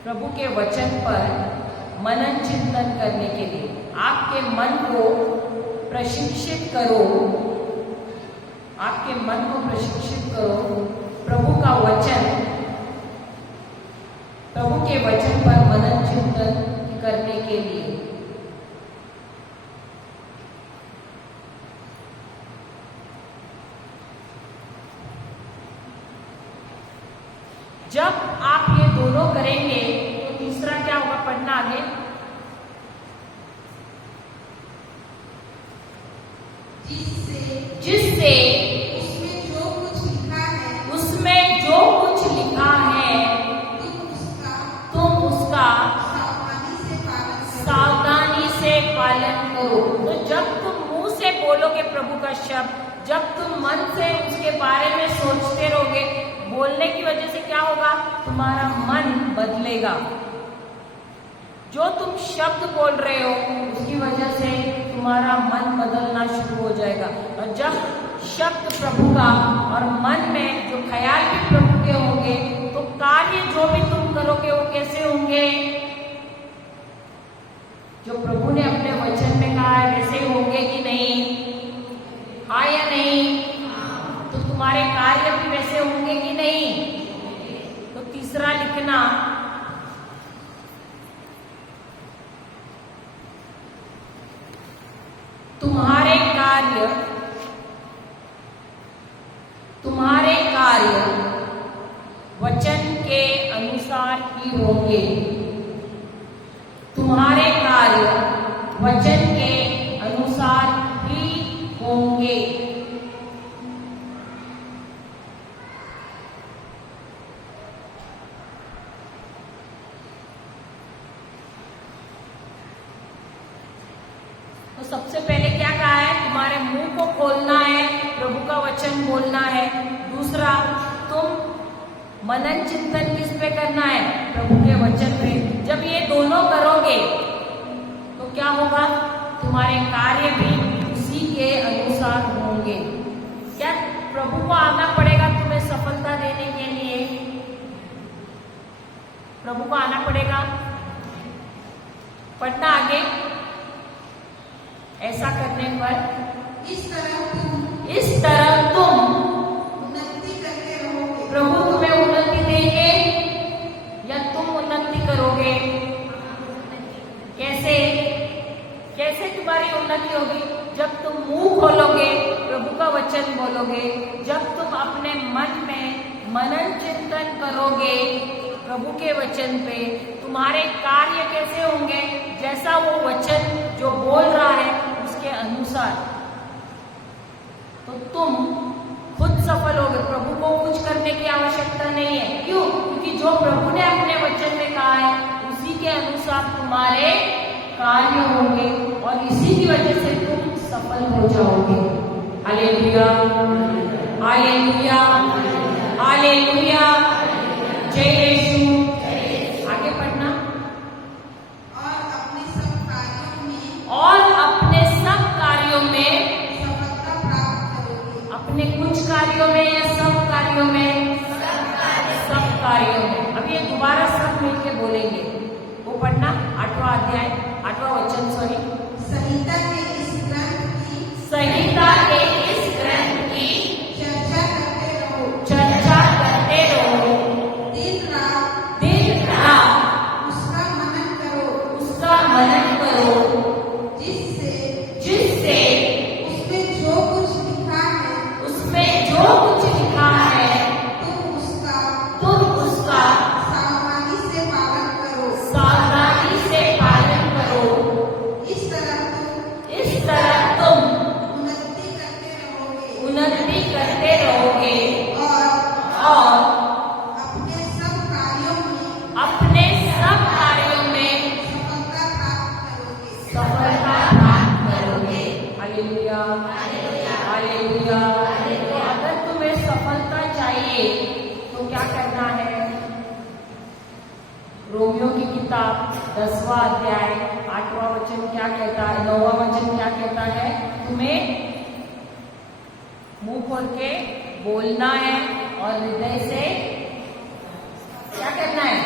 प्रभु के वचन पर मनन चिंतन करने के लिए। आपके मन को प्रशिक्षित करो, आपके मन को प्रशिक्षित करो प्रभु का वचन, प्रभु के वचन पर मनन चिंतन करने के लिए। जब आप ये दोनों करेंगे तो तीसरा क्या होगा? पढ़ना आगे। जिससे उसमें जो कुछ लिखा है तुम उसका सावधानी से पालन करो। तो जब तुम मुंह से बोलोगे प्रभु का शब्द, जब तुम मन से उसके बारे में सोचते रहोगे, बोलने की वजह से क्या होगा? तुम्हारा मन बदलेगा। जो तुम शब्द बोल रहे हो उसकी वजह से तुम्हारा मन बदलना शुरू हो जाएगा। और जब शब्द प्रभु का और मन में जो ख्याल भी प्रभु के होंगे तो कार्य जो भी तुम करोगे वो कैसे होंगे? जो प्रभु ने अपने वचन में कहा है वैसे होंगे कि नहीं? हाँ या नहीं? तो तुम्हारे कार्य भी वैसे होंगे कि नहीं? तुम्हारे कार्य वचन के अनुसार ही होंगे। तुम्हारे कार्य वचन के अनुसार ही होंगे। तो सबसे पहले क्या कहा है? तुम्हारे मुंह को खोलना है, प्रभु का वचन बोलना है। दूसरा, तुम मनन चिंतन किस पे करना है? प्रभु के वचन पे। जब ये दोनों करोगे तो क्या होगा? तुम्हारे कार्य भी उसी के अनुसार होंगे। क्या प्रभु को आना पड़ेगा तुम्हें सफलता देने के लिए? प्रभु को आना पड़ेगा। पढ़ना आगे। ऐसा करने पर इस तरह तुम उन्नति करते रहोगे। प्रभु तुम्हें उन्नति देंगे या तुम उन्नति करोगे? कैसे कैसे तुम्हारी उन्नति होगी? जब तुम मुंह खोलोगे, प्रभु का वचन बोलोगे, जब तुम अपने मन में मनन चिंतन करोगे प्रभु के वचन पे, तुम्हारे कार्य कैसे होंगे? जैसा वो वचन जो बोल रहा है उसके अनुसार। तो तुम खुद सफल होगे। प्रभु को कुछ करने की आवश्यकता नहीं है। क्यों? क्योंकि जो प्रभु ने अपने वचन में कहा है उसी के अनुसार तुम्हारे कार्य होंगे और इसी की वजह से तुम सफल हो जाओगे। Hallelujah, hallelujah, hallelujah. जय यीशु। आगे पढ़ना। और अपने सब कार्यों में सफलता प्राप्त करोगे। अपने कुछ कार्यों में या सब कार्यों में? सब कार्यों में। अब ये दोबारा सब मिलके बोलेंगे। वो पढ़ना 8वां अध्याय 8वां वचन। संहिता के इस ग्रंथ की चर्चा करते रहो। दिन रात उसका मनन करो। जिससे उसमें जो कुछ लिखा है तुम उसका सावधानी से पालन करो। इस तरह तुम उन्नति करते रहोगे और अपने सब कार्यों में सफलता प्राप्त करोगे। Hallelujah, hallelujah. तो अगर तुम्हें सफलता चाहिए तो क्या करना है? रोमियो की किताब 10वां अध्याय 8वां वचन क्या कहता है? 9वां वचन क्या कहता है? तुम्हें मुंह खोल के बोलना है और हृदय से क्या करना है?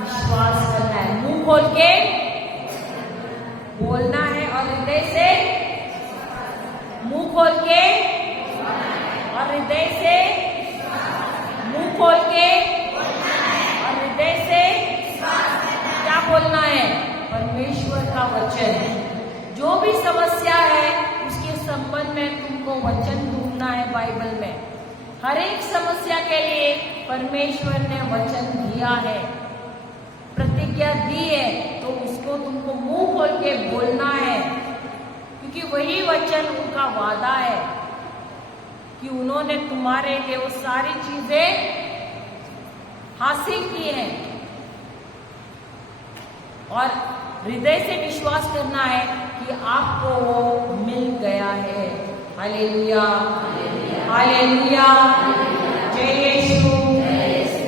विश्वास करना है। मुंह खोल के बोलना है और हृदय से, मुंह खोल के और हृदय से, मुंह खोल के और हृदय से क्या बोलना है? परमेश्वर का वचन। जो भी समस्या है उसके संबंध में तुमको वचन ढूंढना है बाइबल में। हर एक समस्या के लिए परमेश्वर ने वचन दिया है, प्रतिज्ञा दी है, तो उसको तुमको मुंह खोल के बोलना है। क्योंकि वही वचन उनका वादा है कि उन्होंने तुम्हारे लिए वो सारी चीजें हासिल की हैं। और हृदय से विश्वास करना है कि आपको वो मिल गया है। Hallelujah, hallelujah. जय यीशु,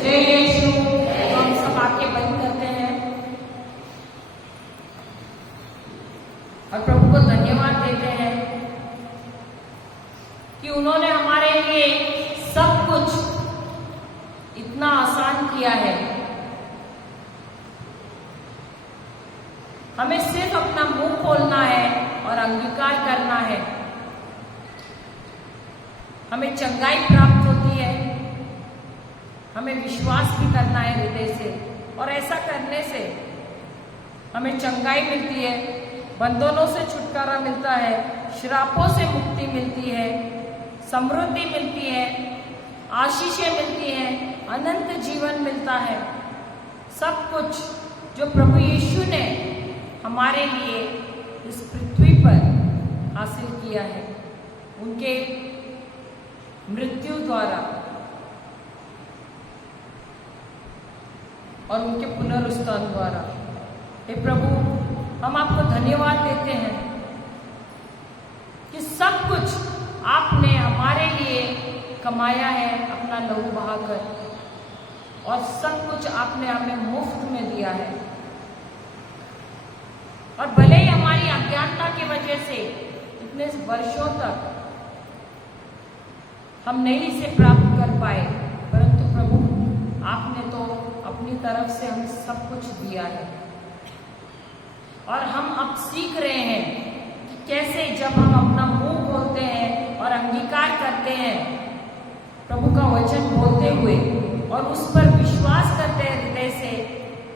जय यीशु। तो हम सब आंखें बंद करते हैं और प्रभु को धन्यवाद देते हैं कि उन्होंने हमारे लिए सब कुछ इतना आसान किया है। हमें सिर्फ अपना मुंह खोलना है और अंगीकार करना है। हमें चंगाई प्राप्त होती है। हमें विश्वास भी करना है हृदय से, और ऐसा करने से हमें चंगाई मिलती है, बंधनों से छुटकारा मिलता है, श्रापों से मुक्ति मिलती है, समृद्धि मिलती है, आशीषें मिलती हैं, अनंत जीवन मिलता है। सब कुछ जो प्रभु यीशु ने हमारे लिए इस पृथ्वी पर हासिल किया है, उनके मृत्यु द्वारा और उनके पुनरुत्थान द्वारा। हे प्रभु, हम आपको धन्यवाद देते हैं कि सब कुछ आपने हमारे लिए कमाया है अपना लहू बहाकर, और सब कुछ आपने हमें मुफ्त में दिया है। और भले ही हमारी अज्ञानता की वजह से इतने वर्षों तक हम नहीं इसे प्राप्त कर पाए, परंतु प्रभु आपने तो अपनी तरफ से हमें सब कुछ दिया है। और हम अब सीख रहे हैं कि कैसे जब हम अपना मुंह खोलते हैं और अंगीकार करते हैं प्रभु का वचन बोलते हुए और उस पर विश्वास करते हैं हृदय से,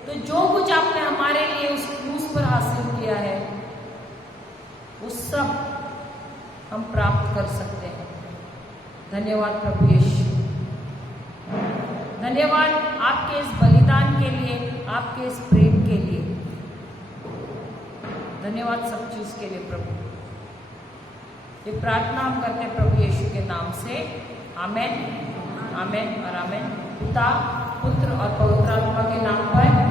तो जो कुछ आपने हमारे लिए उस क्रूस पर हासिल किया है वो सब हम प्राप्त कर सकते हैं। धन्यवाद प्रभु यीशु, धन्यवाद आपके इस बलिदान के लिए, आपके इस प्रेम के लिए। धन्यवाद सब चीज के लिए प्रभु। ये प्रार्थना हम करते हैं प्रभु यीशु के नाम से। आमेन, आमेन और आमेन। पिता, पुत्र और पवित्र आत्मा के नाम पर।